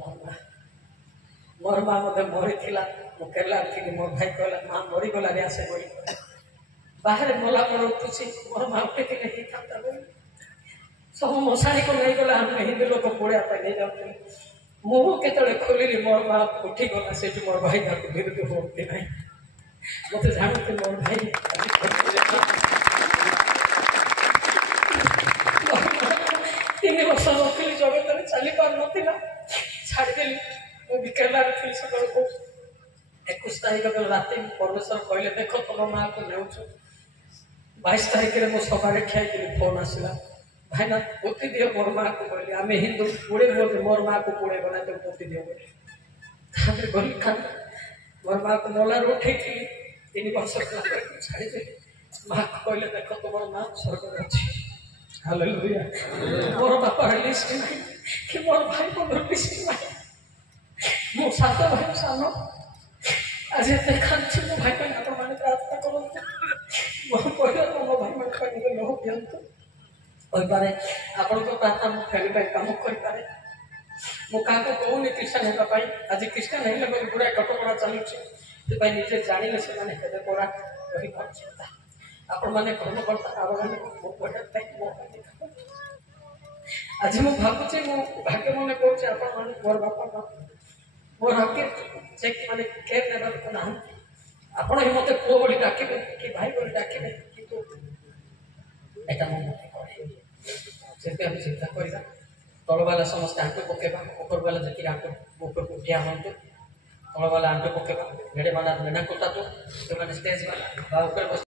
ମୋର ମା ମୋତେ ମରିଥିଲା, ମୁଁ କେରଳାରେ ଥିଲି। ମୋର ଭାଇ କହିଲା ମା ମରିଗଲାରେ ଆସେ ମରିଗଲା। ବାହାରେ ମଲା ମଳ ଉଠୁଛି, ମୋର ମା ଉଠିଥିଲେ ହେଇଥାନ୍ତା ବୋଲି ସବୁ ମଶାଣିକୁ ନେଇଗଲା। ଆମେ ହିନ୍ଦୁ ଲୋକ ପୋଡ଼ିବା ପାଇଁ ନେଇଯାଉଥିଲେ। ମୁଁ କେତେବେଳେ ଖୋଲିଲି ମୋର ମା ଉଠିଗଲା। ସେଇଠି ମୋର ଭାଇ ତାକୁ ବିରୁଦ୍ଧ ହୁଅନ୍ତି ନାହିଁ। ମୋତେ ଜାଣନ୍ତି ମୋର ଭାଇ 3 ବର୍ଷ ରଖିଲି ଜଗତରେ, ଚାଲି ପାରୁନଥିଲା, ଛାଡ଼ିଦେଲି। ମୁଁ ବି କେରଳାରେ ଥିଲି। ସେତେବେଳକୁ 21 ତାରିଖ ଦିନ ରାତି ପରମେଶ୍ୱର କହିଲେ ଦେଖ ତମ ମାଆକୁ ନେଉଛୁ। 22 ତାରିଖରେ ମୁଁ ସକାଳେ ଠିଆଇଥିଲି, ଫୋନ୍ ଆସିଲା ଭାଇନା ପୋତି ଦିଅ ମୋର ମାଆକୁ। କହିଲି ଆମେ ହିନ୍ଦୁ ପୁଡ଼େଇ ବୋଲୁ, ମୋର ମାଆକୁ ପୁଡ଼େଇବ ନା ତେଣୁ ପୋତି ଦିଅ ବୋଲି। ତାପରେ ଗଲି କାନ୍ଦ, ମୋର ମାଆକୁ ମଲାରୁ ଉଠେଇଥିଲି। 3 ବର୍ଷ ଛାଡ଼ିଦେଲି। ମାଆକୁ କହିଲେ ଦେଖ ତୁମର ମା ସ୍ୱର୍ଗରେ ଅଛି। ହାଲେଲୁୟା। ମୋର ବାପାର ଲିଷ୍ଟ ନାହିଁ କି ମୋର ଭାଇ ବନ୍ଧୁର ଲିଷ୍ଟ ନାହିଁ। ମୁଁ 7 ଭାଇ ସାନ। ଆଜି ଏତେ କାନ୍ଦୁଛି ମୋ ଭାଇ ପାଇଁ। ଆପଣମାନେ ପ୍ରାର୍ଥନା କରନ୍ତୁ। ମୋ ପରିବାର ମୋ ଭାଇମାନଙ୍କ ପାଇଁ ଟିକେ ଲହ ଦିଅନ୍ତୁ। କହିପାରେ ଆପଣଙ୍କ ପ୍ରାର୍ଥନା ମୁଁ ଫ୍ୟାମିଲି ପାଇଁ କାମ କରିପାରେ। ମୁଁ କାହାକୁ କହୁନି ଖ୍ରୀଷ୍ଟିଆନ ହେବା ପାଇଁ। ଆଜି ଖ୍ରୀଷ୍ଟିଆନ ହେଲେ ବୋଲି ଗୁଡ଼ାଏ କଟକଣା ଚାଲୁଛି। ସେଥିପାଇଁ ନିଜେ ଜାଣିଲେ ସେମାନେ କେବେ ପରା ରହିପାରୁଛନ୍ତି। ଆପଣମାନେ କର୍ମକର୍ତ୍ତା ଆପଣମାନେ ମୋ ପରିବାର ପାଇଁ ମୋ ପାଇଁ ଦେଖାନ୍ତୁ। ଆଜି ମୁଁ ଭାବୁଛି, ମୁଁ ଭାଗ୍ୟ ମନେ କରୁଛି ଆପଣମାନେ ମୋର ବାପା ମା ମୋର ଆଗେ ଯେ ମାନେ କେୟାର ନେବାକୁ ନାହାନ୍ତି। ଆପଣ ହିଁ ମୋତେ ପୁଅ ବୋଲି ଡାକିବେ କି ଭାଇ ବୋଲି ଡାକିବେ, କିନ୍ତୁ ଏଇଟା ମୁଁ ମୋତେ କରେ। ସେଥିପାଇଁ ଆମେ ଚିନ୍ତା କରିବା। ତଳବାଲା ସମସ୍ତେ ଆଣ୍ଠୁ ପକେଇବା, ଉପରବାଲା ଯେତିକି ଆଣ୍ଠୁ ଉପରକୁ ଉଠିଆ ହୁଅନ୍ତୁ। ତଳବାଲା ଆଣ୍ଠୁ ପକେଇବା, ମେଢ଼େବାଲା ମେଢ଼ା କୁଟାନ୍ତୁ, ସେମାନେ ଷ୍ଟେଜ୍ ବାଲା ବା ଉପରେ